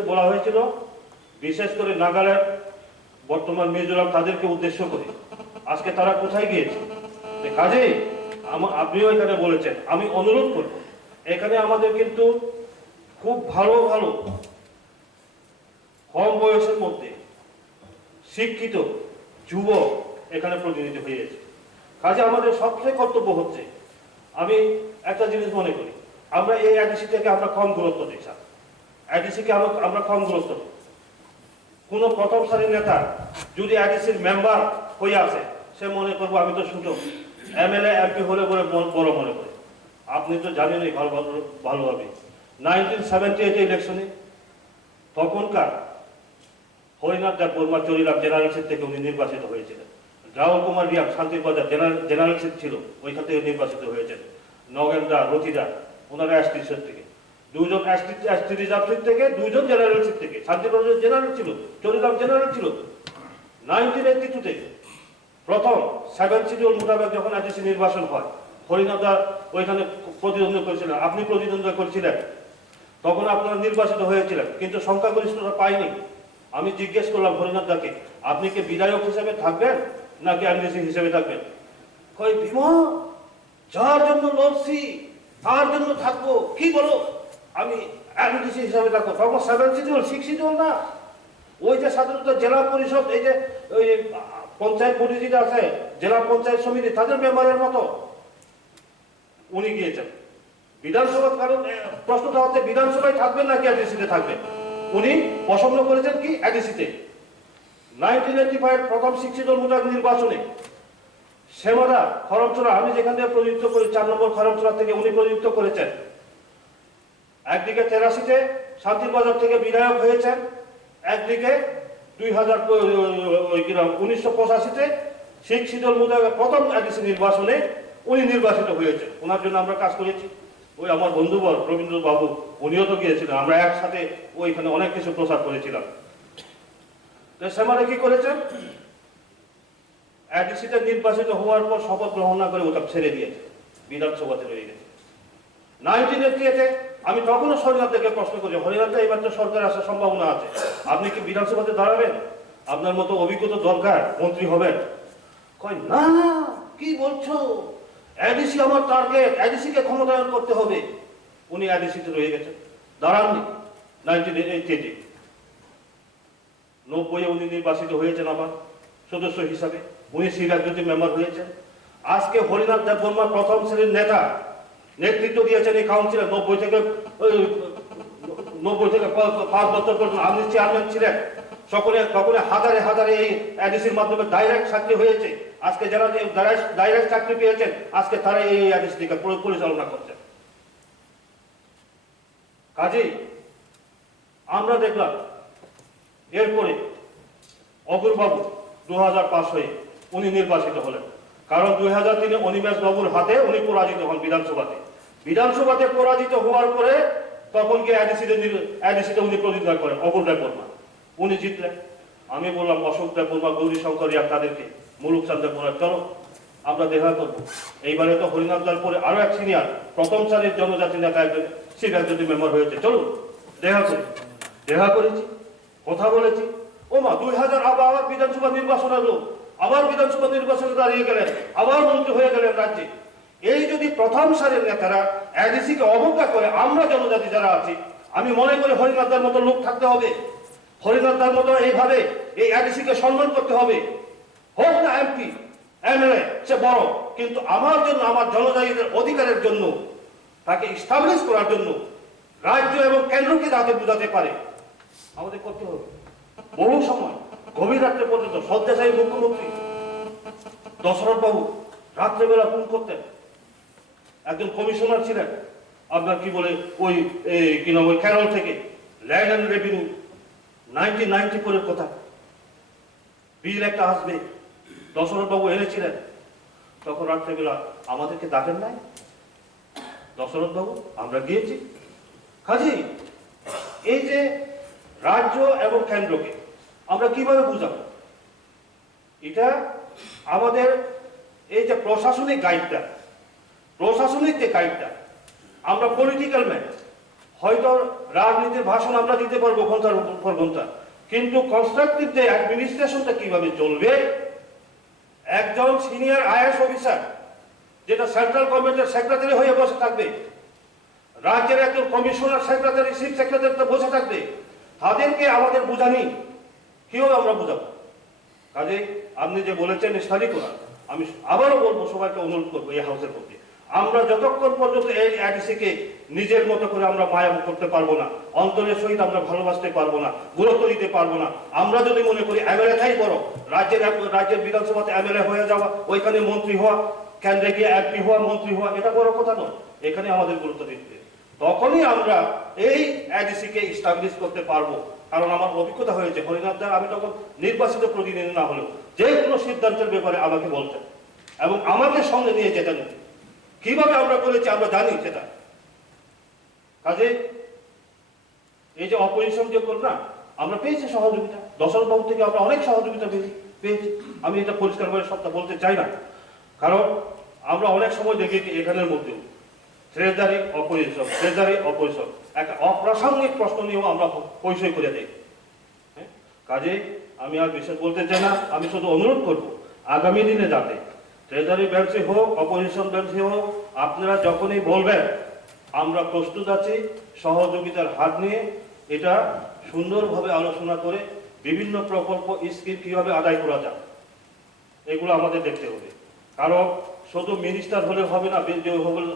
বলা হয়েছিল বিশেষ করে নাগাল্যান্ড, বর্তমান মিজোরাম, তাদেরকে উদ্দেশ্য করে। আজকে তারা কোথায় গিয়েছে? কাজেই আপনিও এখানে বলেছেন, আমি অনুরোধ করব, এখানে আমাদের কিন্তু খুব ভালো ভালো কম বয়সের মধ্যে শিক্ষিত যুবক এখানে প্রতিনিধি হয়েছে। কাজে আমাদের সবচেয়ে কর্তব্য হচ্ছে, আমি একটা জিনিস মনে করি, আমরা এই অ্যাডিসি থেকে আমরা কম গুরুত্ব দিই। অ্যাডিসিকে আমরা কম গুরুত্ব দিই। কোন প্রথম সারির নেতা যদি অ্যাডিসির মেম্বার হয়ে আসে, সে মনে করবো আমি তো সুযোগ এমএলএ এমপি হলে বলে বড় মনে করে। আপনি তো জানেনই ভালোভাবে 1978 ইলেকশনে তখনকার হরিনাথ দেব বর্মা চরিলাম জেনারেল সিট থেকে উনি নির্বাচিত হয়েছিলেন। রাহুল কুমার রিয়াং শান্তিবাজার জেনারেল সিট ছিল, ওইখান থেকে নির্বাচিত হয়েছেন। নগেনদা, রথিদা, ওনারা এসটি সিট থেকে, দুজন এসটি রিজার্ভ সিট থেকে, দুজন জেনারেল সিট থেকে। শান্তিবাজার জেনারেল ছিল, চরিলাম জেনারেল ছিল। 1982-তে প্রথম 7 শিডিউল মোতাবেক যখন অ্যাডিসি নির্বাচন হয়, হরিনাথদা ওইখানে প্রতিদ্বন্দ্বিতা করেছিলেন, আপনি প্রতিদ্বন্দ্বিতা করেছিলেন, তখন আপনারা নির্বাচিত হয়েছিলেন, কিন্তু সংখ্যাগরিষ্ঠতা পাইনি। আমি জিজ্ঞেস করলাম হরিনাথদাকে, আপনি কি বিধায়ক হিসেবে থাকবেন নাকি অ্যাডিসি হিসেবে থাকবেন? কই ভীমা, যার জন্য লড়ছি তার জন্য থাকবো, কি বলো, আমি অ্যাডিসি হিসেবে থাকবো। তখন 7 শিডিউল 6 শিডিউল না, ওই যে সাধারণত জেলা পরিষদ, এই যে ওই পঞ্চায়েত পরিচিতি আছে, জেলা পঞ্চায়েত সমিতি, তাদের মেম্বারের মতো উনি গিয়েছেন বিধানসভা। কারণ প্রশ্নটা হচ্ছে বিধানসভায় থাকবেন নাকি অ্যাডিসিতে থাকবেন, উনি পছন্দ করেছেন কি অ্যাডিসিতে। 1985 প্রথম 6 শিডিউল মোতাবেক নির্বাচনে শ্যামাদা খরমচোরা, আমি যেখান থেকে প্রযুক্ত করি 4 নম্বর খরমচোরা থেকে উনি প্রযুক্ত করেছেন। একদিকে 83-তে শান্তিবাজার থেকে বিধায়ক হয়েছেন, একদিকে 1985-তে 6 শিডিউল মোতাবেক প্রথম অ্যাডিসি নির্বাচনে উনি নির্বাচিত হয়েছেন। ওনার জন্য আমরা কাজ করেছি। ওই আমার বন্ধুবর রবীন্দ্র বাবু, উনিও তো গিয়েছিলেন, আমরা একসাথে ওইখানে অনেক কিছু প্রচার করেছিলাম। শ্যামারা কি করেছেন, অ্যাডিসিতে নির্বাচিত হওয়ার পর শপথ গ্রহণ না করে ওটা ছেড়ে দিয়েছে, বিধানসভাতে রয়ে গেছে। 1988-তে আমি তখনও হরিনাথকে প্রশ্ন করি, হরিনাথ এবার তো সরকার আসার সম্ভাবনা আছে, আপনি কি বিধানসভাতে দাঁড়াবেন? আপনার মতো অভিজ্ঞতা দরকার, মন্ত্রী হবেন। কয় না, কি বলছো, অ্যাডিসি আমার টার্গেট, অ্যাডিসিকে ক্ষমতায়ন করতে হবে। উনি অ্যাডিসিতে রয়ে গেছেন, দাঁড়াননি। 1980 90-এ উনি নির্বাচিত হয়েছেন আবার সদস্য হিসাবে, উনি সিরাজগঞ্জ মেম্বার হয়েছেন। আজকে হরিনাথ দেব বর্মা প্রথম শ্রেণীর নেতা, নেতৃত্ব দিয়েছেন এই কাউন্সিলে। 90 থেকে 5 বছর পর্যন্ত আপনি চেয়ারম্যান ছিলেন। সকলে হাজারে হাজারে এই অ্যাডিসির মাধ্যমে ডাইরেক্ট চাকরি হয়েছে। আজকে যারা ডাইরেক্ট চাকরি পেয়েছেন, আজকে তারা এই অ্যাডিসিকে পরিচালনা করছেন। কাজেই আমরা দেখলাম এরপরে অগুরবাবু 2005 হয়ে উনি নির্বাচিত হলেন। কারণ 2003-এ অনিমেষ বাবুর হাতে উনি পরাজিত হন বিধানসভাতে পরাজিত হওয়ার পরে তখন কি অ্যাডিসিতে উনি প্রতিদ্বন্দ্বিতা করেন অগুর দেব বর্মা, উনি জিতলেন। আমি বললাম অশোক দেব বর্মা, গৌরী শঙ্কর রিয়া, তাদেরকে মুলুক চাঁদ দেব বর্মা, চলো আমরা দেখা করবো। এইবারে তো হরিনাথ দার পরে আরো এক সিনিয়র প্রথম সারির জনজাতি নেতা একজন সিরাজগঞ্জ মেম্বার হয়েছে, চলো দেখা করেছি, কথা বলেছি। ও মা, 2000 আবার বিধানসভা নির্বাচন হলো, আবার বিধানসভা নির্বাচনে দাঁড়িয়ে গেলেন, আবার মন্ত্রী হয়ে গেলেন রাজ্যে। এই যদি প্রথম সারির নেতারা অ্যাডিসিকে অবজ্ঞা করে, আমরা জনজাতি যারা আছি, আমি মনে করি হরিনাথদার মতো লোক থাকতে হবে, হরিনাথদার মতো এইভাবে এই অ্যাডিসিকে সম্মান করতে হবে। হোক না এমপি, এমএলএ সে বড়, কিন্তু আমার জন্য, আমার জনজাতিদের অধিকারের জন্য, তাকে ইস্টাবলিশ করার জন্য রাজ্য এবং কেন্দ্রকে যাতে বোঝাতে পারে আমাদের করতে হবে। বহু সময় গভীর রাত্রে পর্যন্ত শয্যাশায়ী মুখ্যমন্ত্রী দশরথ বাবু রাত্রেবেলা ফোন করতেন। একজন কমিশনার ছিলেন আপনার কি বলে ওই কি নাম ওই কেরল থেকে, ল্যান্ড অ্যান্ড রেভিনিউ 1994 কথা, বিল একটা আসবে, দশরথ বাবু এনেছিলেন। তখন রাত্রেবেলা আমাদেরকে ডাকেন নাই দশরথ বাবু, আমরা গিয়েছি। কাজে এই যে রাজ্য এবং কেন্দ্রকে আমরা কিভাবে বুঝাবো, এটা আমাদের এই যে প্রশাসনিক গাইডটা, প্রশাসনিক যে গাইডটা, আমরা পলিটিক্যাল ম্যান, হয়তো রাজনীতির ভাষণ আমরা দিতে পারবো ঘন্টার পর ঘন্টা, কিন্তু কনস্ট্রাকটিভ যে অ্যাডমিনিস্ট্রেশনটা কিভাবে চলবে, একজন সিনিয়র আইএএস অফিসার যেটা সেন্ট্রাল গভর্নমেন্টের সেক্রেটারি হয়ে বসে থাকবে, রাজ্যের একজন কমিশনার সেক্রেটারি, চিফ সেক্রেটারি বসে থাকবে, তাদেরকে আমাদের বোঝানি কিভাবে আমরা বুঝাবো। কাজে আপনি যে বলেছেন স্টাডি করা, আমি আবারও বলবো, সবাইকে অনুরোধ করবো এই হাউসের প্রতি, আমরা যতক্ষণ পর্যন্ত এই এডিসিকে নিজের মতো করে আমরা মায়া করতে পারবো না, অন্তরের সহিত আমরা ভালোবাসতে পারবো না, গুরুত্ব দিতে পারবো না, আমরা যদি মনে করি এমএলএটাই বড়, রাজ্যের বিধানসভাতে এমএলএ হয়ে যাওয়া, ওইখানে মন্ত্রী হওয়া, কেন্দ্রে গিয়ে এমপি হওয়া, মন্ত্রী হওয়া, এটা বড় কথা নয়, এখানে আমাদের গুরুত্ব দিতে, তখনই আমরা এই এডিসিকে ইস্টাবলিশ করতে পারবো। কারণ আমার অভিজ্ঞতা হয়েছে, হরিনাথ দা আমি তখন নির্বাচিত প্রতিনিধি না হলেও যে কোনো সিদ্ধান্তের ব্যাপারে আমাকে বলতেন এবং আমাকে সঙ্গে নিয়ে যেতেন। কিভাবে আমরা করেছি আমরা জানি সেটা। কাজে এই যে অপোজিশন যে করল না, আমরা পেয়েছি সহযোগিতা, দশরথ বাবু থেকে আমরা অনেক সহযোগিতা পেয়েছি। আমি এটা পরিষ্কারভাবে সবটা বলতে চাই না, কারণ আমরা অনেক সময় দেখি এখানের মধ্যেও ট্রেজারি অপোজিশন একটা অপ্রাসঙ্গিক প্রশ্ন নিয়েও আমরা পরিচয় করে দিই। কাজে আমি আর বিশেষ বলতে চাই না, আমি শুধু অনুরোধ করব আগামী দিনে যাতে ট্রেজারি বেঞ্চে হোক, অপোজিশন বেঞ্চে হোক, আপনারা যখনই বলবেন আমরা প্রস্তুত আছি সহযোগিতার হাত নিয়ে এটা সুন্দরভাবে আলোচনা করে বিভিন্ন প্রকল্প স্কিম কিভাবে আদায় করা যায় এগুলো আমাদের দেখতে হবে। কারণ শুধু মিনিস্টার হলে হবে না,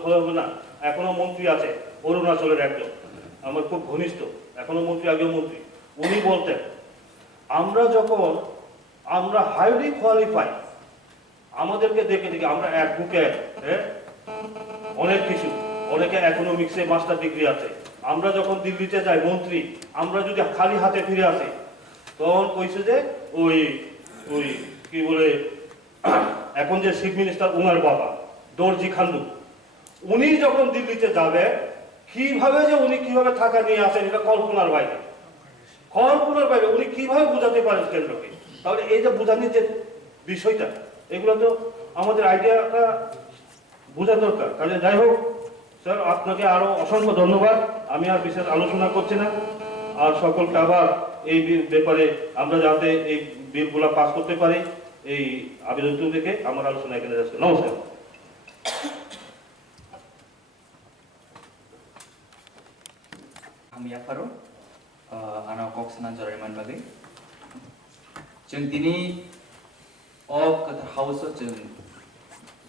হবে না, এখনো মন্ত্রী আছে, অরুণাচলের একজন আমার খুব ঘনিষ্ঠ, এখনো মন্ত্রী, আগেও মন্ত্রী, উনি বলতেন আমরা হাইলি কোয়ালিফাই, আমাদেরকে দেখে আমরা অ্যাডভোকেট, অনেক কিছু, অনেকে ইকোনমিক্সে মাস্টার ডিগ্রি আছে, আমরা যখন দিল্লিতে যাই মন্ত্রী, আমরা যদি খালি হাতে ফিরে আসি তখন কইছে যে ওই ওই কি বলে এখন যে চিফ মিনিস্টার উনার বাবা দর্জি খান্ডু, উনি যখন দিল্লিতে যাবে উনি কিভাবে টাকা নিয়ে আসেন এটা কল্পনার বাইরে, উনি কিভাবে বোঝাতে পারেন কেন্দ্রকে। তাহলে এই যে বোঝানোর যে বিষয়টা, এগুলো তো আমাদের আইডিয়াটা বোঝা দরকার। কাজে যাই হোক স্যার, আপনাকে আরো অসংখ্য ধন্যবাদ, আমি আর বিশেষ আলোচনা করছি না, আর সকলকে আবার এই ব্যাপারে আমরা যাতে এই বিলগুলো পাস করতে পারি এই আবেদনটি দেখে আমার আলোচনা এখানে যাচ্ছে। নমস্কার। Kami Faro, anak kok senang Jerman bagi. Jeng dini, ke house jeng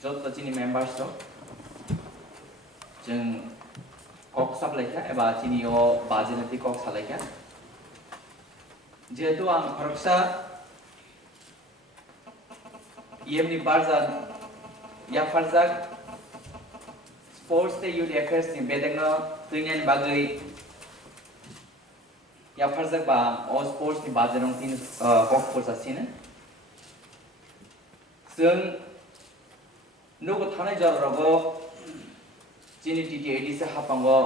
jod jini members so, jeng kok supply ya, eba jini baje nanti kok supply ya. Jetu ang korupsa, ni barzan, ya farzak, sports the youth affairs ni bedengno, tuingan Bagwi. या फर्जक बा और स्पोर्ट्स नि बाजरं तीन कॉक फोर्स आसिने जों नुगो थानाय जरगो जिनि टीटीएडी से हापांगो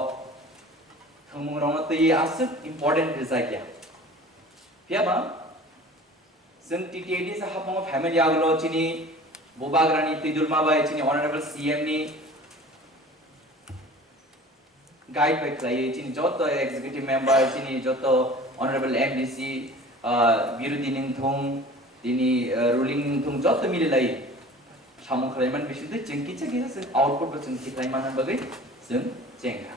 थमुंगरंग तै आसु इम्पोर्टेंट रिजाकिया पियाबा जों टीटीएडी से हापांगो फैमिली आगलो जिनि बोबाग्रानि तिदुलमा बाय जिनि ऑनरेबल सीएम नि गाइड बाय खालायो जिनि जत एक्जिक्युटिभ मेम्बार जिनि जत ऑनरेबल एमडीसी बिरोधी निंथं दिनि रुलिं निंथं जत मिलाय सामं खालायमान बिसिदि जों किछा जों आउटपुट जों खालायमान बागै जों जेंगा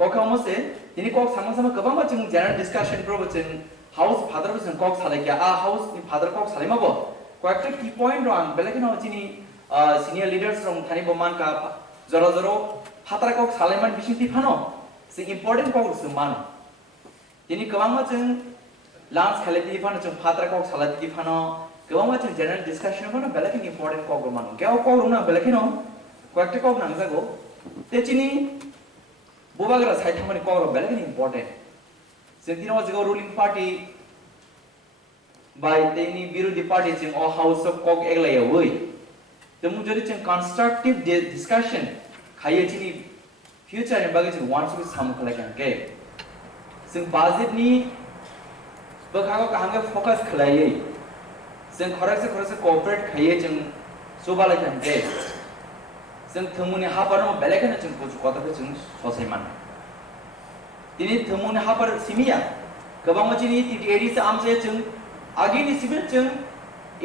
कखामसे दिनि कक सामं सामं गोबां बा जों जेनेरेल डिस्काशन प्रो जों हाउस फादर जों कक सालायकिया आ हाउस नि फादर कक सालायमाबो কয়েকটা কি পয়েন্ট রং বেলে কেন চিনি সিনিয়র লিডার্স রং থানি বমান কা জরা জরা ফাত্রা কক সালাইমান বিশিতি ফানো সে ইম্পর্টেন্ট কক সুমান তিনি কবাংমা जों लांच खालायदि फानो जों फात्रा কক सालायदि फानो गोबांमा जों जनरल डिस्कशन फानो बेले केन इम्पॉर्टेंट কক मानो गेव কক रंना बेले केन কয়েকটা কক নাংজাগো তে চিনি बोबाग्रा साइथामानि কক बेले केन इम्पॉर्टेंट जों दिनाव जों रुलिं पार्टी बाय तेनी विरोधी पार्टी जों अ हाउस ऑफ কক एगलायावै तमु जदि जों कंस्ट्रक्टिव डिस्कशन खायो चिनि फ्यूचर नि बागै जों वान्स टू साम खालायखांके जों बजेट नि बखागो काहांगे फोकस खालायै जों खरसे कोऑपरेट खायो जों सोबालायखांके जों थमुनि हाबार बेलेगनो जों गथ'खौ जों ससायमान दिनै थमुनि हाबार सिमिया गोबां मानसिनि टिटिएडि से आमसे जों आगिनि सिबिल जों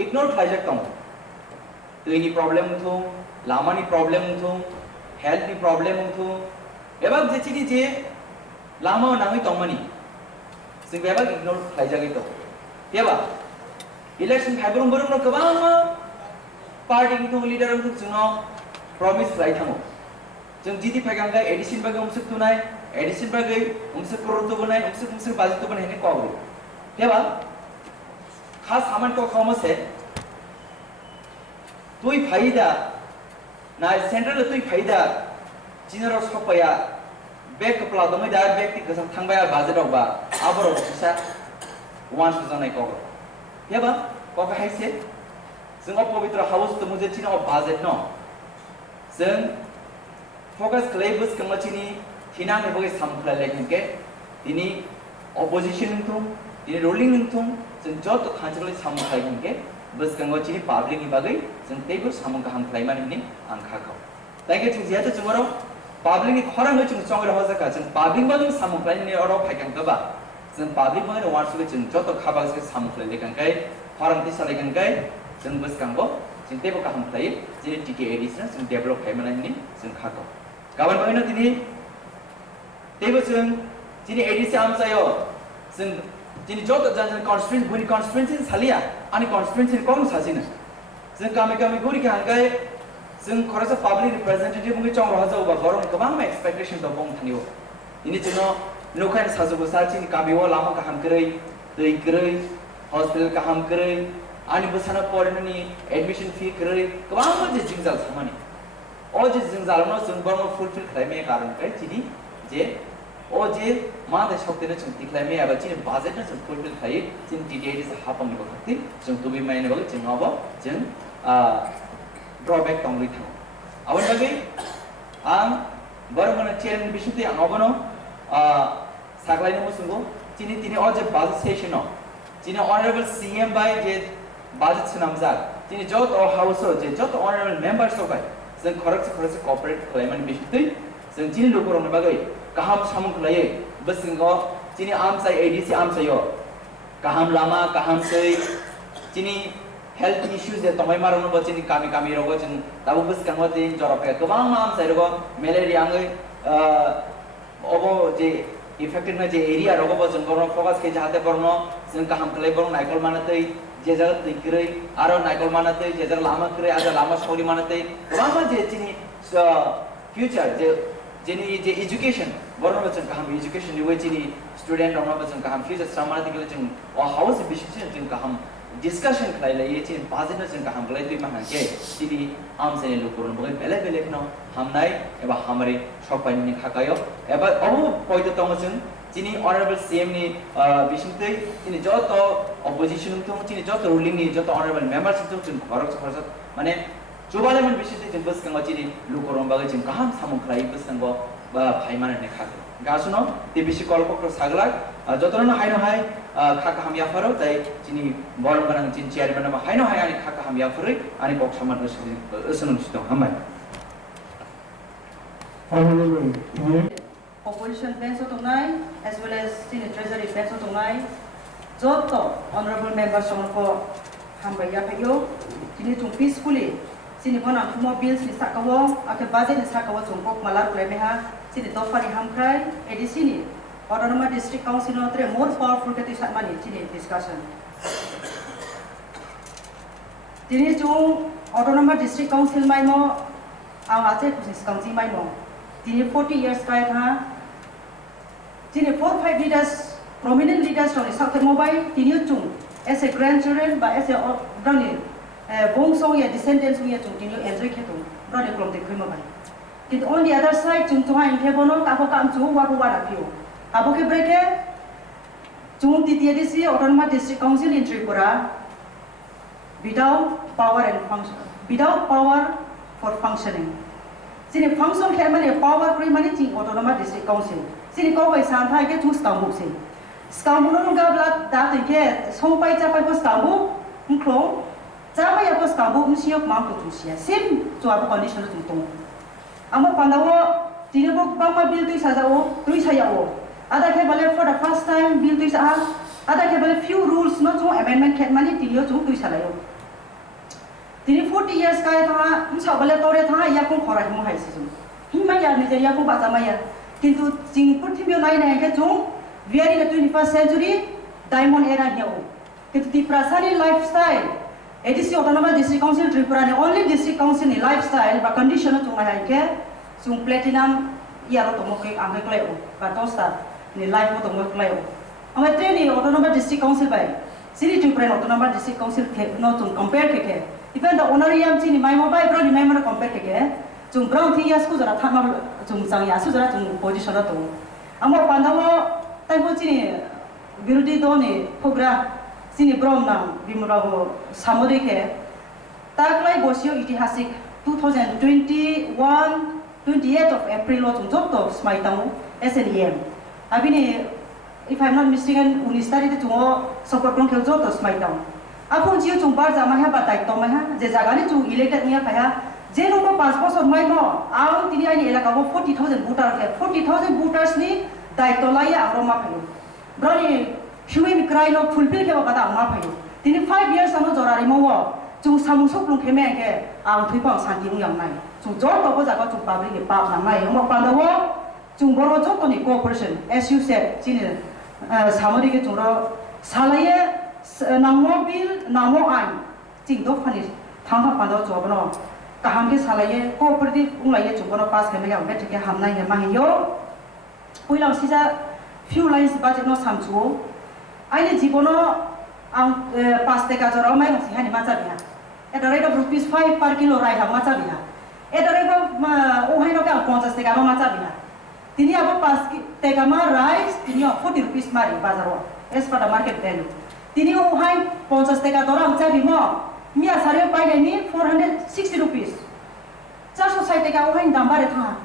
इग्नोर खालायजाक दं दैनि प्रब्लेम थो लामानि प्रब्लेम थो हेल्थनि प्रब्लेम थो एबा जेचिनि जे लामा नाङै दंमानि जों बेबा इग्नोर खालायजागै दं एबा इलेक्शन फाइबरम बरम गोबां पार्टीनि थो लिडारम थो जोंनाव प्रमिस खालायथाङो जों जिदि फायगांगा एडिशन बागै उमसे तुनाय एडिशन बागै उमसे करोड़ तो बनाय उमसे बाजि तो बनाय ने कवरो एबा खास सामान को खमसे तुई फायदा ना सेंट्रल तुई फायदा जिनर सपाया बेक कपला दमै दा व्यक्ति गसम थांबाय बाजेट बा आबर फिसा वान्स जानाय कवरो एबा कबा हायसे जों पवित्र हाउस तो मुजे चिना बाजेट न जों फोकस खालायबोस कमचिनि थिना ने बगे सामखला लेखनके दिनि अपोजिशन थुम दिनि रोलिंग थुम जों जत खांचले सामखलायखनके बस कमचिनि पब्लिक नि बागै जों तेबो सामखा हामखलायमानि आं खाखौ दागे जों जियाथ जोंरो पब्लिक नि खरांग जों संग्र हजाका जों पब्लिक बागै सामखलायनि अरो फायखांगबा जों पब्लिक बागै वान्सबो जों जत खाबासके सामखलाय लेखनके खरांग दिसालेखनके जों बस कांगो जों तेबो गाहाम खालायो जेरै टिटिएडि जों डेभलप खालामनायनि जों खाखौ गाबोन बायनो दिनै तेबो जों दिनै एडिसि आमसायो जों दिनै जत जान कन्स्टिट्युएन्सि बुनि कन्स्टिट्युएन्सि सालिया आनि कन्स्टिट्युएन्सि कोन सासिनो जों गामि गुरि खांगाय जों खरसा पब्लिक रिप्रेजेन्टेटिभ मुङै चंग रहजाव बा गरम गोबां एक्सपेक्टेशन दं बं थानियो दिनै जों नखाय साजुबो साचिनि गामियाव लामा गाहाम गरै दै गरै हस्पिटाल गाहाम गरै आनि बसाना पढ्नुनि एडमिशन फी गरै गोबां मानसि जिंजाल सामानि ओ जे जिंजालनो जों बर्म फुलफिल खालामनाय कारण काय चिनि जे ओ जे मादे शक्तिने जों दिख्लायनाय एबा चिनि बाजेटने जों फुलफिल खायो जों टिटिएडि से हापमनि बखति जों तुबि मायने बगे जों अब जों ड्रबेक दंलै थां आवन बगे आं बर्मन चेयरनि बिसुति आं अबनो सागलायनो मुसुंगो चिनि तिनि ओ जे budget सेशनो Chini honourable CM by J budget सुनामजाक दिनै जत हाउस जे जत ऑनरेबल मेंबर्स होबाय जों खरसे कोऑपरेट खालामनानै बिसुतै जों दिनै लोगोरनो बागै गाहाम सामुखलायै बसिंगो दिनै आमसाय एडिसि आमसायो गाहाम लामा गाहाम सै दिनै हेल्थ इश्यूज जे तमाय मारनो बचिनि गामि रगो जों दाबो बसकांगो दिन जरफे गोबां आमसाय रगो मेलेरिया आङै अबो जे इफेक्टेड ना जे एरिया रगो जों गरम फोकस के जाहाते बरनो जों गाहाम खालाय बरनो नायकल मानतै जे जगत तिकरै आरो नायकल मानतै जे जग लामा करै आजा लामा सौरी मानतै गोबां जे चिनि फ्यूचर जेनि जे एजुकेशन बरनो बचन गाहाम एजुकेशन निवे चिनि स्टूडेंट रनो बचन गाहाम फ्यूचर सामाना दिगले जों अ हाउस बिसिस जों गाहाम डिस्कशन खालायलायै चिनि बाजेटनो जों गाहाम खालाय दुइ माहाके चिनि आमसेनि लोकरन बगे बेलेग न हामनाय एबा हामरे सपायनि खाकायो एबा अबो पयतो दङ जों चिनि ऑनरेबल सीएम नि बिसिंतै चिनि जत अपोजिशन थं चिनि जत रुलिंग नि जत ऑनरेबल मेंबर्स थं जों खरस माने जुबालेमन बिसिंतै जों बसकांगो चिनि लोकरन बागै जों गाहाम सामु खालाय बसकांगो बा फाइमाने खागो गासुनो ते बिसि कलपक्र सागला जतरन हायनो हाय खाका हम याफारो ताई चिनि बरम गनां चिनि चेयरमैन मा हायनो हाय आनि खाका हम याफारै आनि बक समान असनुसित हामबाय opposition bench tonight as well as senior treasury bench tonight joto honorable members ko hambaya phayo tini tung peacefully sini bona tumo bills ni sakawo ake budget ni sakawo jongkok malar plemeha sini dofari hamkrai edisini autonomous district council no tre more powerful kati satmani sini discussion Tini chung autonomous district council mai mo ang ache kusis council mai mo. Tini 40 years kaya tha. Tini 4-5 leaders, prominent leaders from South Mobile. Tini chung as a grandchildren, but as a brani bongsong ya descendants we chung tini enjoy ketung. Brani from the Mobile. But on the other side chung tuha in kebono kapo kam chung wabu warapio. Abu ke breke chung Ttaadc autonomous district council in Tripura. Without power and function, without power for functioning. Sini function kaya power kuri mani ting autonomous district council. Sini kau kaya santai ke tu skambu sih. Skambu nung gablat datang ke sampai capai pos skambu, mungkin capai apa skambu mesiok mampu tu sia. Sim tu apa condition tu tunggu. Amo pandawo tidak buk bapa bil tu saja o. Ada ke balik for the first time bil tu saja. Ada ke balik few rules no tu amendment ket mani tilo tu saja yo. Tini 40 years kaya tha, msa bale tore tha ya kong khora mo hai sisu. Hima ya ni ya kong baca maya. Kintu jing puthibyo nai nai ke chung very the 21st century diamond era hiya o. Kintu ti prasani lifestyle ADC autonomous district council Tripura ne only district council ni lifestyle ba condition chung hai ke chung platinum ya ro tomo ke ame klai o. Ba tosta ni life mo tomo klai o. Ame treni autonomous district council bai. Siri Tripura autonomous district council ke no chung compare ke even the honorarium chini mai mobile bro ni mai mana compare ke chung brown thi yas ku jara thama chung sang yasu jara chung position to amo pandawo tai bo chini birudi do ni program chini brom na bimura go samode ke taklai bosio itihasik 2021 28th of April lo chung job to smai tamu SNEM abini if I'm not mistaken unistari te chung support kong khel job to smai tamu Aku jiu chung bar jama ha batai to ma ha je jaga ni chung elected niya kaya je no passport on mai mo ang tini ai elaka go 40,000 voters ke 40,000 voters ni dai to lai ang ma phayo broni human cry no fulfill ke ba da ma phayo tini 5 years ano jorari mo wo chung samung sok lung kheme ke ang thui pang santi ng yang nai chung jor to ko jaga chung public ke pa na mai mo pa da wo chung boro jot to ni cooperation as you said chini samari ke chung ro salaye namo bill namo ain ching do phani thangha pando jobno kaham ke salaye cooperative unglaye chungbono pass ke mega bet ke hamnai ne ma hiyo puilang sisa few lines budget no samchu aine jibono ang pass te ka jora mai si hani macha biha at the rate of rupees 5 per kilo rai ha macha biha at the rate of o hai no ka 50 te ka macha biha tini abo pass te ka ma rice tini 40 rupees mari bazaro as per the market value Tini uhai 50 teka dorang cabi mo, mia sare pai ni 460 rupees. 460 teka uhai dambare tha.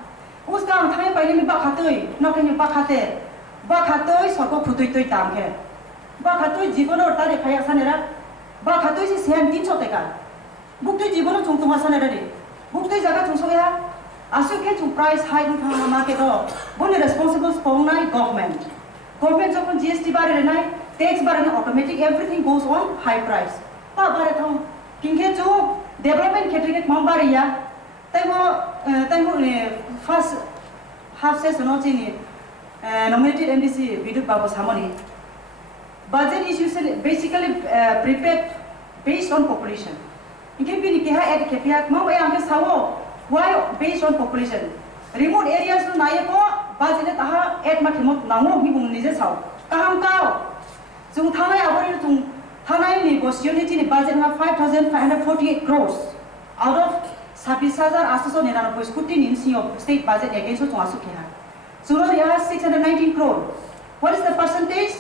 Uska thai pai ni ba khatoi, no ke ni ba khatoi sorko phutoi toi dam ke. Ba khatoi jibono ta de khaya sanera. Ba khatoi si sem 300 teka. Buktoi jibono chung tunga sanera de. Buktoi jaga chung soya. Asu ke chung price high tha market do. Bone responsible for nai government. Government jokon GST bare nai tax bar automatic everything goes on high price. Pa bare thong kingke jo development category mam bare ya. Taiwo first half says no chini nominated MDC Bidhan Babu Samoni. Budget is usually basically prepared based on population. Inke bini keha add kepiak mam ay angke sawo why based on population. Remote areas no naye ko budget taha add makimot namo hibung nije saw. Kaham kao Jung Thanai Abori Jung Thanai negotiated in a budget of 5,548 crores out of Sabisazar Asason and a Puskutin in of state budget against Wasukiha. So they have 619 crore. What is the percentage?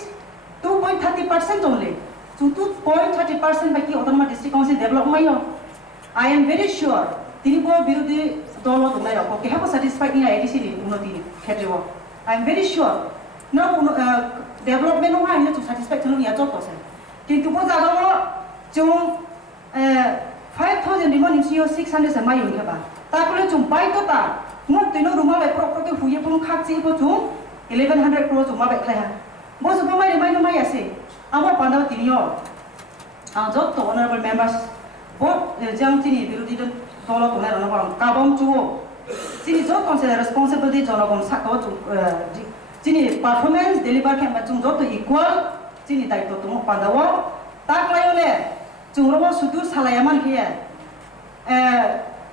2.30% only. So 2.30% by the autonomous district council development. I am very sure Tinibo Birudi Dolo to Lero, okay, have a satisfied in ADC Unoti Ketrio. I am very sure. Now development no hanya to satisfaction ni ajo to se kintu bo jaga mo chung 5,000 limon imsio 600 sa mayo ni ba ta kole chung bai to ta mo tino ruma be pro ke huye pun khak chi bo chung 1100 crore chung ma be khai ha bo so mai no mai ase amo pandaw tinio ang jot to honorable members bo jang tini birudi don dolo to na no ba kabom chu tini jot consider responsibility jono gon sakko chung Jini performance deliver ke macam joto equal jini daito tumo pandawo tak layo le chung ro sudur salayaman here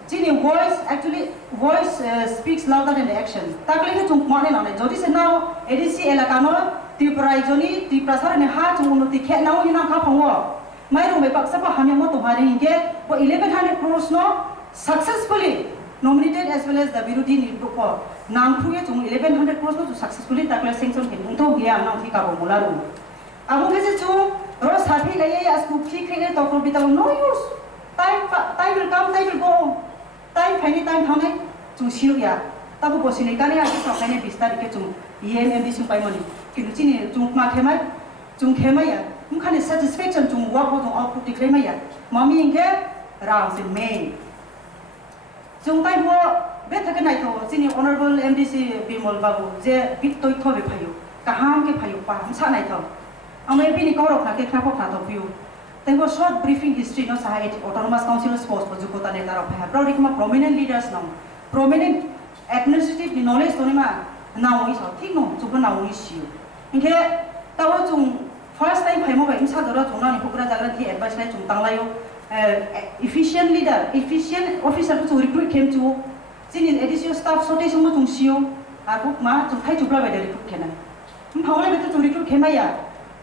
Jini voice speaks louder than the action. Takle ke chung mane na jodi se now ADC elakano Tripura joni Tripura sar ne ha chung unnati khe now ina kha phangwa mai ro me pak sapa hamya mo tumhare inge wo 1100 crores no successfully nominated as well as the Virudhi Nirdupo nam khuye chung 1100 crores no successfully takle sanction ke unto gya na thi ka bo mularu abu ke se chung ro sathi lai as ku khi khre to pro bital no use time will come time will go time phani time thane chung siu ya tabu bosini kane ati so phane 20 tarik ke chung EMMD sum pai mani kintu chini chung ma themai chung themai ya mkhane satisfaction chung work ho output declare ya mami inge rang sin main chung tai bo be thake nai tho chini honorable MDC Bimol Babu je bit toi tho be phayu kaham ke phayu pa ham sa nai tho ame bini korok na ke khapok na tho view Then was short briefing history no sahai autonomous council sports for Jukota Neta of have prominent leaders now, prominent administrative knowledge to ma now is think no to now issue. Okay, that was first time I move in Sadora to Nani Pukra Zagrati advice to Tanglayo efficient leader, efficient officer to recruit came to Sinin edition staff sortation to Shio, I book ma to try to blow the recruit cannon. However, to recruit Kemaya,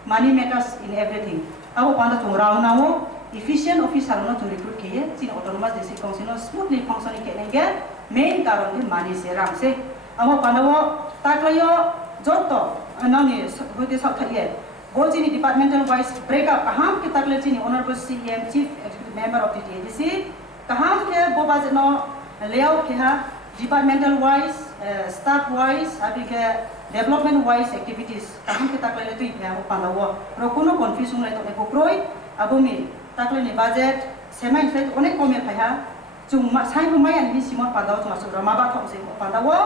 money matters in everything. Aku pandai tunggu now efficient officer no to recruit kiye, sin autonomous district council no smoothly functioning kiye main karon ni money se ram se. Aku pandai wo taklayo joto, nani hote sab thaiye. Wo jini departmental wise break up kaham kita taklay jini honorable CM chief executive member of the Ttaadc, kaham ke bo bajet no layout kiha departmental wise, staff wise, abi ke development wise activities kaham kita taklay letu ipe aku pandai wo. Rokuno confusion lai to ekokroi abumi taklay ni budget semain fed onek komen payah chung sai pemayan ni simon pandai chung masuk ramah batok se pandai wo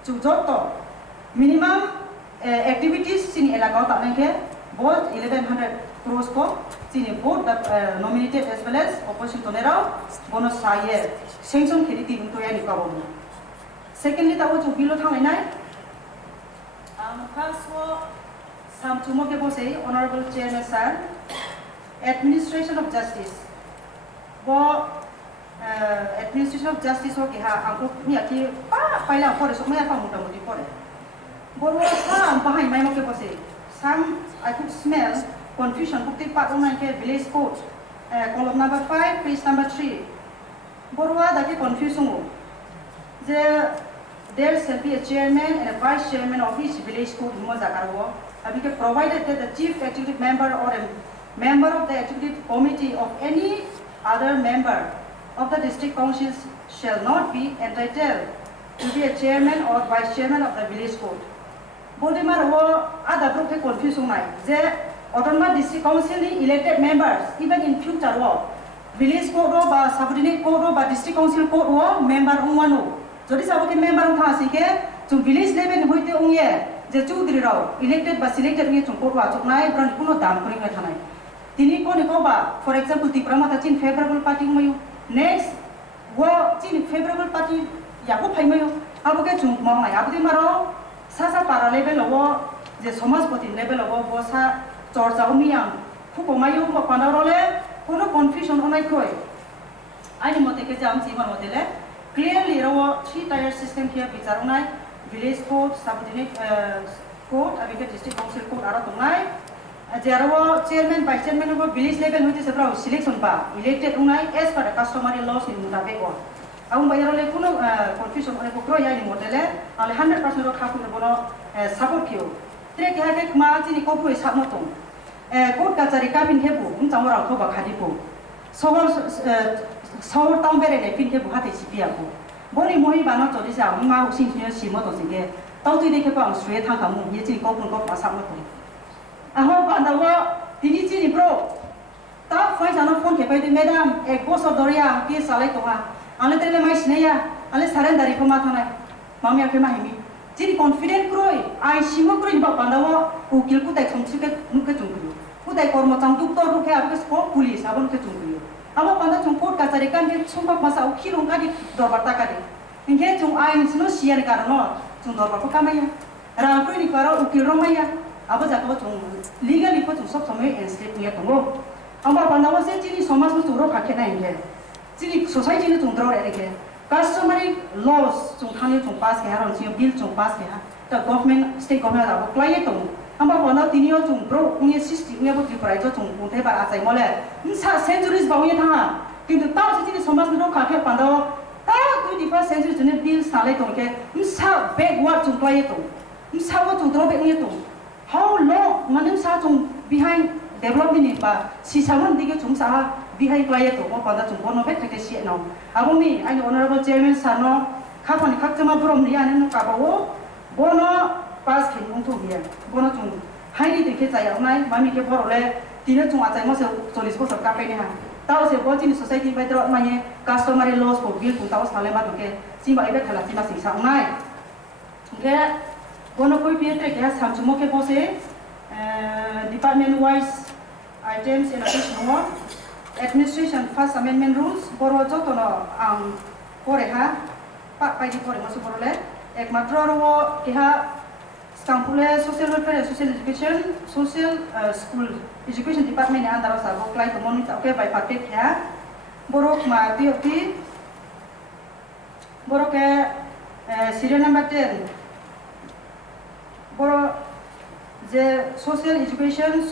chung joto minimum activities sini elakau tak nengke both 1100 crores ko sini both nominated as well as opposition tonerau bonus saya sanction kredit untuk yang dikawal. Secondly tahu chung bilo thang nai first some tumo ke bose honorable chairman sir administration of justice bo administration of justice ho ke ha angko ni aki pa paila pore so maya pa muti pore bo sa bahai mai mo ke bose some I could smell confusion bukti part online ke village code column number 5 page number 3 borwa da ke confusion ho je there shall be a chairman and a vice chairman of each village code mo zakarwo abike provided that the chief executive member or a member of the executive committee of any other member of the district council shall not be entitled to be a chairman or vice chairman of the village code. Bodimar wo ada prokte confusion nai je autonomous district council ni elected members even in future wo village code ro ba subordinate code ro ba district council code wo member ungwano jodi saboke member ungtha asike chung village level hoite ungye je chudri rao elected ba selected nge chung code wa chuknai brand kuno dam kring ngai thanai tini ko ni ko ba for example Tripura ta chin favorable party mayu next wo chin favorable party ya ko phai mayu aboke chung mong nai abdi maro sa para level wo je samajpati level wo bo sa chorcha umiyang phuko mayu ko panarole kono confusion onai koi ani mote ke jam jiban modele clearly ro 3-tier system here bicharunai village code subordinate code abike district council code ara tungai jero chairman vice chairman ko village level hoite sabra selection ba elected unai as per the customary laws ni mutabe ko ang bayaro le kuno confusion ole ko ya ni modele ale 100% ro khapu bono support kyo tre ke ha ke ma chini ko pui sa motong court kachari ka pin hebu chamora ko ba khadi ko sawar tambere ne pin hebu hate sipia ko boni moi bano chori sa ma usin ni si mo to singe tau tu ne ke pa swe thang kamu ye chini ko pun ko pa sa motong aho banda wo tini chini bro ta fai jano phone ke pai de madam ek boso doria ke sale to ha ale tele mai sneya ale sarendari ko mathana mami ake mahimi chini confident kroi ai simo kroi ba banda wo ukil ku tai khomchi ke nuke chungku ku tai kormo chang tuk to ruke apke ko police abon ke chungku abo banda chung court kachari kan ke chungpa masa ukilung ka di dorbar ta ka di inge chung ai sino sian karno chung dorbar ko kamaya ra kroi ni karo ukil romaya abo ja ko chung legally ko chung sob samay enslave niya tongo Ambar pandawa se cini somas nu turo kakek na inge. Cini society nu tung dror erike. Customary laws tung thani tung pass ke haron cini bill tung pass ke ha. The government state government abo klai tung. Ambar pandawa tinio tung bro unye system unye bo triparai to tung unte bar asai mole. Nsa centuries ba unye thanga. Kintu tau cini somas nu kakek pandawa ta 21st century cini bill salai tung ke. Nsa backward tung klai tung. Nsa bo tung dror be unye tung. How long manem sa tung behind development ni ba si saman dige chung sa behind klai to mo pada chung bono be take si no abo mi ai honorable chairman sano khapani khakchama brom ri ane no ka bawo bono pas khin ung thu bia bono chung haini de ke chaya nai mami ke borole tine chung achai mo se 40 bosor ka pe ni ha tao se bo chin society by dro manye customary laws for bill 2000 sale ma ke si ba ibe thala sima sisa nai ke bono koi pie te ke sam chumo ke bose department wise items in addition more administration first amendment rules boro joto no pore ha pa pai di pore masu borole ek matro ro ke ha stampule social welfare and social education social school education department and andaro sa bo klai to monitor okay by paket ya boro ma ti boro ke serial number 10 boro the social education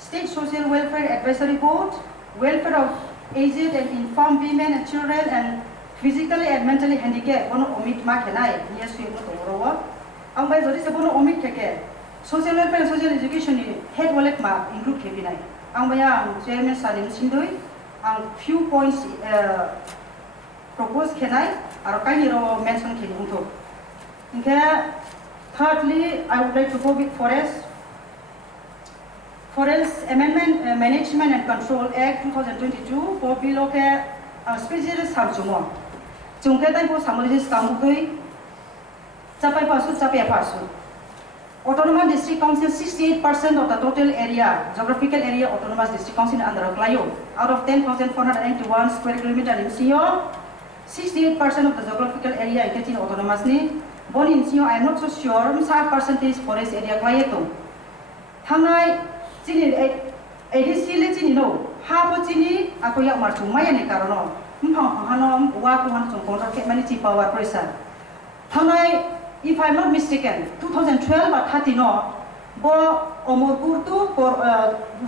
State Social Welfare Advisory Board, welfare of aged and infirm women and children and physically and mentally handicapped. Bono omit ma kenai. Yes, we know tomorrow. Ang bay jodi se bono omit keke. Social welfare and social education ni head wallet ma include kebinai. Ang baya chairman salim sindoi. Ang few points propose kenai. Aro kai ro mention kini untuk. Okay. Thirdly, I would like to go with Forest Amendment Management and Control Act 2022 for below ke species samjumo. Jungke tai po samulis kamukui capai pasu. Autonomous District Council 68% of the total area, geographical area Autonomous District Council under Klayo. Out of 10,491 square kilometer in CO, 68% of the geographical area is in autonomous ni. Bon in CO, I am not so sure. Some percentage forest area Klayo. Hangai Cini edisi le cini no hapo cini aku yang marchung maya ni karono mpang hanom wa ku han chung kong ke mani chi power pressure thanai if I am not mistaken 2012 at hatino bo omor kurtu por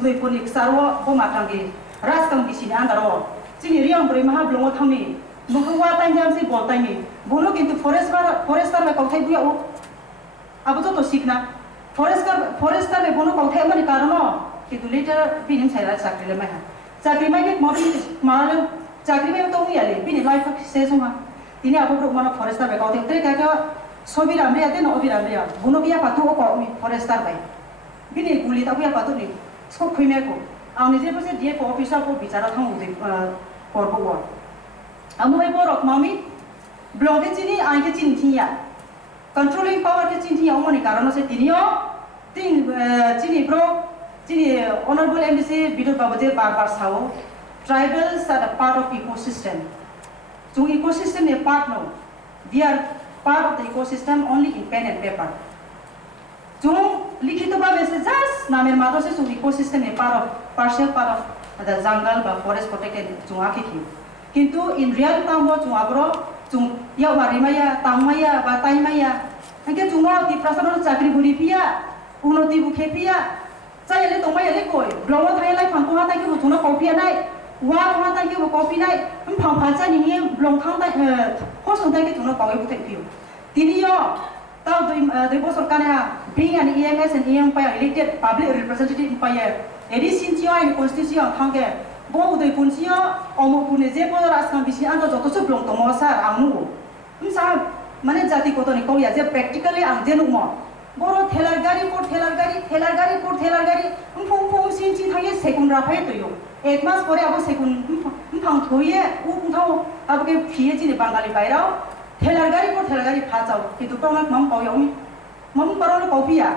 leponik sarwo bo matangi raskam kisini andaro cini riang bri maha blongo thami mukhwa tanjam si boltai ni bono kintu forester me kauthai buya o abo to sikna forester में बोनो कौथे मनी कारणो कि दुलेटर बिनिम साइरा चाकरी ले महा चाकरी में के मोदी माल चाकरी में तो हुई आले बिनि लाइफ से सुमा तिने अब ग्रुप मनो forester में कौथे उतरे क्या सोबी रामरे आते न ओबी रामरे आ बोनो बिया पातु को मी forester में बिनि गुली ता बिया पातु नि इसको खुइमे को आउने जे पसे डीए को ऑफिसर को बिचारा थां उदे करबो वा आमु ए बोरक मामी ब्लॉग के चिनी आइ के चिनथिया controlling power ke cini yang mana karena saya cini honorable MDC Bidhan babaje bar sawo tribals are a part of ecosystem. So ecosystem is part no. We are part of the ecosystem only in pen and paper. So likhito ba message namer mato se so ecosystem is partial part of the jungle ba forest protected junga ke ki. Kintu in real tamo junga bro chung ya warimaya tamaya bataimaya angke chungo di prasano chakri buri pia unoti bukhe pia chai le tomai le koi blowo thai lai phang ko ha tai ki chuna kopia nai wa ko ha tai ki kopi nai phang pha cha ni blong thang tai ho so tai ki chuna koi bu thai piu tini yo tau doi bo sarkar ha being an EMS and EM by elected public representative by edition chi in constitution thangke bo udai punsia omo pune je bo raskan bisi ando joto so blong tomo sar amu sa mane jati ko to ni ko ya je practically ang jenu mo boro thelar gari por phum sin chi thange sekun ra phai to yo ek mas pore abo sekun phang thoye u thau abo ke phie chi ni bangali bairao thelar gari pha chao kitu to mam ko yo mi mam paro ko pia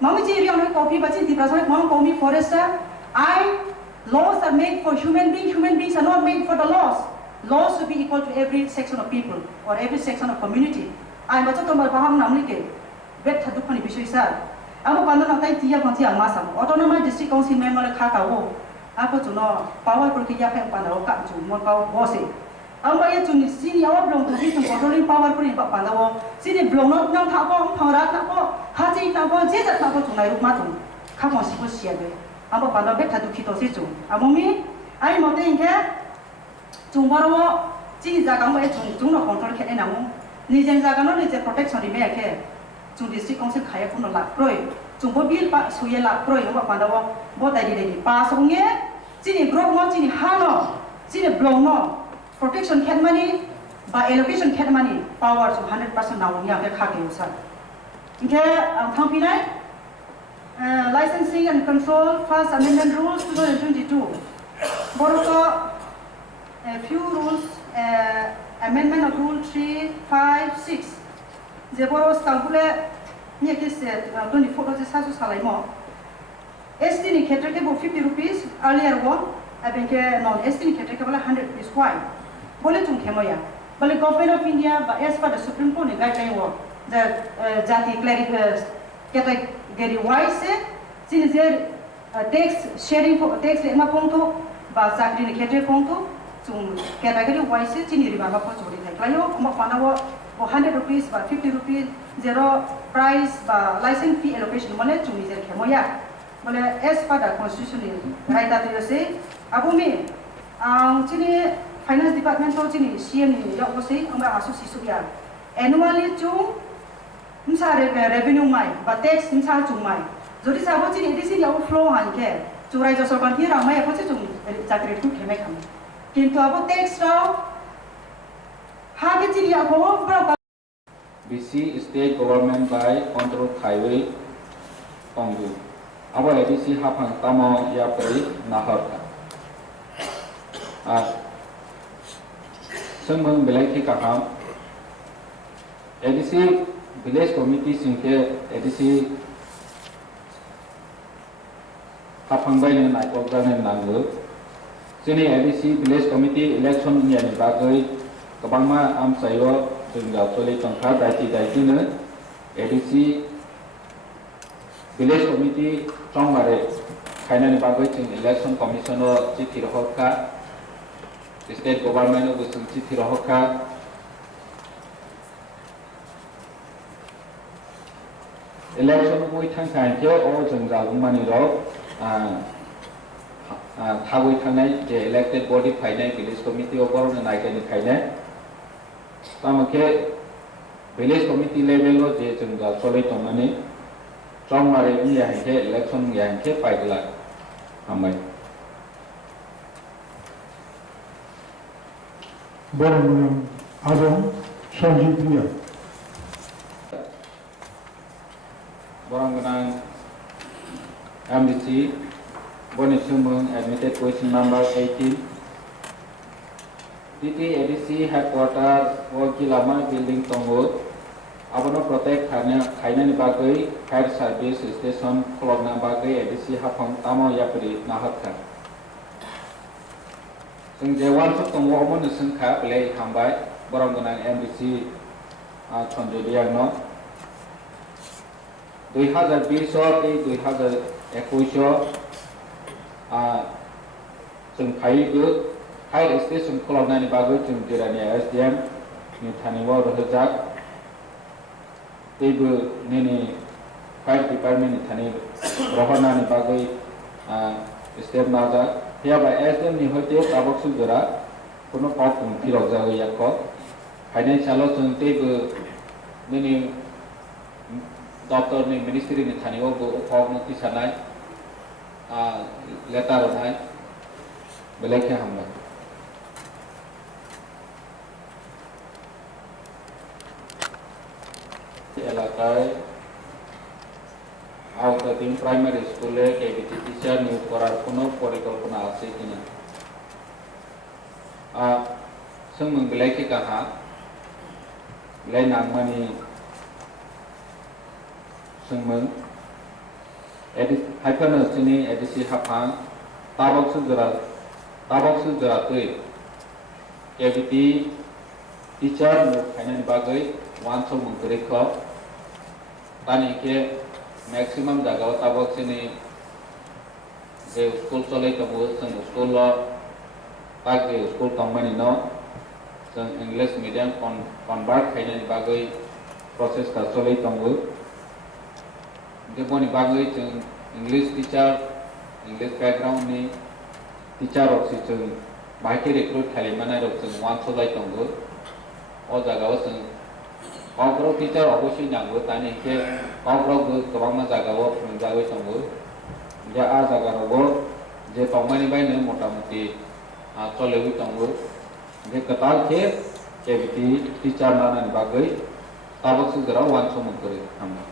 mam chi ri on ko pi ba chi di prasai mam ko mi forester laws are made for human beings are not made for the laws. Laws should be equal to every section of people or every section of community. I am also told by Baham Namlike, bet Hadupani Bishoisar. Amo pando na tai tia pang tia masa mo. Autonomous district council member le kha ka wo. Ako chuno power por ki ya phe pando ka chu mo ka wo se. Amo ya chu ni sini awa blong tu bi controlling power por ni pa pando wo. Sini blong no nang tha ko phang ra na ko ha ji na ko je ja na ko chu nai ru ma tu. Kha mo si ko sia be. Amo pando be tha du ki to si chu. Amo mi ai mo te inke chu mo ro ji ja ka mo e chu no control khe na mo. Ni jen ja ka no ni je protection ri me ke. Chung district council khaya kuno la proi chung bo bil pa suye la proi no pa dawo bo dai dai pa songe chini group no chini hano chini blong no protection khet money ba allocation khet money power to 100% now ya ke kha ke usar inke thang pinai licensing and control first amendment rules 2022 boroko a few rules amendment of rule 3 5 6 Jeboro stambule ni ke se 24 se sasu salai mo ST ni khetre ke bo 50 rupees earlier one abenke non ST ni khetre ke bola 100 rupees why bole tum khemoya bole government of India ba as per the Supreme Court guideline wo the jati category wise se sin je tax sharing for tax ema ponto ba sakri ni khetre ponto tum category wise se chini riba ba ko chori thai klayo mo panawo 100 rupees বা 50 rupees zero price বা license fee allocation mole chumi zer khemoya mole as per the constitutional right that you say abumi chini finance department to chini CM ni ya ko sei anga asu sisu ya annually chung msa revenue mai ba tax msa chung mai jodi sabo chini edisi ya flow han ke churai jo sorkan thi ra mai ko chi chung chakre tu kheme kham kintu abo tax raw BC state government by control highway Kongu. Abo ADC hapang tamo ya peri naharka. Semang belai ki kaham. ADC village committee singke ADC hapang bay ne naikok dan nangu. Sini ADC village committee election ni ani bagai. Kabangma am sayo jenggal tole tongkha daiti ne ADC village committee chongmare khainani bagoi ching election commissioner chithi rohka state government of the chithi rohka election moi thang khai ke o jenggal mani ro thagoi thangnai je elected body phainai village committee opor naikani khainai tamake village committee level lo je jengga solai tomani chongmare ni ya ke election ya ke paidla amai borong azam sanjipnya borong MDC bonus sumung admitted question number 18 ADC headquarters Waki Lama building Tongo Abono protect Khaina ni bagai fire service station Kologna bagai ADC hapang tamo yapri nahatka Sing Jewan sok Tongo Omon sengkha play hambai borong gunang MDC chonjodiang no 2020 2021 sing phai gu High station Kologna ni bagai chung jirani SDM ni thaniwa rohjak teibu nini fire department ni thani rohana ni bagai step naja ya ba SDM ni hoite tabok sujara kono pop phirok jagai yakko financial chung teibu nini doctor ni ministry ni thaniwa bo phok no tisanai letter onai belekhe hamla এলাকায় আওতাধীন প্রাইমারি স্কুলে কেবিটি টিচার নিয়োগ করার কোনো পরিকল্পনা আছে কিনা सोंमों बिलाइखि काहा बिलाइ नांमानि सोंमों हाइफानो सिनि एडिसि हाफां ताबकसु जरातै केबिटी टीचर नो फाइनानि बागै वान सोंमों गरेख तानि के मैक्सिमम जगह तब से जे स्कूल चले तब स्कूल तक स्कूल कंपनी जों इंग्लिश मीडियम कन्वर्ट खायनायनि बागै प्रोसेस का चले दंबो जेबोनि बागै जों इंग्लिश टीचर इंग्लिश बैकग्राउंड नि टीचर ऑफ जों बाहायके रिक्रुट खालामनाय जों वान सलाय दंबो ओ जगह जों गावफ्राव टीचर अवश्य नांगौ दानि एसे गावफ्रावबो गोबां जायगायाव फोरोंजाबाय दंबो जे आ जायगायावबो जे तंमानि बायनो मटामटी चलेबाय दंबो जे कताल के बिदि टीचर लानानै बागै ताबक सुजराव वान समन करे हामना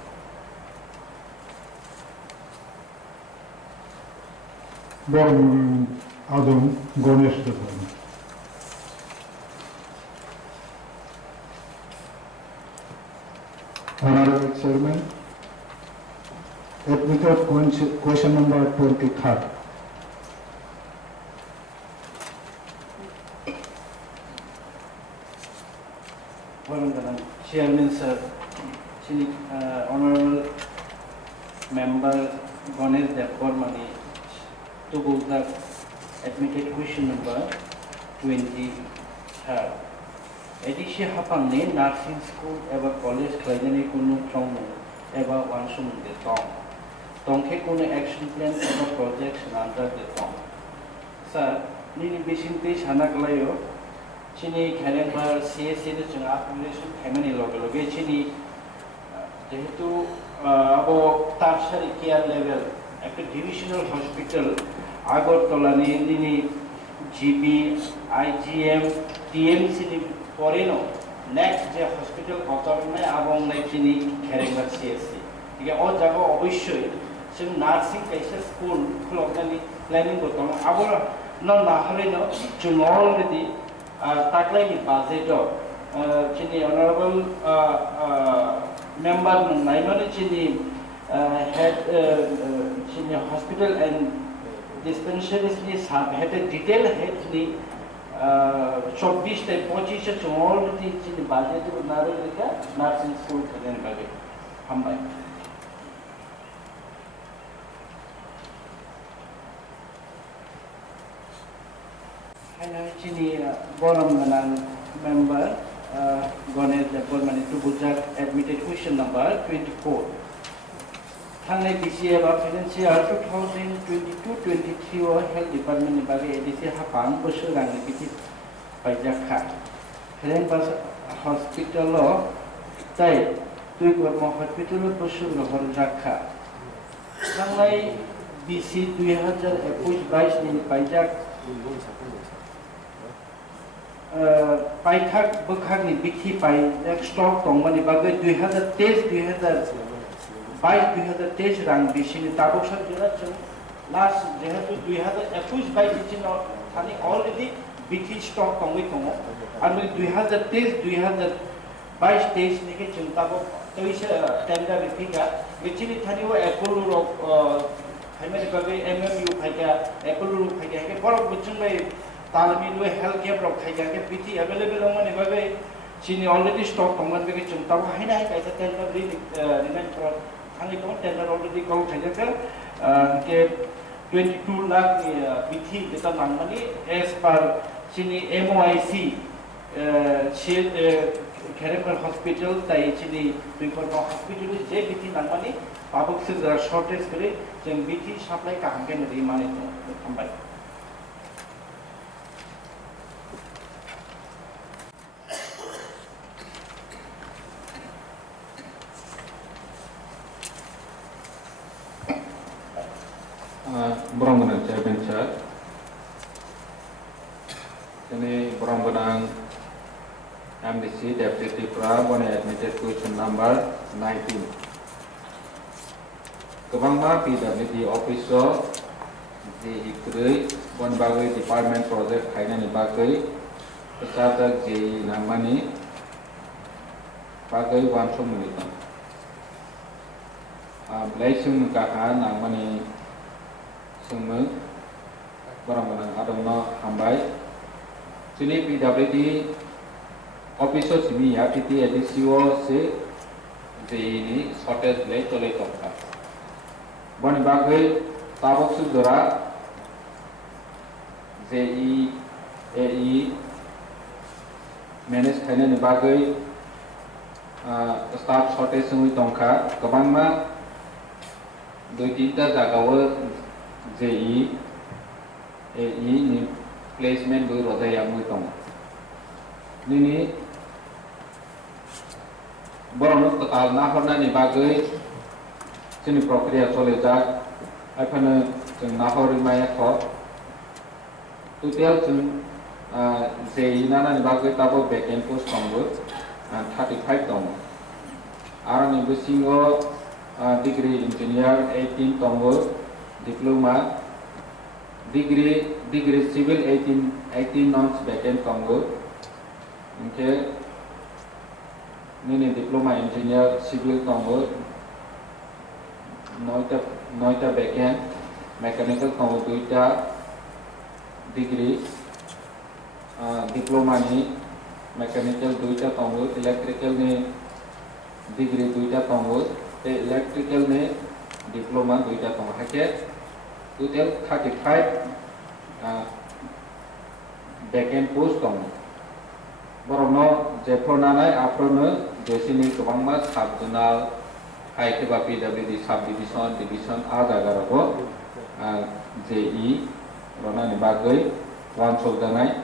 बरं आदम Ganesh Debbarma Honorable Chairman, admitted question number 23. Chairman sir, Honorable Member Ganesh Devarmani to go the admitted question number 23. एडिशि हाफांनि नार्सिं स्कूल एबा कॉलेज खालायनायनि कुनु थं एबा वान सोमोन्दो दं दंखे कुनु एक्शन प्लान एबा प्रोजेक्ट सानजादो दं सार निनि बेसिंति सानाग्लायो चिनि खेलेंबार सीएससी नि जों एप्लिकेशन खायमानि लगे लगे चिनि जेहेतु अब टार्सारि केयार लेवल एक डिविजनल हॉस्पिटल आगरतलानि निनि जीबी आईजीएम टीएमसी नि परेनो नेक्स्ट जे हॉस्पिटल कतरनाय आबं नायचिनि खेरेंबार सीएससी दिगे ओ जागो अवश्य जों नार्सिं कैसे स्कूल खुलनायनि प्लानिंग दं आबो न नाहरैनो जों अलरेडी ताकलायनि बाजेट चिनि ऑनरेबल मेंबर नायमाने चिनि हेड चिनि हॉस्पिटल एंड डिस्पेंसरीज नि सब हेड डिटेल हेड नि 24 से 25 से ऑलरेडी चिनि बाजेट नारे लेका नार्सिंग स्कूल खदेन बागे हमबाय हायना चिनि बरम गनां मेंबर गणेश देवरमनि टू गुजरात एडमिटेड क्वेश्चन नंबर 24 थांनाय बीसीए बा फाइनेंशियल 2022-23 ओ हेल्थ डिपार्टमेंट नि बागे एडिसि हाफां बोसोर रांनि बिथि बायजाखा हेलेंबास हॉस्पिटल ताय दुइ गरमा हॉस्पिटल बोसोर रहर जाखा थांनाय बीसी 2021-22 नि बायजाक पाइखाक बखागनि बिथि बायजाक स्टक दंमानि बागे 2023 रां बिसिनि ताबोसर दिना जों लास्ट जेहेतु 2021-22 दिनाव थानि अलरेडी बिथि स्टक दंमै दङ आरो 2023-22 निके जों ताबो तैसे टेंडर बिथिगा बिथिनि थानिव एप्रुल फाइमानि बागै एमएमयू फाइगा एप्रुल फाइगा के बरक बुचुंबाय तालमिलु हेल्थ केयर रक फाइगा के बिथि अवेलेबल दंमानि बागै चिनि अलरेडी स्टक दंमोन बेके जों ताबो हायना कायसा टेंडर रिमेन फर थांनि दं टेंडर अलरेडी कल फाइगा के 22 लाख बिथि बेता नांमानि एज पर चिनि एमओआईसी खेरेंबार हॉस्पिटल ताई चिनि बिफोरनो हॉस्पिटल जे बिथि नांमानि पाबक से शॉर्टेज करे जों बिथि सप्लाय काहांगे नदि माने थांबाय Borong Chairman Sir, ini borong MDC Deputy Pra admitted question number 19. Kebangma PWD officer di Ikri Bagwi Department Project Hainani Bagwi Ttaadc J namani Bagwi Wanso Militan. Blessing Kaha namani Sungmu Borong Adamno Hambai. Sini PWD officer sini ya PT edisio se ini shortage le chole tongka boni bagai tabok sudara JE AE manage khaina ni bagai staff shortage sungui tongkha kabangma doi tinta jagao JE AE ni placement doi rodai amui tong nini borong total na horna ni bagai sini prokriya chole jak aphana jeng na hori maya kho total jeng JE nana ni bagai tabo vacant post tongo 35 tongo arani bisingo degree engineer 18 tongo diploma degree civil 18 non vacant tongo okay nini diploma engineer civil tongo noita vacant mechanical tongo duita degree diploma ni mechanical duita tongo electrical ni degree duita tongo te electrical ni diploma duita tongo hake total 35 vacant post tongo borno jephronanai aprono jesini kobangma subjonal haikeba PWD division a jagarago JE rona ni bagai one soldanai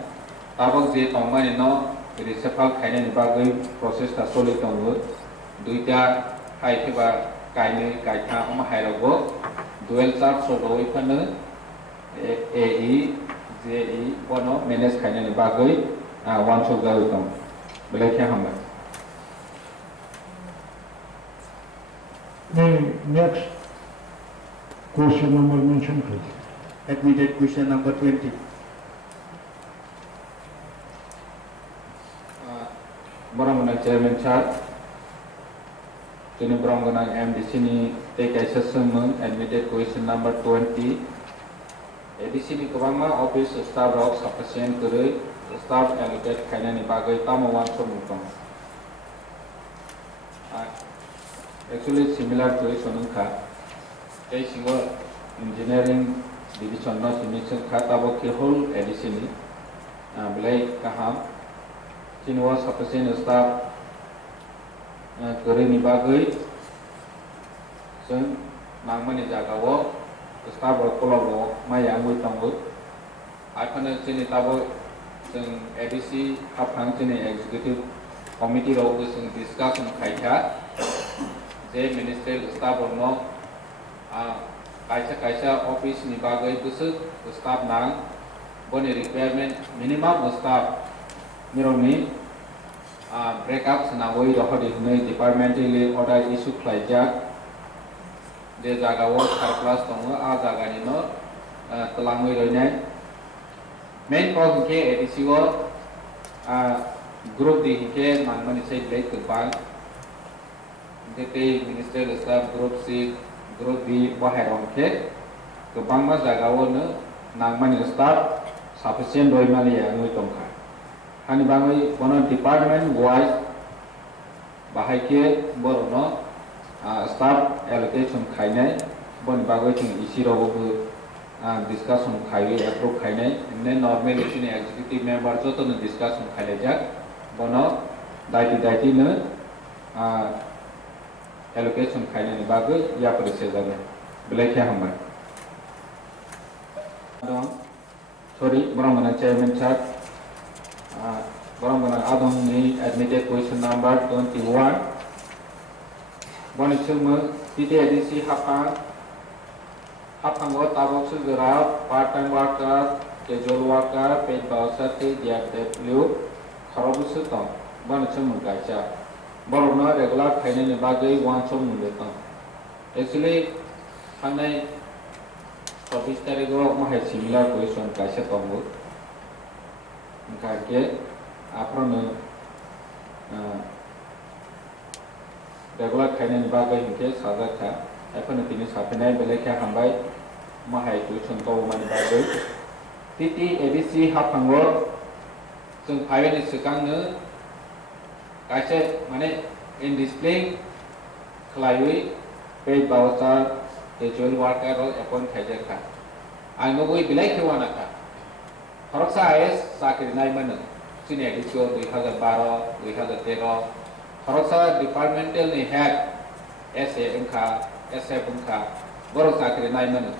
tabok je tongmani no resepal khaina ni bagai process ta soli tongo duita haikeba kaine kaitha oma hairago dual charge so doi phane AE JE bono manage khaina ni bagai one soldan tong belai kya hamba next question number mention please. Admitted question number 20. Borang chairman chart kini borang MDC ni take assessment admitted question number 20 ADC ni kabangma office staff rok sufficient kere staff allocate khaina ni bagai tamo wan somutong actually similar to sonungkha ei singo engineering division no submission khata bo ke whole ADC ni belai kaham sinwa sufficient staff kere ni bagai sung nangmani jagao staff rok kolabo maya ngui tongo akhana sini tabo sung ADC haphang sini executive committee rok sung discussion khaikha je ministerial staff no kaisa office ni bagai busuk staff nang boni requirement minimum staff mironi break up sanawoi rohodi hunai departmentally order issue khlaijak de jagao third class tongo a jagani no telangoi roinai main cause ke ADC go group di ke nangmani sei break kebang DT ministerial staff group C group B baharom ke kebangma jagao no nangmani staff sufficient roimali angoi tongkha hani bangai bono department wise bahai ke borono staff allocation khainai bon bagai thing isi rogo discussion khai approve khainai ne normal sini executive member joto no discussion khaile jak bono daiti no allocation khaina ni bagai ya parise jane belai kya hamba sorry borong chairman chart borong adong ni admitted question number 21 boni chuma TTADC hapang go tabok sugera part time worker casual worker paid voucher te DFW kharabu sutong boni chuma gacha borong regular khaina ni bagai one som muleton actually hanai 24 tariko mahai similar question gacha tongo ngake aprono regular khaina ni bagai hingke sajaka aphano tini sapinai belekha hambai mahai question to mani bagai TTADC hapango jeng phaiwe ni sikangno kaise mane in displaying khlaiwi paid voucher casual worker appoint khaijaka ang nogoi bilai khewana ka Horoksa IS sakri nai manu sini edisio 2012 2013 Horoksa departmental ni head SA bungkha SA bungkha borok sakri nai manu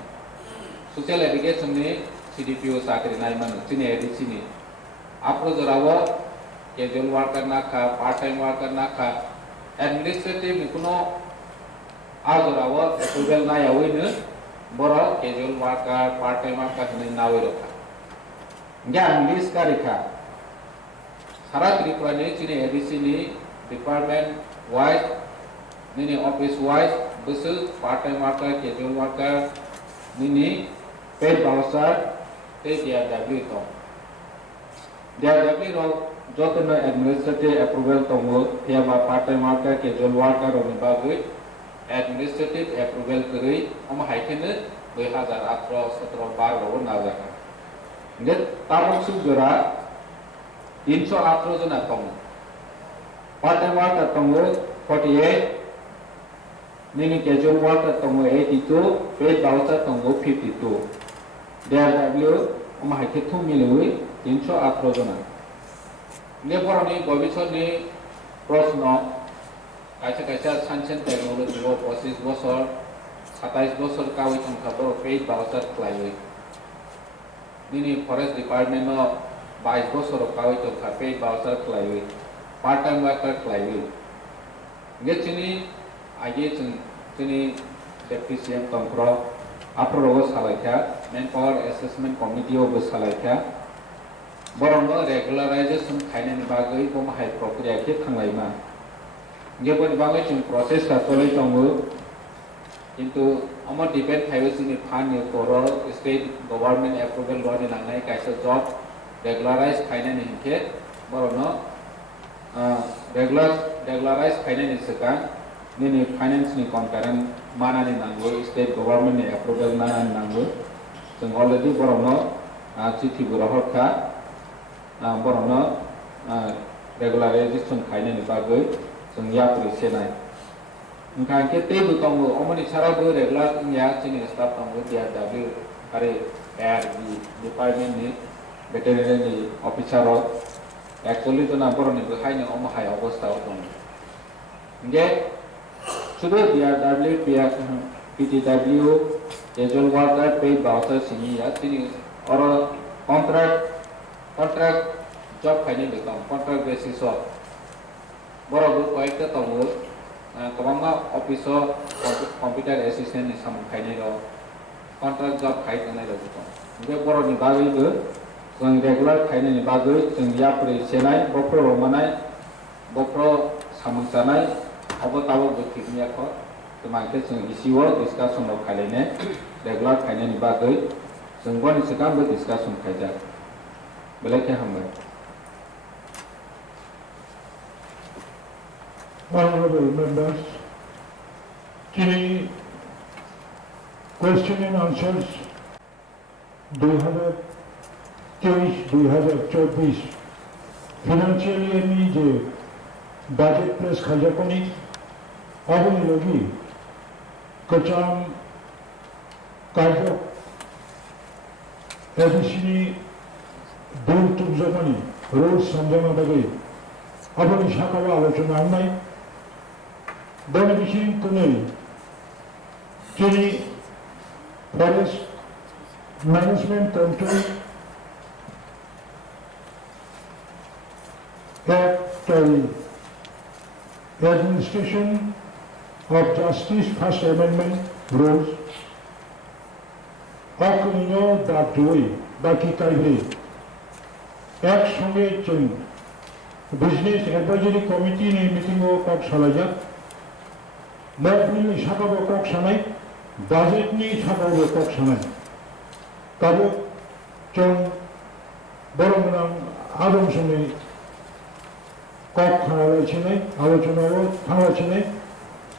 social education ni CDPO sakri nai manu sini edisini apro jorawo casual worker na kha part time worker na kha administrative ni kuno ajorawo approval na yawi ne borok casual worker part time worker ni nawi rokha Yang list karika Sarat Tripura ni sini ABC ni department wise ni office wise besul part time worker casual worker ni paid voucher te DRW to DRW ro jotno administrative approval to mo tiaba part time worker casual worker ro bagwi administrative approval kari om haikene 2018 17 bar ro nazaka Nget tarung sugera 318 jana tong part time worker tong 48 nini casual worker tong 82 paid voucher tong 52 DRW om haike thu milui 318 jana nge poroni bobisor ni প্রশ্ন কাছে কাছে সানসেন টেকনোলজি ও 25 বছর 27 বছর কাউই সংখ্যা বড় পেইড ভাউচার ক্লাইউই Nini forest department no 22 bosor kawi to paid voucher klaiwi part time worker klaiwi nge chini age chini deputy CM tongpro apro salaikha manpower assessment committee o salaikha borong regularization khainani bagai bom hai propriya ke thanglai nge boni bagai chung process ka tolai tongo কিন্তু আমার ডিপেন্ড থাইবেসিনি ফান্ড নিয়ে করো স্টেট গভর্নমেন্ট অ্যাপ্রুভাল রনি নাংনাই কাইসা জব রেগুলারাইজ খাইনানি হিংকে বরনো রেগুলারাইজ খাইনানি সেকা নিনি ফাইনান্স नि कनकारेंट मानानि नांगौ स्टेट गभर्नमेंट नि अप्रुवल मानानि नांगौ जों अलरेडी बरनो चिठी बरहरखा बरनो रेगुलाराइजेशन खाइनानि बागै जों यापुरि सेनाय Mungkin kita itu tunggu, omong cara ber regular ya sini staff tunggu dia W hari RD department ni veterinary ni officer actually tu nak boron ni berhai ni omong hai August tahun tunggu. Jadi sudah dia W pihak PTW casual worker paid voucher sini ya sini orang contract job kaya ni betul contract basis so boron berkuai kita tunggu Kebangga officer computer assistant ni sama kaya ni contract job kaya ni ada juga. Jadi boron ni bagai itu, yang regular kaya ni bagai, yang dia pergi senai, bopro romanai, bopro samang sanai, apa tahu betul ni apa, kemarin yang isi war discussion lo kaya ni, regular kaya ni bagai, yang boron ni sekarang ber discussion kaya. Belakang hamba. Honorable members, kini question and answers 2023-2024 financial year ni je budget plus khaja koni abuni logi kacham kajo edisini dul tubjamani road samjama bagai abuni shakawa alochona nai Adhivation kunai kini forest management control act administration of justice first amendment rules akunyo Ttaadc baki kaibre ek songe chung business advisory committee ni meeting o kok salajak Mabni Sabha kok sanai, budget ni Sabha kok sanai. Kalau cung borong nang adam sanai kok khalai sanai, alochona ro khalai sanai.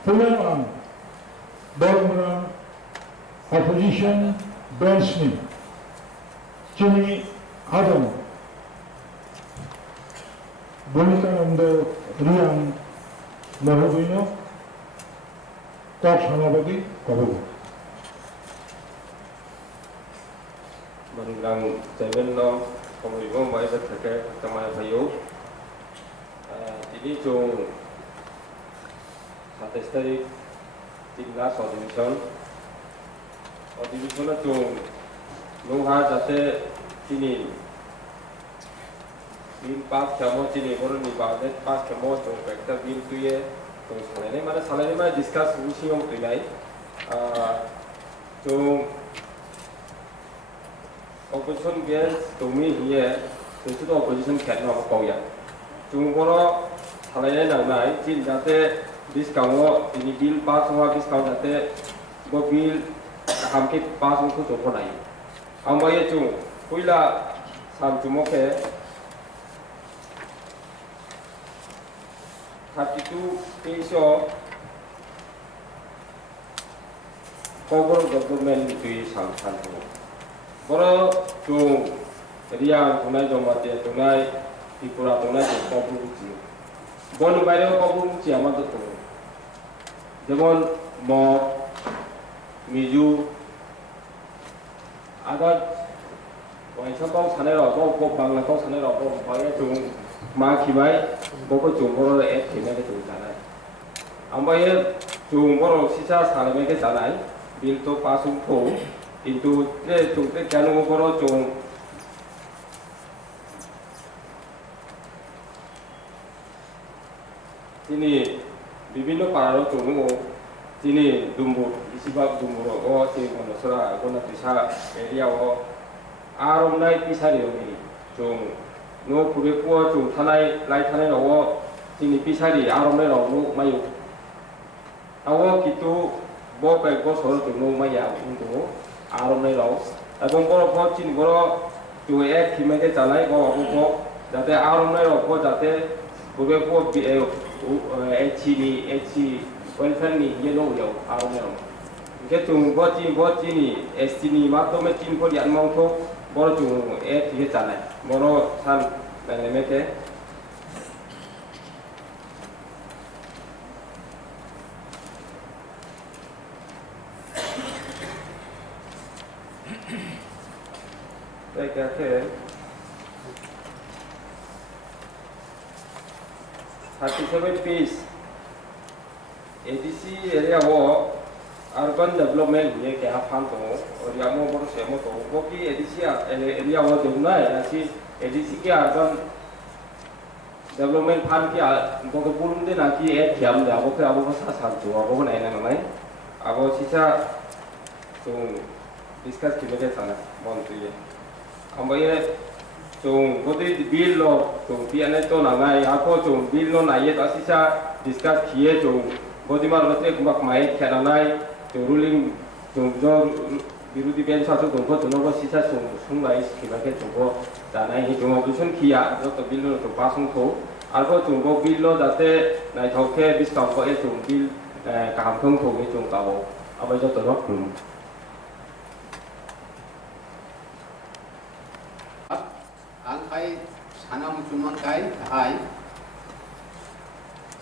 Pulang borong nang opposition bench ni. Cini adam Bonika nando riang mahubino kok sanabagi kabul. Manang Chairman no Komunikasi Mbak Terkait Kamai Bayu. Ini chung 27 tarik tinggal Adhivation chung nuha jate sini bil pas kamu sini baru ni badet pas kamu chung vector bil tu ye chung salahnya mana discuss usi yang tu lagi chung opposition girls tumi here itu tu opposition cat nama kau ya chung baru salahnya nang cin jate bis kamu ini bil pas semua bis kamu jate bil hamke pas untuk coba naik. Amba ye chung, kuila sam cumoke 32 peso cover government di sam tu. Boro chung ria tunai jomate tunai ipura tunai cover uci. Bonu bayar cover uci amat tu. Jemon mo Miju ada wajah kau sana rokok, kau bangla kau sana rokok, bangla cung mak kibai, kau cung boro kena ke cung sana. Ambai cung boro sisa sana ke sana, bil to pasung ko, itu cung janu boro cung ini bibino pararo cung Sini dumbu, isibab dumbu rogo, sini konosora, kona pisah area wo, arom nai pisah ni omi, cung, no kure kuo cung tanai, lai tanai rogo, sini pisah di arom nai rogo mayu, awo kitu bo pel bo soro cung no maya untuk arom nai rogo, abang boro bo sini boro cung kime ke tanai bo abu bo, jate arom nai rogo jate kure kuo echi welfare ni yellow yo arom yo ke tung boti ni estini mato me tin ko yan mong to boro tung ye chana boro san le meke ke 37 piece ADC area wo urban development ye ke afan to और यामो बरो सेमो तो वो की ADC area wo देखना है ऐसी ADC के urban development फंड की वो तो पूर्ण दिन आकी एक ध्यान दे वो के अब वो साथ जो अब वो नहीं ना नहीं अब वो सीसा तो डिस्कस किया जाता है बहुत ये हम ये तो वो तो बिल लो तो पीएनए तो ना है आपको तो बिल लो ना ये तो सीसा डिस्कस किए तो Bodimar matre kumak mai khananai to ruling to jo birudi ben sa to ko to no sisa sungai skimake to ko danai hi jo opposition kia jo to bill to pasung ko alko to go bill lo date nai thoke bis kam ko e to bill kam thong ko ge chung ka bo abai jo to ro ang kai sanam chumang kai hai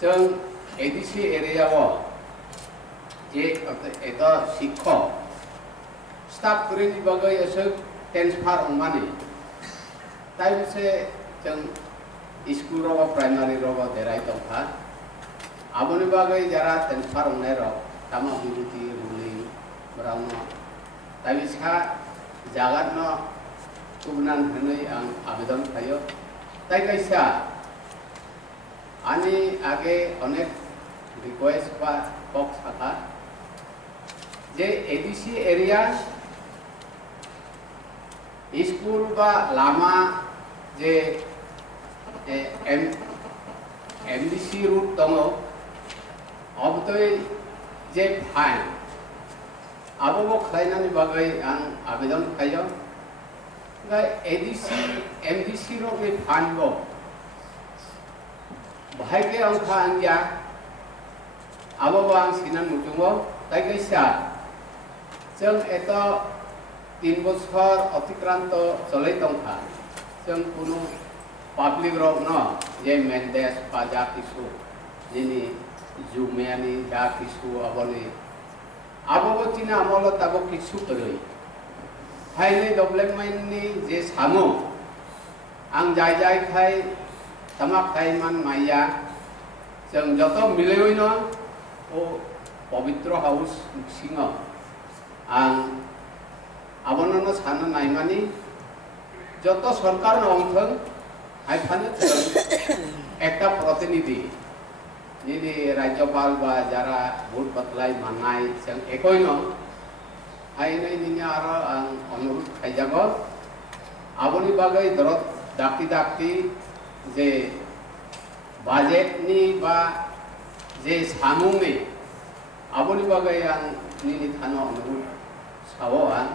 chung ADC area wo je eta sikho staff kuri di bagai esok transfer ongmani tai se jeng school ro primary ro derai tongkha aboni bagai jara transfer ongnai ro tama biruti ruling brauno tai sa jagat no kubunan henai ang abedan khayo tai kaisa ani age onek request pa box thaka je ADC area school ba lama je MDC route tongo obtoi je fine abo bo khaina ni bagai ang abedan khayo ga ADC MDC ro ke fine bo bahai ke angka anja abo bang sinan mutungo tai kaisa jeng eto 3 বছর অতিক্রান্ত চলে তংখা জং কোনো পাবলিক রক ন যে মেন্দেস পাজা কিছু যিনি জুমেয়ানি যা কিছু আবলে আবো চিনা আমল তাবো কিছু কই हाइनि डेभलपमेन्टनि जे सामु आं जाय जाय खाय तमा खायमान माइया जों जत मिलायनो ओ पवित्र हाउस सिंह आं आबननो सानो नायमानि जत सरकार नंथों आइफानो एकटा प्रतिनिधि निदि राज्यपाल बा जारा भोट बतलाई माननाय जों एकयनो आइनै निनि आरो आं अनुरोध खायजागो आबनि बागै दरद दाक्ति दाक्ति जे बाजेटनि बा जे सामुंनि आबनि बागै आं निनि थानो अनुरोध सावो आं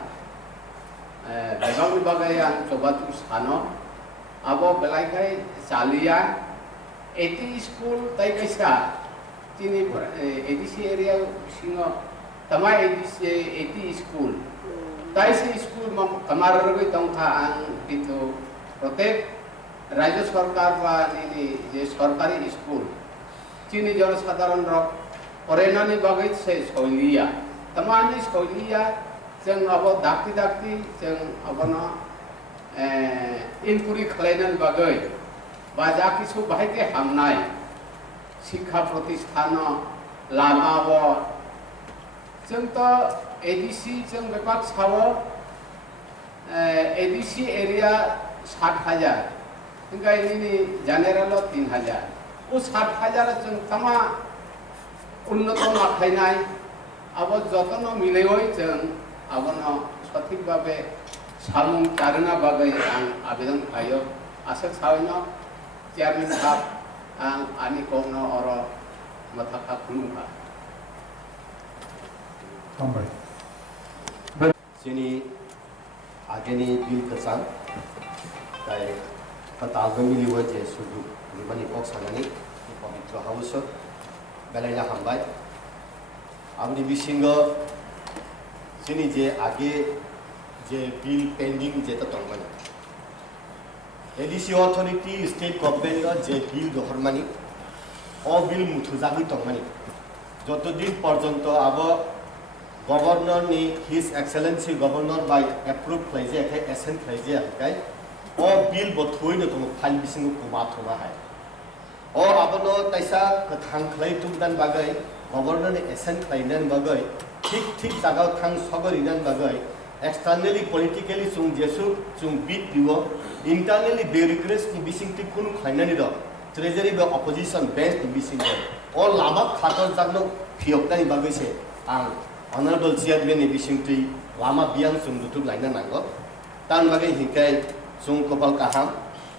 बेगावनि बागै आं चबातु सानो आबो बेलायखाय चालिया एटी स्कूल तैकैसा तिनी एडीसी एरिया सिंह तमा एटी स्कूल ताइसे स्कूल कमार रगै तंखा आं किन्तु प्रत्येक राज्य सरकार बा निनि जे सरकारी स्कूल तिनी जनसाधारण रक फरायनानै बागै से सलिया तमानि सलिया जों अब दाक्ति दाक्ति जों अबनो इनकुरि खालायनानै बागै बा जा किछु बाहायके हामनाय शिक्षा प्रतिष्ठान लामाब जों तो एडीसी जों बेपाक सावो एडीसी एरिया 60,000 इंगायनि जेनेरेल 3,000 ओ 60,000 जों तमा उन्नत नाखायनाय अब जतन मिलायoi जों आबनो सठिक भाबे सामुं चारना बागै आं आवेदन खायो आसा सावनो चेयरमैन साहब आं आनि कोनो और मथाखा खुलुमखा जोंनि आगेनि बिल खसान ताय कतालबो मिलिबो जे सुदु रिबानि बक्स हानानि पवित्र हाउस बेलायला हामबाय आंनि बिसिंग जोंनि जे आगे जे बिल पेंडिंग जेता दंमोन एडीसी अथॉरिटी स्टेट गवर्नमेंट जे बिल दहरमानि अ बिल मुथुजागै दंमानि जतदिन पर्यंत अब गवर्नर नि हिज एक्सेलेंसी गवर्नर बाय एप्रूव खालायजायाखै एसेन्ट खालायजायाखै अ बिल बथुयैनो दङ फाइल बिसिंग कुमा थमा हाय अ आबनो तैसा कथां खालाय तुमदान बागै गवर्नर नि एसेन्ट खालायनान बागै ठीक ठीक जागाव थां सगरिनान बागै एक्सटर्नली पॉलिटिकली जों जेसु जों बीट दिवो इंटरनली ब्यूरोक्रेसी नि बिसिंगति कुन खायनानि द ट्रेजरी बे अपोजिशन बेंच नि बिसिंग अ लामा खातर जागनो फियकतानि बागैसे आं ऑनरेबल चेयरमैन नि बिसिंगति लामा बियां जों दुतुब लायना नांगो तान बागै हिकाय जों कपाल काहाम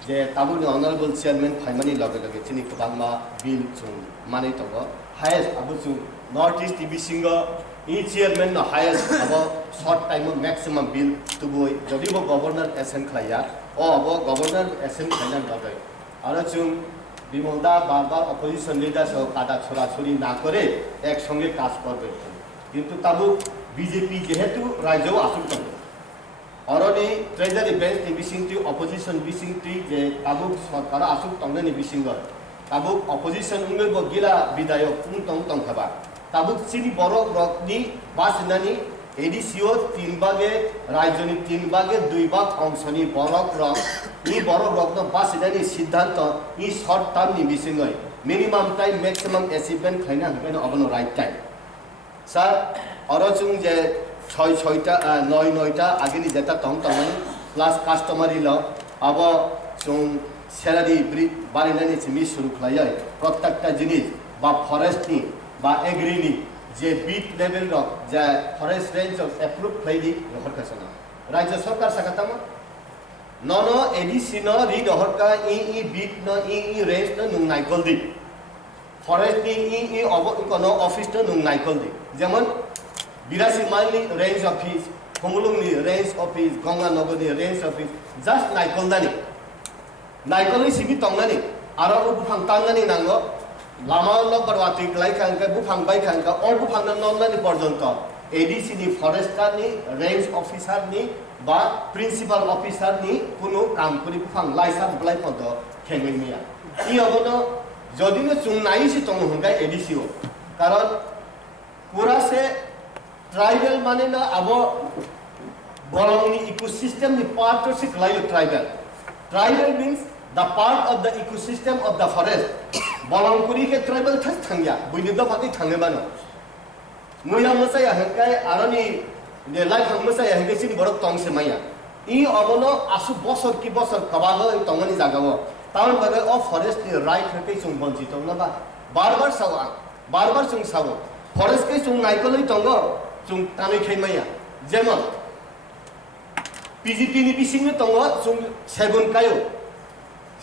जे ताबुनि ऑनरेबल चेयरमैन फाइमानि लगे लगे चिनि कबांमा बिल जों माने दङ हायेस्ट आबु जों नॉर्थ ईस्ट नि बिसिंग इ चेयरमैन न हायेस्ट अब शॉर्ट टाइम मैक्सिमम बिल तुबो जदि वो गवर्नर एसेंट खाया ओ अब गवर्नर एसेंट खायनान बागै आरो जों बिमलदा बारबार अपोजिशन लीडर सह कादा छोरा छोरी ना करे एक संगे काज करबे किंतु ताबु बीजेपी जेहेतु राज्य आसुल दं अरनि ट्रेजरी बेंच नि बिसिंगति अपोजिशन बिसिंगति जे ताबु सरकार आसुल तंगनि बिसिंग ताबु अपोजिशन उंगबो गिला विधायक पुं तंग खाबा ताबुक चिनी बरो रकनि बासिनानि एडीसीओ 3 भागे राज्यनि 3 भागे 2 भाग अंशनि बरक रक नि बरो रकनो बासिनानि सिद्धांत इ शॉर्ट टर्म नि बिसिङै मिनिमम टाइम मैक्सिमम अचिभमेंट खायना हबेन अबनो राइट टाइम सर अरजुं जे 6टा 9टा आगेनि जेता तंग प्लस कस्टमरी ल अब जों सैलरी बारिनानि सिमि सुरु खालाय प्रत्येकटा जिनिस बा फरेस्ट नि बा एग्रीनि जे बीट लेवल रक जे फरेस्ट रेंज ऑफ अप्रूव खायदि रहरखासना राज्य सरकार साखातामा नन एडीसी न रि रहरका इ बीट न इ रेंज न नुं नाइकलदि फरेस्ट नि इ अब कोन ऑफिस न नुं नाइकलदि जेमन 82 माइल नि रेंज ऑफिस कमुलुंग नि रेंज ऑफिस गंगानगर नि रेंज ऑफिस जस्ट नाइकलदानि नाइकलनि सिबि तंगनानि आरो बुफां तांगानि नांगो लामा लबरवाति लाइखांका बुफां बायखांका और बुफां नननानि पर्यंत एडीसी नि फरेस्टर नि रेंज ऑफिसर नि बा प्रिंसिपल ऑफिसर नि कुनु काम करि बुफां लाइसा बलाय पद खेंगैमिया इ अबनो जदिनो चुंनाइसि तंग हंगा एडीसीओ कारण पूरा से ट्राइबल माने न अब bolong ni ecosystem ni part to sik layu tribal. Tribal means the part of the ecosystem of the forest. Bolong kuri ke tribal thas thangya, buini do pati thangge mano. Muya masaya hengkai arani de life hang masaya hengkai sini borok tong semaya. I abono asu bosor ki bosor kabago tongani jagawo. Taun bagai of forest ni right hengkai sung bonji tong na ba. Barbar sawa, barbar sung sawo. Forest ke sung naikoloi tongo sung tanoi khemaya. Jemon PGP ni bising ni tongo sung segun kayo.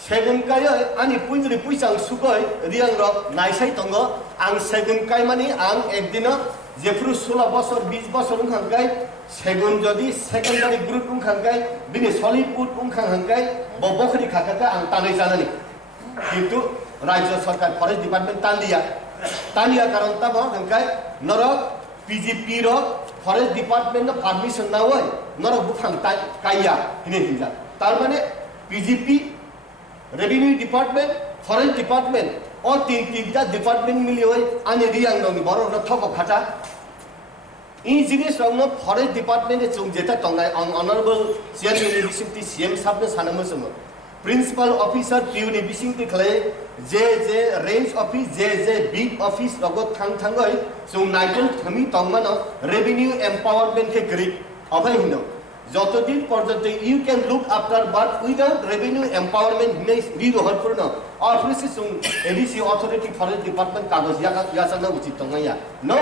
Segun kayo ani punjri puisang sugoi riang rok naisai tongo ang segun kay mani ang ekdino jefru 16 বছর 20 বছর উংখাঙ্গাই সেগুন যদি সেকেন্ডারি গ্রুপ উংখাঙ্গাই বিনি সলিড উড উংখাঙ্গাই ববখরি খাকাকা আং তানাই জানানি কিন্তু রাজ্য সরকার ফরেস্ট ডিপার্টমেন্ট তানিয়া কারণ তাব হাঙ্গাই নরক পিজিপি র ফরেস্ট ডিপার্টমেন্ট পারমিশন না হয় নরক বুফাং কাইয়া হিনে হিনজা তার মানে PGP revenue department forest department और तीन डिपार्टमेंट मिली हुई आने रियांग नंगी बरो रथको खाता इन जिनिस रंग फरेस्ट डिपार्टमेंट जों जेता तंगाय ऑनरेबल चेयरमैन नि बिसिंगति सीएम साहब ने सानमो जों प्रिंसिपल ऑफिसर पीयू नि बिसिंगति खले जे रेंज ऑफिस जे बिग ऑफिस रगो थांगय जों नाइटल थमी तंगमान रेवेन्यू एम्पावरमेंट के ग्रिप अभय हिनो যতদিন পর্যন্ত you can look after but without revenue empowerment নেই রিরহরপূর্ণ অফিস সুং এডিসি অথরিটি ফরেস্ট ডিপার্টমেন্ট কাগজ ইয়াসানা উচিত তংয়া নো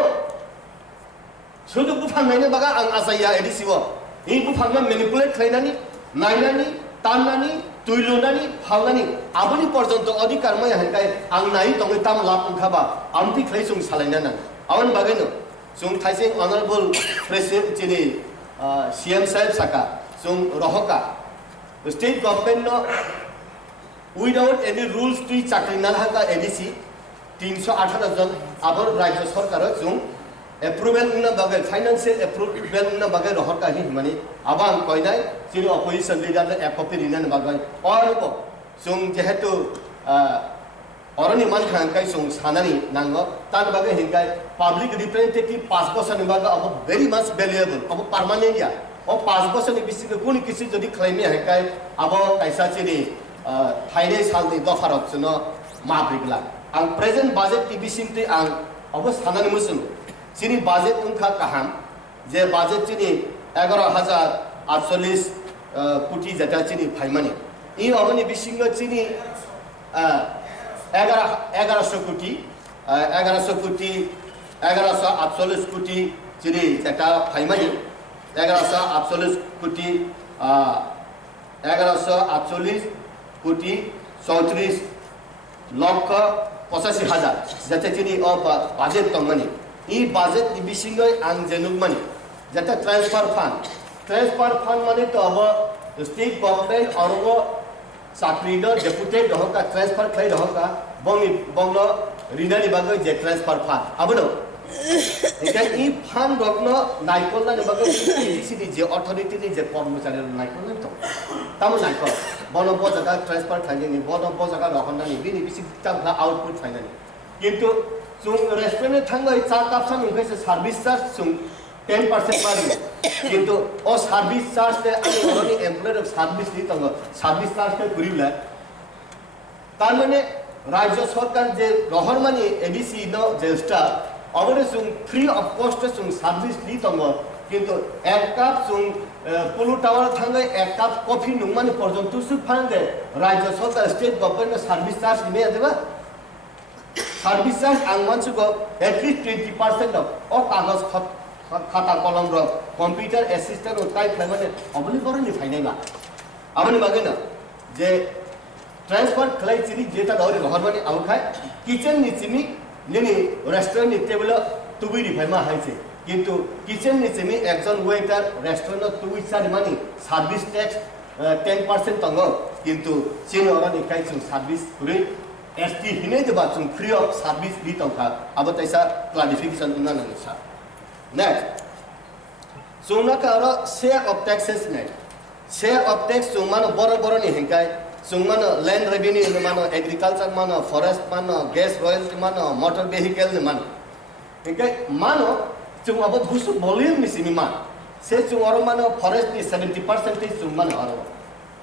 শুধু বুফাংনাইনে বাগা আং আসাইয়া এডিসি ও এই বুফাংনা ম্যানিপুলেট খাইনানি নাইনানি তাননানি তুইলুনানি ফাউনানি আবনি পর্যন্ত অধিকার মাই হানকাই আং নাই তংই তাম লাভ উঠাবা আমতি খাই সুং সালাইনানা আवन বাগেনো সুং থাইসিং অনারেবল প্রেসিডেন্ট চিনি CM साहेब साका जों रहका स्टेट गवर्नमेंट नो विदाउट एनी रूल्स टू चाकरी नालहाका एडीसी 318 जन आबर राज्य सरकार जों एप्रुवेल उना बागे फाइनेंशियल एप्रुवेल उना बागे रहका हि माने आबां कयनाय जिनि अपोजिशन लीडर ए कपि रिनान बागे और जों जेहेतु अरनि मानखांकाय जों सानानि नांगो तान बागे हिंकाय पब्लिक रिप्रेजेंटेटिव 5 বছর बागे अब वेरी मच वैल्यूएबल अब परमानेंट या और 5 বছর बिसिगे कोनि किसि जदि क्लेम हिंकाय अब कैसा चिनि थाइने सालनि दफारक जनो माब्रिगला आं प्रेजेंट बजेट नि बिसिंति आं अब सानानि मुसुम चिनि बजेट उनखा काहाम जे बजेट चिनि 11848 कोटी जता चिनि फाइमानि इ अबनि बिसिंग चिनि 1100 कोटी 1148 कोटी चिनि जता फाइमानि 1148 कोटी 1148 कोटी 34 लाख 85,000 जते चिनि अब बजेट तंगमानि इ बजेट नि बिसिंगै आं जेनुगमानि जते ट्रान्सफर फंड माने तो अब स्टेट गवर्नमेंट और चाकरी नो डेपुटेड रहका ट्रांसफर खाइ रहका बंगलो रिनानि बागै जे ट्रांसफर फंड अबनो एका इ फंड रखनो नाइकलना नि बागै सिटी जे अथॉरिटी नि जे कर्मचारी नाइकलना तो ताम नाइकल बनो बजागा ट्रांसफर खाइनि बनो बजागा रहनानि बिनि बिसि ताका आउटपुट फाइनानि किन्तु जों रेस्टुरेन्ट थांगै चा काप साननिफ्रायसो सार्भिस चार्ज जों 10% बारि किन्तु ओ सार्भिस चार्ज ते आनि अरनि एम्प्लॉयर सार्भिस नि तंग सार्भिस चार्ज के करिबला तार माने राज्य सरकार जे रहरमानि एडीसी नो जे स्टाफ अबरे जों फ्री ऑफ कॉस्ट जों सार्भिस नि तंग किन्तु एक काप जों पुलु टावर थांगै एक काप कॉफी नुमानि पर्यन्त सु फानदे राज्य सरकार स्टेट गवर्नमेंट सार्भिस चार्ज नि देबा सार्भिस चार्ज आं मानसिको एटलिस्ट 20% of कागज खाता कलम र कंप्यूटर असिस्टेंट और टाइप खाइमाने अबनि गरनि फाइनाइला अबनि बागैना जे ट्रांसफर खलाइ चिनि जेता दौरि रहरमानि आउखाय किचन नि चिनि निनि रेस्टुरेंट नि टेबल तुबिरि फाइमा हाइसे किन्तु किचन नि चिनि एकजन वेटर रेस्टुरेंट तुबि सारि मानि सर्विस टैक्स 10% तंग किन्तु चिनि अरनि काइसुं सर्विस पुरै एसटी हिने देबा जों फ्री ऑफ सर्विस दि तंखा अब तैसा क्लारिफिकेशन उना नंसा नेक्स्ट जोंना कारो शेयर ऑफ टैक्सेस ने शेयर ऑफ टैक्स जों मानो बरो नि हेंकाय जों मानो लैंड रेवेन्यू ने मानो एग्रीकल्चर मानो फॉरेस्ट मानो गैस रॉयल्टी मानो मोटर वेहिकल ने मानो हेंकाय मानो जों अब गुसु वॉल्यूम नि सिनेमा से जों और मानो फरेस्ट नि 70% जों मानो और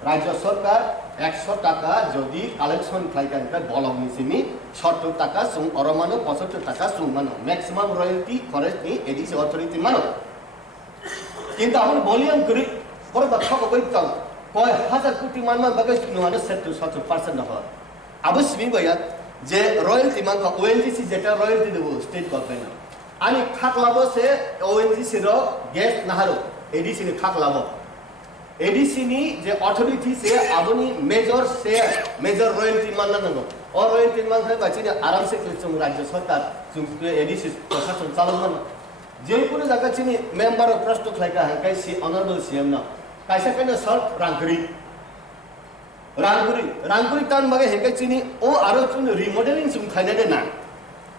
राज्य सरकार 100 টাকা যদি কালেকশন খাইকানকা বলম নিসিনি 70 টাকা जों और मानो 75 টাকা जों मानो मैक्सिमम रॉयल्टी फरेस्ट नि एडिसी अथॉरिटी मानो কিন্তু আমি ভলিউম করি বড় কথা কই তো কয় হাজার কোটি মান বাগে নুয়ানো 70% হয় অবশ্যই বয়া যে রয়্যালটি মান ওএনজিসি যেটা রয়্যালটি দেব state government ani khaklabo se ONGC ro guest naharo ADC ni khaklabo ADC ni je authority se aboni major royalty manna nango or royalty man khai bachini aram se chung rajya sarkar chung ADC prashasan chalon je kuno jaga chini member of trust khlaika hankai si honorable CM na kaisa kaina sir ranguri tan bage hekai chini o aro chung remodeling chung khaina de na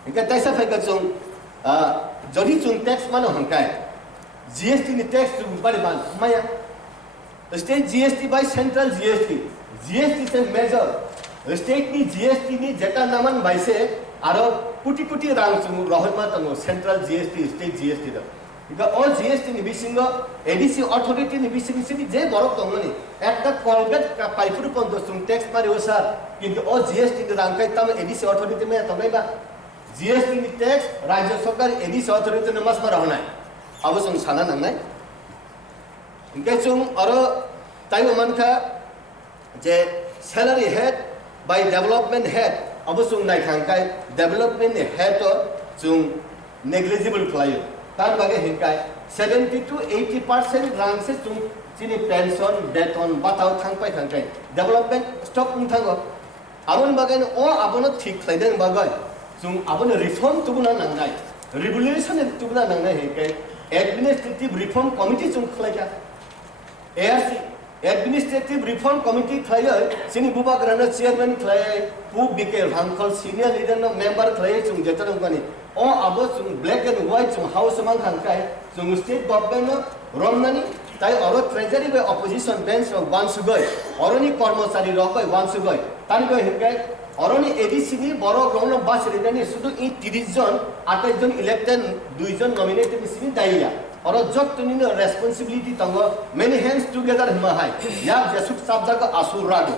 hekai taisa phaika chung যদি চুং ট্যাক্স মানে হংকায় জিএসটি নি ট্যাক্স চুং বাড়ি মান মায়া স্টেট জিএসটি বাই সেন্ট্রাল জিএসটি সে মেজর স্টেট নি জিএসটি নি যেটা নামান বাইছে আর কোটি কোটি রাং চুং রহমা তং সেন্ট্রাল জিএসটি স্টেট জিএসটি দ ইকা অল জিএসটি নি বিসিঙ্গ এডিসি অথরিটি নি বিসিং সিনি যে বড় তংনি একটা কলগেট পাইপুর পন্ত চুং ট্যাক্স মারি ওসা কিন্তু অল জিএসটি নি রাংকাই তাম এডিসি অথরিটি মে তংনাইবা GST ni tax राज्य सरकार एडिसी अथॉरिटी ने मस मरा होना अब जों साना नांनाय इनके जों आरो ताइम मानखा जे सैलरी हेड बाय डेवलपमेंट हेड अब जों नायखांखाय डेवलपमेंट हेड तो जों नेग्लिजिबल खालायो तार बागे हिंखाय 70 to 80% रां से जों जिनि पेंशन वेतन बाताव थांपाय थांखाय डेवलपमेंट स्टॉप उनथांगो आबन बागे ओ आबनो ठीक खालायदों बागय जों आबनो रिफॉर्म तुबुना नांनाय रिवोल्यूशन तुबुना नांनाय हेकै एडमिनिस्ट्रेटिव रिफॉर्म कमिटी जों खलायका एआरसी एडमिनिस्ट्रेटिव रिफॉर्म कमिटी खलायो सिनि बुबाग्रानो चेयरमैन खलाय पु बिके हांखल सीनियर लीडर नो मेंबर खलाय जों जेतरम गानि ओ आबो जों ब्लैक एंड व्हाइट जों हाउस मान खांखाय जों स्टेट गवर्नमेंट रमनानि ताइ अरो ट्रेजरी बे अपोजिशन बेंच रो वानसुगय अरोनि कर्मचारी रगय वानसुगय तानि गय हिंकाय अरनि एडिसी नि बरो ग्राउंड बास रेदानि सुदु इ 30 जन 28 जन इलेक्टेड 2 जन नॉमिनेटेड सिनि दाइया और जक तुनिनो रेस्पोंसिबिलिटी तंगो मेनी हैंड्स टुगेदर हिमा हाय या जेसुक साबजाक आसु रागो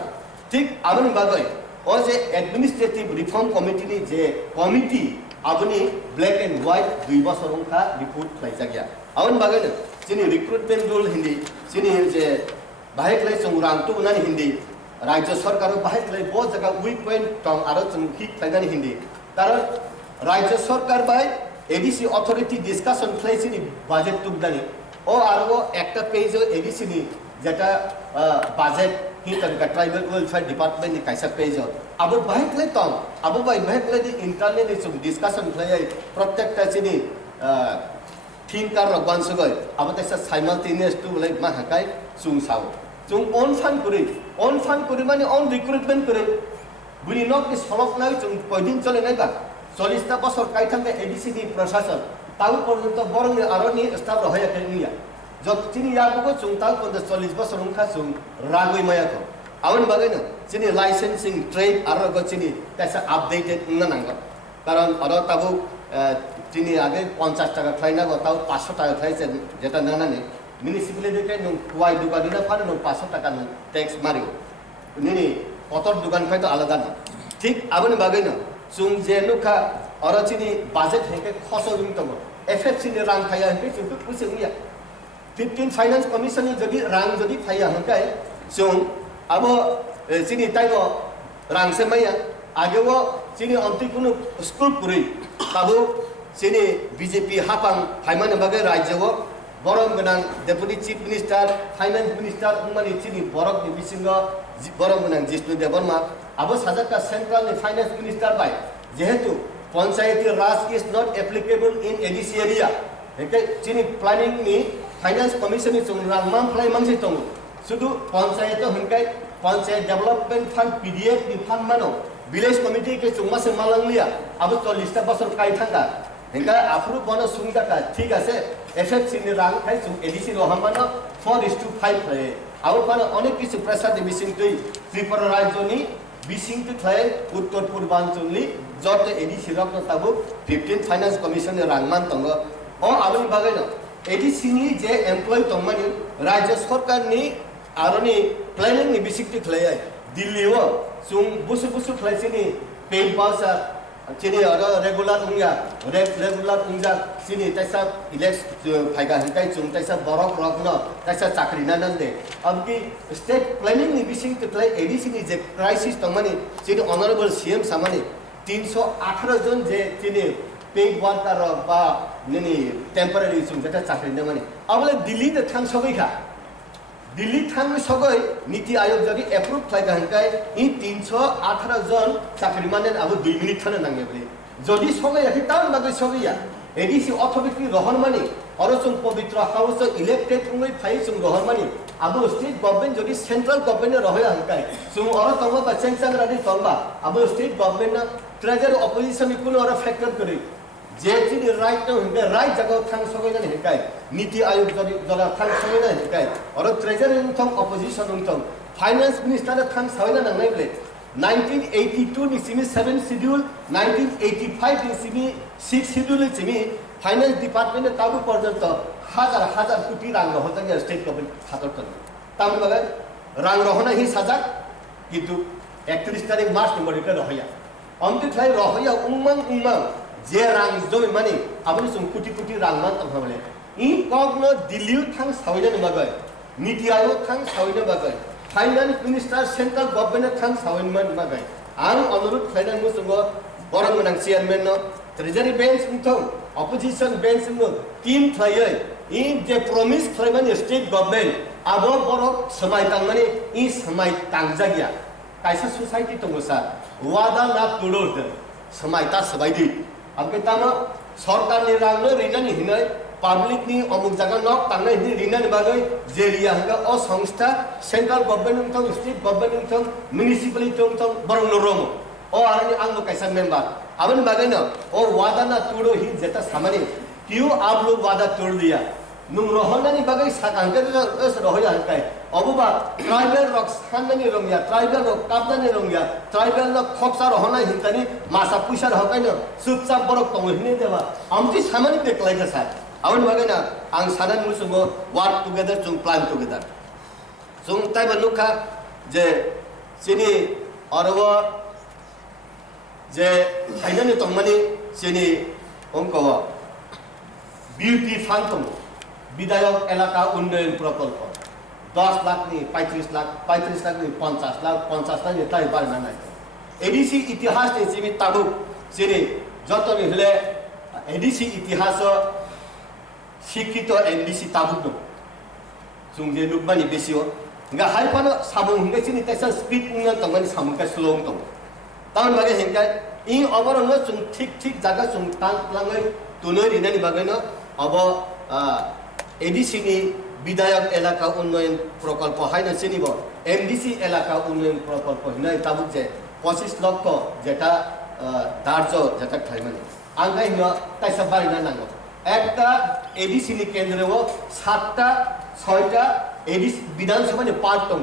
ठीक आबनि बागय ओ जे एडमिनिस्ट्रेटिव रिफॉर्म कमिटी नि जे कमिटी आबनि ब्लैक एंड व्हाइट 2 बছর उनखा रिपोर्ट लाइजागिया आबनि बागय जिनि रिक्रुटमेंट रूल हिंदी जिनि जे बाहेक्लाय संग्राम तो उनानि हिंदी राज्य सरकार बाहेक्लाय बो जगह वीक पॉइंट टंग आरो जों हिक थाइगानि हिंदी कारण राज्य सरकार बाय एडीसी अथॉरिटी डिस्कशन फ्लाइसिनि बाजेट तुगदानि ओ आरो একটা पेज एडीसी नि जेटा बाजेट हिंका ट्राइबल वेलफेयर डिपार्टमेंट नि काइसा पेज अब बाहेक्लाय टंग अब बाहेक्लाय दि इंटरनेट जों डिस्कशन फ्लाइ प्रत्येकटा चिनि थिंकार रगवानसगय अब तसा साइमल्टेनियस टू लाइक मा हाकाय सुंसाव जों ऑन फंड करि माने ऑन रिक्रुटमेंट करि बुनि नक इस फलक नाय जों कयदिन चले नायबा 40 टा बছর काइथांगे एडीसी नि प्रशासन ताउ पर्यंत बरंनि आरोनि स्टाफ रहयाखै निया जत चिनि याबो जों ताउ पर्यंत 40 बছর उनखा जों रागै मायाखौ आवन बागैनो चिनि लाइसेंसिंग ट्रेड आरो गचिनि तसा अपडेटेड उन्ना नांगो कारण आरो ताबो चिनि आगे 50 টাকা खाइना गो ताउ 500 টাকা खाइছে जेटा नानानि म्युनिसिपालिटी के नु कुवाई दुकानी ना फानो 500 টাকা नु टैक्स मारियो निनि कतर दुकान खाइ तो आलादा न ठीक आबनि बागैनो जों जे नुखा अरचिनि बाजेट हेके खसो बिंतमो एफएफसी नि रां खाया हेके जों पुसिया 15 फाइनेंस कमिशन नि जदि रां जदि खाया हंकाय जों आबो चिनि टाइमो रां से माया आगे वो चिनि अंति कुनु स्कुल पुरै ताबो चिनि बीजेपी हापां हाइमान बागे राज्य वो बरम गनां deputy chief minister finance minister उमानि चिनि बरक नि बिसिंग बरम गनां जिष्णु देवर्मा अब साजाका सेंट्रल नि फाइनेंस मिनिस्टर बाय जेहेतु पंचायती राज is not applicable in ADC area हेके चिनि प्लानिंग नि फाइनेंस कमिशन नि चंग्रां माम फ्लाइ मांगसे तं सुदु पंचायत हंकाय पंचायत डेवलपमेंट फंड पीडीएफ नि फंड मानो विलेज कमिटी के चुम्मा से मालंगलिया अब 40 टा बছর काइ थांगा हेंगा आफरु बनो सुंगाका ठीक আছে एफएफसी नि रां खाइ जों एडीसी रहामानो 4:5 खाय आउ पानो अनेक किछु प्रेसार दि बिसिं तै त्रिपुरा राज्यनि बिसिं तै खाय उत्तर पूर्वांचलनि जत एडीसी रक्न ताबु 15 फाइनेंस कमिशन नि रां मान तंग अ आबनि बागैनो ADC ni je employee tongmani Rajya Sarkar ni aroni planning ni bisikti khlai Delhi wo sung busu khlai sini paid pausa chini ara regular ungja sini taisa elect phaiga hankai chung taisa borok rokno taisa chakri nanan de abki state planning ni bisikti khlai ADC ni je crisis tongmani chini honorable CM samani 318 জন যে chini paid worker ba nini temporary chung jeta chakri na mani abole Delhi te thang sogai kha Delhi thang sogai niti ayog jodi approve phaiga hankai I 318 John chakri manen abu 2 minute thana nange bole jodi sogai akhi tam bagai sogai ya ADC authority rohon mani orosung pavitra house elected ungoi phai chung rohon mani abu state government jodi central government rohoya hankai chung oro tongba ba chengchang radi tongba abu state government na treasury opposition kuno oro factor kore je chini right no hinga right jaga thang sogai na hinkai niti ayog jodi jara thang sogai na hinkai oro treasury thong opposition thong finance minister na thang sogai na nangai ble 1982 ni simi 7 schedule 1985 ni simi 6 schedule ni simi finance department ne tabu porjanto হাজার কোটি রাং রহতা গিয়া স্টেট গভর্নমেন্ট খাতর করে তাম বাগান রাং রহনা হি সাজাক কিন্তু 31 তারিখ মার্চ নম্বরকে রহয়া অন্তে ঠাই রহয়া উম্মাং যে রাং জমি মানে আপনি সম কোটি রাং মান তমলে ই কগ্ন দিল্লিউ থাং সাউইনা নবাগয় নীতি আয়োগ থাং সাউইনা বাগয় ফাইনান্স মিনিস্টার সেন্ট্রাল গভর্নমেন্ট থাং সাউইনা নবাগয় আং অনুরোধ ফাইনান্স মুসঙ্গ বরং নাং চেয়ারম্যান ন ট্রেজারি বেঞ্চ মুথং opposition bench no team thlai in je promise thlai mani state government abo borok samai tangmani I samai tangjagya kaisa society tongosa wada na tudod samai ta sabai di abke tama sarkar ni rang no rina ni hinai public ni amuk jaga nok tangnai ni rina ni bagai jeria hanga o samstha central government tong state government tong municipality tong borong noromo o arani angno kaisa member अपन बागे ना और वादा ना तोड़ो ही जैसा सामने क्यों आप लोग वादा तोड़ दिया नुम रोहना नहीं बागे साकांकर ऐस रोहया हल्का है अब बा ट्राइबल रॉक्स खाना नहीं रोंगिया ट्राइबल रॉक कापना नहीं रोंगिया ट्राइबल रॉक खोक्सा रोहना हिंता नहीं मासा पुषा रोहका नहीं सुपचाप बरक तो वही देवा आमची सामने देख लाइक साथ अपन बागे ना आंग सानन मुसुंगो वर्क टुगेदर चुंग प्लान टुगेदर चुंग ताई बनुका जे सिनी और वो যে ফাইনালি তংমানি সেনি অঙ্কওয়া বিউটি ফান্ড বিধায়ক এলাকা উন্নয়ন প্রকল্প 10 লাখ নি 35 লাখ নি 50 লাখ নি তাই বাড়না নাই এডিসি ইতিহাস নি জিমি তাবু সেনি যতনি হলে এডিসি ইতিহাস শিক্ষিত এমডিসি তাবু দো সুংজে লুকমানি বেশিও গা হাইপানো সামুং হুঙ্গে চিনি তাইসা স্পিড উন্নয়ন তংমানি সামুংকা স্লো দং तान बागे हेंका इ अबरंग सुं ठीक जागा सुं तान लांगै तुनै रिनानि बागैनो अब एडीसी नि विधायक एलाका उन्नयन प्रकल्प हाइनो चिनिब एमडीसी एलाका उन्नयन प्रकल्प हिनै ताबुक जे 25 लक्ष जेटा दार्जो जेटा खाइमानि आंगाइ न ताइसा बारिना नांगो एकटा एडीसी नि केन्द्रव 7टा 6टा एडीसी विधानसभा नि पार्ट दङ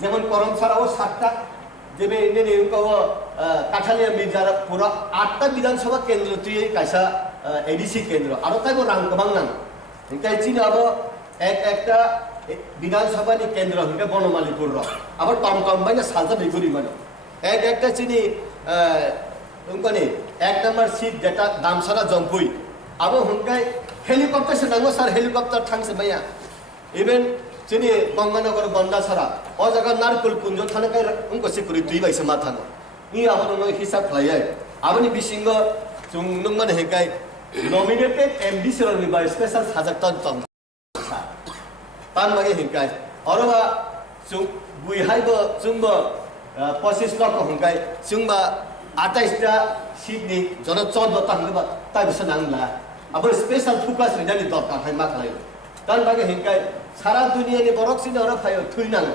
जेमन करमसाराव 7टा जेबे ने उनको काठालिया बिजारा पूरा 8टा विधानसभा केन्द्र तुई काइसा एडीसी केन्द्र आरो ताइबो रां गोबां नां हिंकाय चिन अब एकटा विधानसभा नि केन्द्र हिंका बनमालीपुर र अब टमटम बाइना सालता बिगुरी बनो एकटा चिनि उनको नि 1 नम्बर सीट जेटा दामसरा जम्पुई अब हुंकाय हेलिकप्टर से नांगो सर हेलिकप्टर थांसे बाया इभेन चिनी गंगानगर बन्दासरा ओ जगह नारकुल कुंजो थानकाय उनको सिकुरि दुई बाइसे माथानो इ आबनो हिसाब खालाय आबनि बिसिंग जुं नंगन हेकाय नॉमिनेटेड एमडीसी रनि बाय स्पेशल साजक तन तान बागे हेकाय अरबा जुं बुइहायबो जुंबो 25 लाख हंकाय जुंबा 28 टा सीटनि जन 14 ता हंगबा ताबिस नांगला अब स्पेशल फोकस रिजानि दरकार हाय मा खालाय तान बागे हेकाय सारा दुनिया नि बरक सिन अर फायो थुइनाङ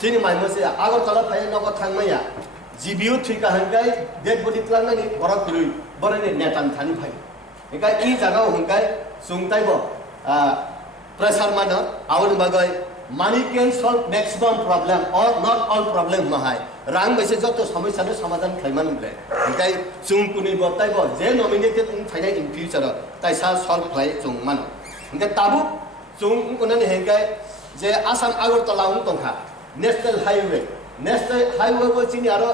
सिनि माइमसे आगर तला फायो नगो थांमाया जिबिउ थुइका हंगाय डेड बडी प्लाननि बरक थुइ बरने नेतान थानि फायो एका इ जागाव हंगाय सुंगताइबो प्रेसार मान आवन बागय मानी कैन सॉल्व मैक्सिमम प्रॉब्लम और नॉट ऑल प्रॉब्लम महाय रांग बैसे जतो समस्याले समाधान खाइमान ब्ले एकाय सुंग कुनि बताइबो जे nominated in final in future ताइसा सॉल्व खाइ सुंग मान Hingga tabu sung unan hingga je Assam Agartala tongkha National Highway ko sini aro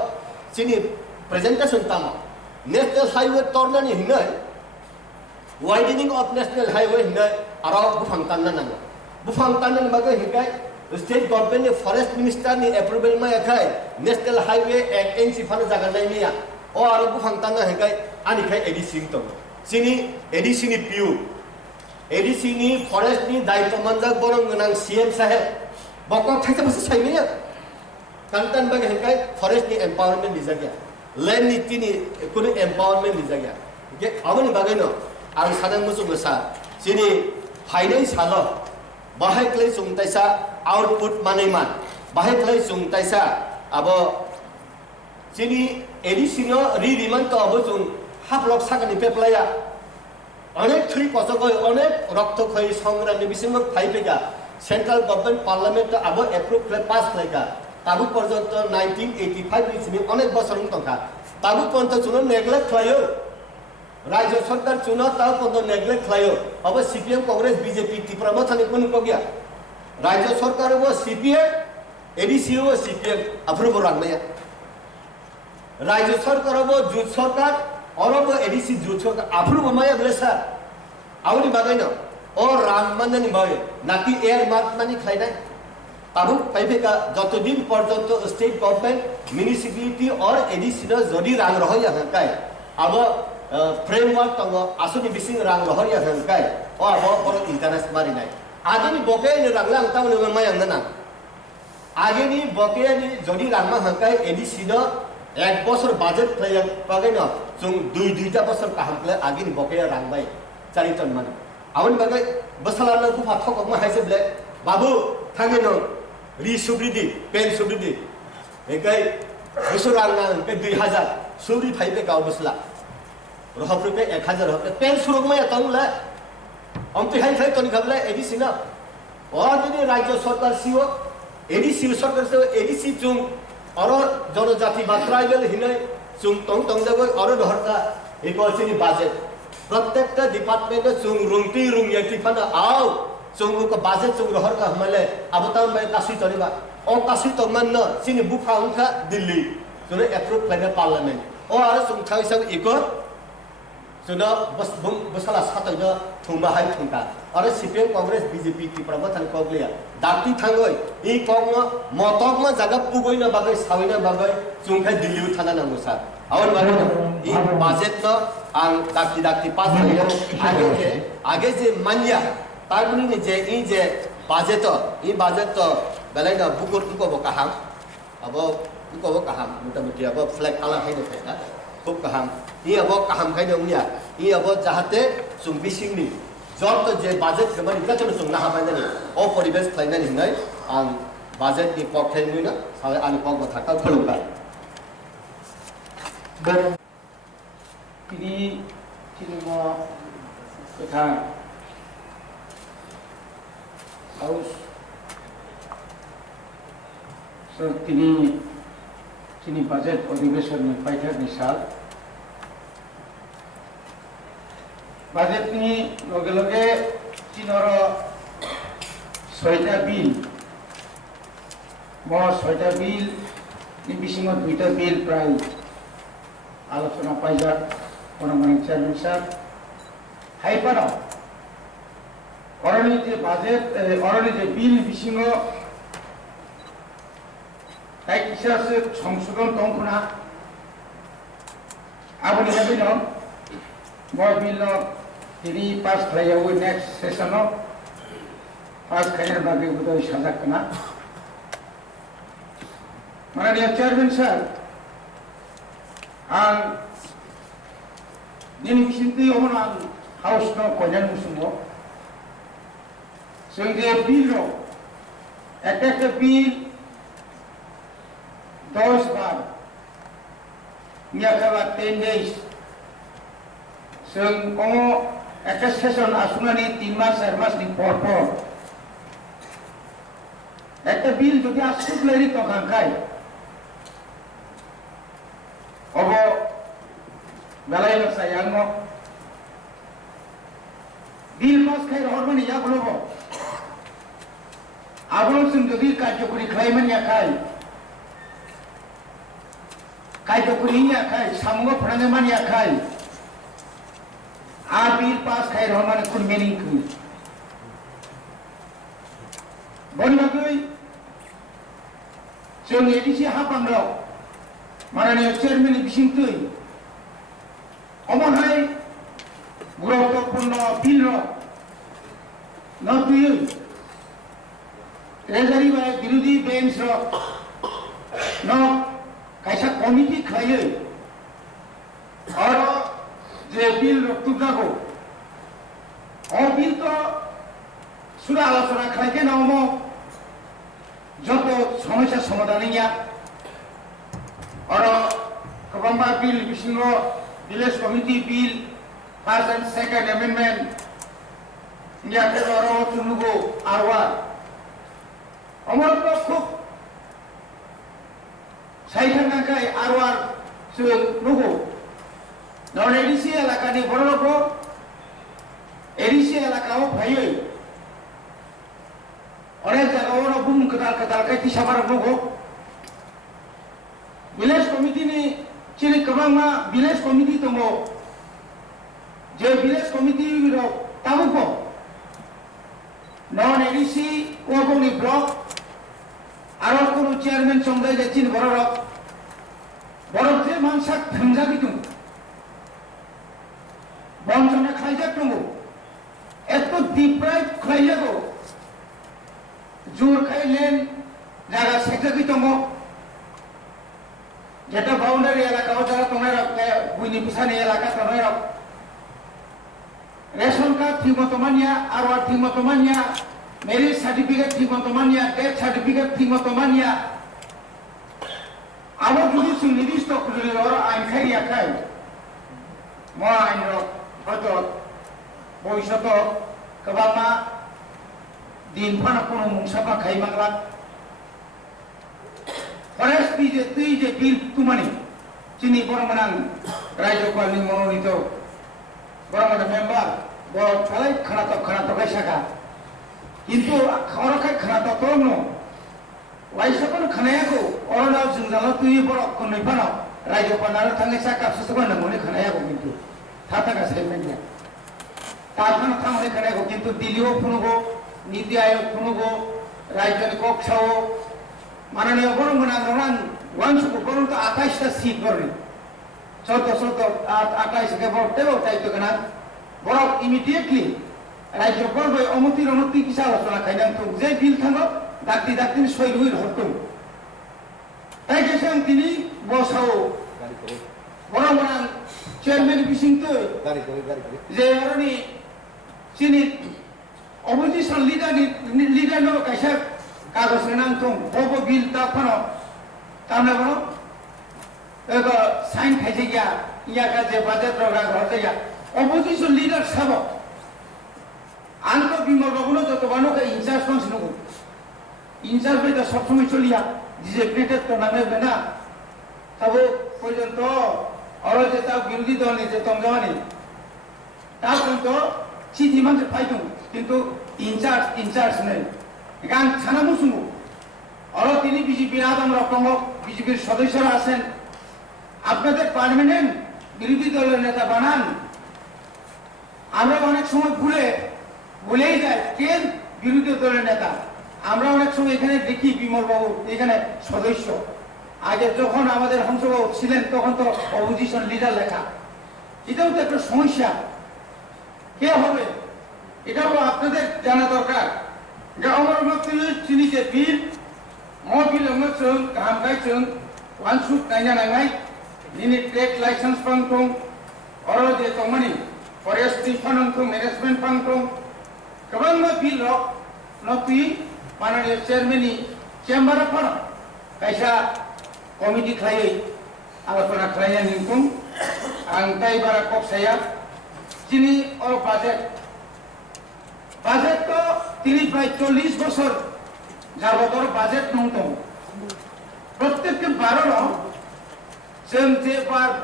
sini presentation tama National Highway tornani hinai widening of National Highway hinai aro bufang tanan bagai hingai state government forest minister ni approval ma yakai National Highway Act NC fana jaga nai niya o aro bufang tanan hingai ani kai ADC tong sini ADC ni PU ADC ni forest ni daito manjak borong nang CM saheb bokok thaisa bus sai niya kantan bagai hingai forest ni empowerment dijagya land ni tini kuno empowerment dijagya ge amani bagai no ang sadang musuh besar sini finance halo bahai klai sung taisa output manaiman bahai klai sung taisa abo sini ADC no re-remand to abo sung haplok sakani peplaya onek thri kosokoi onek roktokhoi সংগ্রামী বিসিং ফাইপেগা central government parliament abo approve klai pass klaika tabu পর্যন্ত 1985 ni onek bosor tongkha tabu পর্যন্ত chuno neglect khlayo राज्य सरकार चुनाव ताव पंदो नेग्लेक्ट खायो अब सीपीएम कांग्रेस बीजेपी त्रिपुरा में थाने कोनी को गया राज्य सरकार वो सीपीएम एडीसी वो सीपीएम अप्रूव रांगमया राज्य सरकार वो जुट सरकार और वो एडीसी जुट सरकार अप्रूव माया ब्लेसा आवनी बागाई न और रांगमननी बागे नाकी एयर मार्क मानी खाइना ताबु पाइपे का जतो दिन पर्यंत स्टेट गवर्नमेंट म्युनिसिपैलिटी और एडीसी न जदी रांग रहो या काय अब framework tango asuni bising rang rohor ya hangkai o abo boro interest mari nai age ni boke ni ranglang taw ni mayang nana age ni boke ni jodi rangma hangkai ADC no ek bosor budget play pagai no jung duita bosor kaham play age ni boke rang bai 4 ton man awon bagai basalana ku pha thok ma haise ble babu thangi no ri subridi pen subridi ekai bosor rang ke 2000 suri phaibe ka bosla rohap rupe 1000 rohap pen suruk ma ya tangla ampi hai thai toni khabla ADC na और यदि राज्य सरकार सीओ एडीसी सरकार से एडीसी chung aro जनजाति बा ट्राइबल हिनै chung tong jago aro dhorka equality budget प्रत्येकटा department chung rungti rung yakti phana au chung ko budget chung rohka हमले अब त मैं कासी चलिबा ओ कासी त मन न सिनि बुखा उखा दिल्ली सुने अप्रूव फाइनल पार्लियामेंट ओ aro chung thai sang iko सुना बस बसला सातै न थुमा हाइ थुंका अरे सीपीएम कांग्रेस बीजेपी त्रिपुरा में थान कोगलिया दाक्ति थांगoi इ कम मतक में जगह पुगoi न बागै सावै न बागै जुंखाय दिल्ली थाना नांगौ सार आवन बारे इ बजेट न आं दाक्ति पास भयो आगे जे मान्या तारमुनि नि जे इ जे बजेट तो बेलाय न बुकुर को बकाहाम अब को बकाहाम मुटामुटी अब फ्लैग आला हैन थाया खूब kaham ini abo kaham kai dong ya ini abo jahate sung bising ni job to je budget kemari kita cuma sung naha bandani o poribesh khlaina ni nai ang budget ni pokthai ni na sawe ani pok ba thaka khulungka ini mo kata harus sini budget Adhivation में पैठा Nishal budget ni loge cinoro soita bill mo soita bill ni bisingo duita bill prai alochona paija orang chairman sir hai pano oroni je budget oroni je bill bisingo তাই কিসাসে সংশোধন তংখনা আবনি যাবি ন মই বিল তিনি পাস খাইয়াও নেক্সট সেশন পাস খাইয়ার বাকি বুঝাই সাজাক না মাননীয় চেয়ারম্যান স্যার আং দিন সিন্তি অমন আং হাউস ন কল্যাণ মুসুম जों जे बिल একটা বিল 10 बार नियाखाबा 10 days जों कोनो একটা সেশন আসুনানি 3 মাস 4 মাস নি পর একটা বিল যদি আসুক লেরি তো খাই অব বেলাই না সায়াঙ্গ বিল पास खाई हरमानि या बोलबो आगोल जों जुदि कार्यकरि खालामोन याखाय कार्यकरि याखाय सामुंग फरायनो मान याखाय आ बिल पास खाई हरमानि कुन मिनिं कुन बनबागै जों एडिसि हाबांराव माननीय चेयरमैन बिसिंतै अमहाय गुरुत्वपूर्ण बिल नतुयै ट्रेजारी बाय विरोधी बेंच न कैसा कमिटी खायै और जे बिल रक्तुजागो और बिल तो सुरा आलोचना खालायके नावमो যত সমস্যা সমাধানিয়া और कबंबा बिल बिसिंगो village committee bill first and second amendment या के और तुनुगो आरवा अमर तो खूब साइथांगा काय आरवा जों नुगो नन एडिसि एलाकानि बरलको एडिसि एलाकाओ फायै अनेक जगह बुम कताल के तिसाबार नुगो विलेज कमिटी नि चिनि कबांमा विलेज कमिटी दंगो जे विलेज कमिटी रो ताबुको नन एडिसि ओगोनि ब्लक आरो कोनो चेयरमैन संजाय जे चिन बरफ जे मानसा थंजाबि दं बंजना खायजाक दंगो एतो डिप्राइव खायजागो जोर खाइलेन जागा सेक्रेटारि दंगो जेटा बाउंडारी एलाका जागा तंगाय बुइनि बिसानि एलाका तंगाय रेशन कार्ड ठीक मतो मानिया आरवा ठीक मतो मानिया मैरिज सर्टिफिकेट ठीक मतो मानिया डेथ सर्टिफिकेट ठीक मतो मानिया आबो जुदि जों निर्दिष्ट खुलिले और आइन खाय याखाय म आइन हयतो भबिष्यत गोबांमा दिन फाना कोनो मुंसाफा खाई मांगला फरेस्ट बी जे बिल तुमानी चिनी बरमनां राज्य पालनि मनोनीत बरमना मेंबर बर खालाय खानात गायसाका किंतु खरखाय खानात तोनो वाइसपन खानायाखौ अरनाव जोंजाला तुइ बर कोनै फानाव राज्य पालनार थांगायसा कापसुसबा नंगौनि खानायाखौ किंतु थाथागा साइमेनिया ताफान थांगाय खानायाखौ किंतु दिल्लीआव फुनुगो नीति आयोग फुनुगो राज्य कक्षाओ माननीय बरमना रनां वांसुको बरम तो 28 टा सीट बरनि 14 के बरतेबो टाइप गना बरक इमिडिएटली राज्य बरबै अमति किसा आलोचना खायनां तो जे बिल थांगो दाक्ति सयलुइ हरतुम ताइके जों दिनै बसाव बरमना चेयरमैन बिसिंतो जे अरनि चिनि अपोजिशन लीडर नो कैसा कागज नां तुम बबो बिल ता फनो तामने बनो एगो साइन खाइजे गया या का जे बजेट रो राग होते गया अपोजिशन लीडर सब आंको बिमर बाबुनो जतो बानो के इंचार्ज कोन सिनो इंचार्ज बे तो सब समय चलिया डिजिग्नेटेड तो नामे बेना तब पर्यंत और जे ता विरोधी दल नि जे तंगवानी ता तो चिठी मानसे फाइदुं किंतु इंचार्ज नहीं गान थाना मुसुमु और তিনি বিজেপি আদম রকম বিজেপির সদস্যরা আছেন আপনাদের পার্মানেন্ট বিরোধী দলের নেতা বানান আমরা অনেক সময় ভুলেই যাই কে বিরোধী দলের নেতা আমরা অনেক সময় এখানে দেখি বিমল বাবু এখানে সদস্য আগে যখন আমাদের হংসবাবু ছিলেন তখন তো অপোজিশন লিডার লেখা এটাও তো একটা সমস্যা কে হবে এটাও আপনাদের জানা দরকার যে আমার মতে চিনি যে বিল मोबिल अमचों काम कायचों वांसुक नायना नांगाय निनि ट्रेड लाइसेंस पांगथों और जे तंगमानि फरेस्ट्री फांगथों मैनेजमेंट पांगथों गोबां बिल रक नतुइ माननीय चेयरमैन चेम्बार फन कायसा कमिटि खायै आलोचना खालायना निंखुं आं ताइबारा कक्साया दिनै और बाजेट तो তিনি প্রায় 40 বছর যাবতর বাজেট নংতো প্রত্যেককে 12 जों जे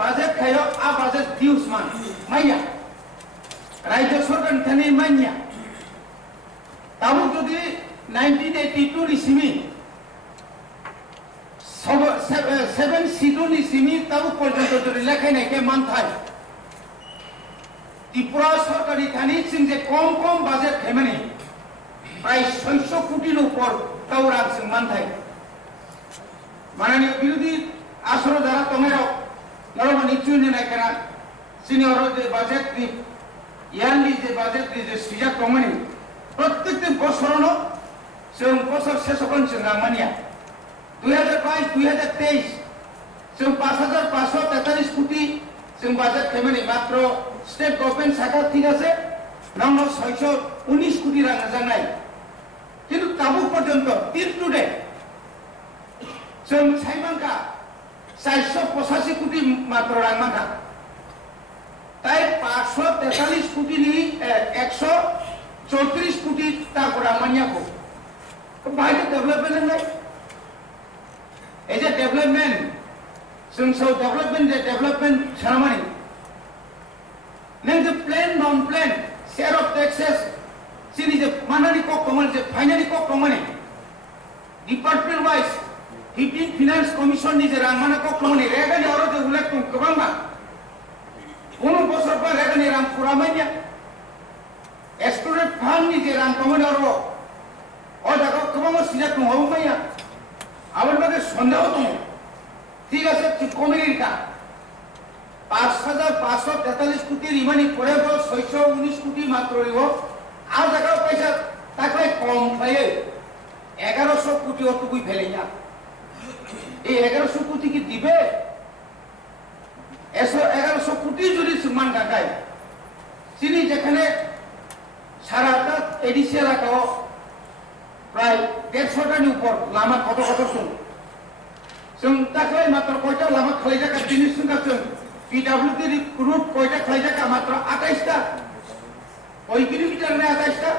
बाजेट खायो आ बाजेट दिउस मान माइया राज्य सरकार थानि माइया তাবুক যদি 1982 ni simi 7 sidul ni simi তাবুক পর্যন্ত যদি লেখাই নাই কে মান থাই ত্রিপুরা সরকারি থানি সিং যে কম বাজেট থেমেনি প্রায় 600 কোটির উপর তাও রাগ সিং মান থাই মাননীয় বিরোধী আসর যারা তোমরা নরমানি চুনে নাই কেনা সিনিয়র যে বাজেট দি ইয়ারলি যে বাজেট দি যে সিজা কমানি প্রত্যেকটি বছরন जों বছর শেষ হন जों রামানিয়া 2022-2023 जों 5543 কোটি जों বাজেট থেমেনি মাত্র স্টেট গভর্নমেন্ট শাখা ঠিক আছে নাম 619 কোটি রাং জানাই কিন্তু তাবুক পর্যন্ত টিল টুডে जों সাইমানকা 485 কোটি মাত্র রাংমানকা তাই 543 কোটি নি 134 কোটি টাকা রামানিয়া কো বাইরে ডেভেলপমেন্ট নাই এই যে ডেভেলপমেন্ট जों सो डेवलपमेंट सारामानि नों जे plan non plan share of taxes सिनि जे मानानि को कमन जे फाइनाली को common department wise 15 finance commission नि जे रांगमाना को कमन रेगानि और जे उल्लेख तुम गोबांमा कोनो बছর पर रेगानि रां पुरामानिया एक्सक्लूडेड फंड नि जे रां कमन और जागा गोबां सिना तुम होमाया आवर बागे सन्देह तुम ঠিক আছে কমিটির কা 5543 কোটির ইমানি পরে 619 কোটি মাত্র রিব আর জায়গা পয়সা তাকে কম পায়ে 1100 কোটি অটুকুই ফেলে না এই 1100 কোটি কি দিবে 1100 কোটি যদি সম্মান কাকায় তিনি যেখানে সারাটা এডিসিয়া রাখাও প্রায় 150টার উপর লামা কত শুন जों ताकलाय मात्र कयटा लामा खालायजाका दिनै सुंगाजों PWD रुट कयटा खालायजाका मात्र 28टा 1 किलोमिटार ने 28टा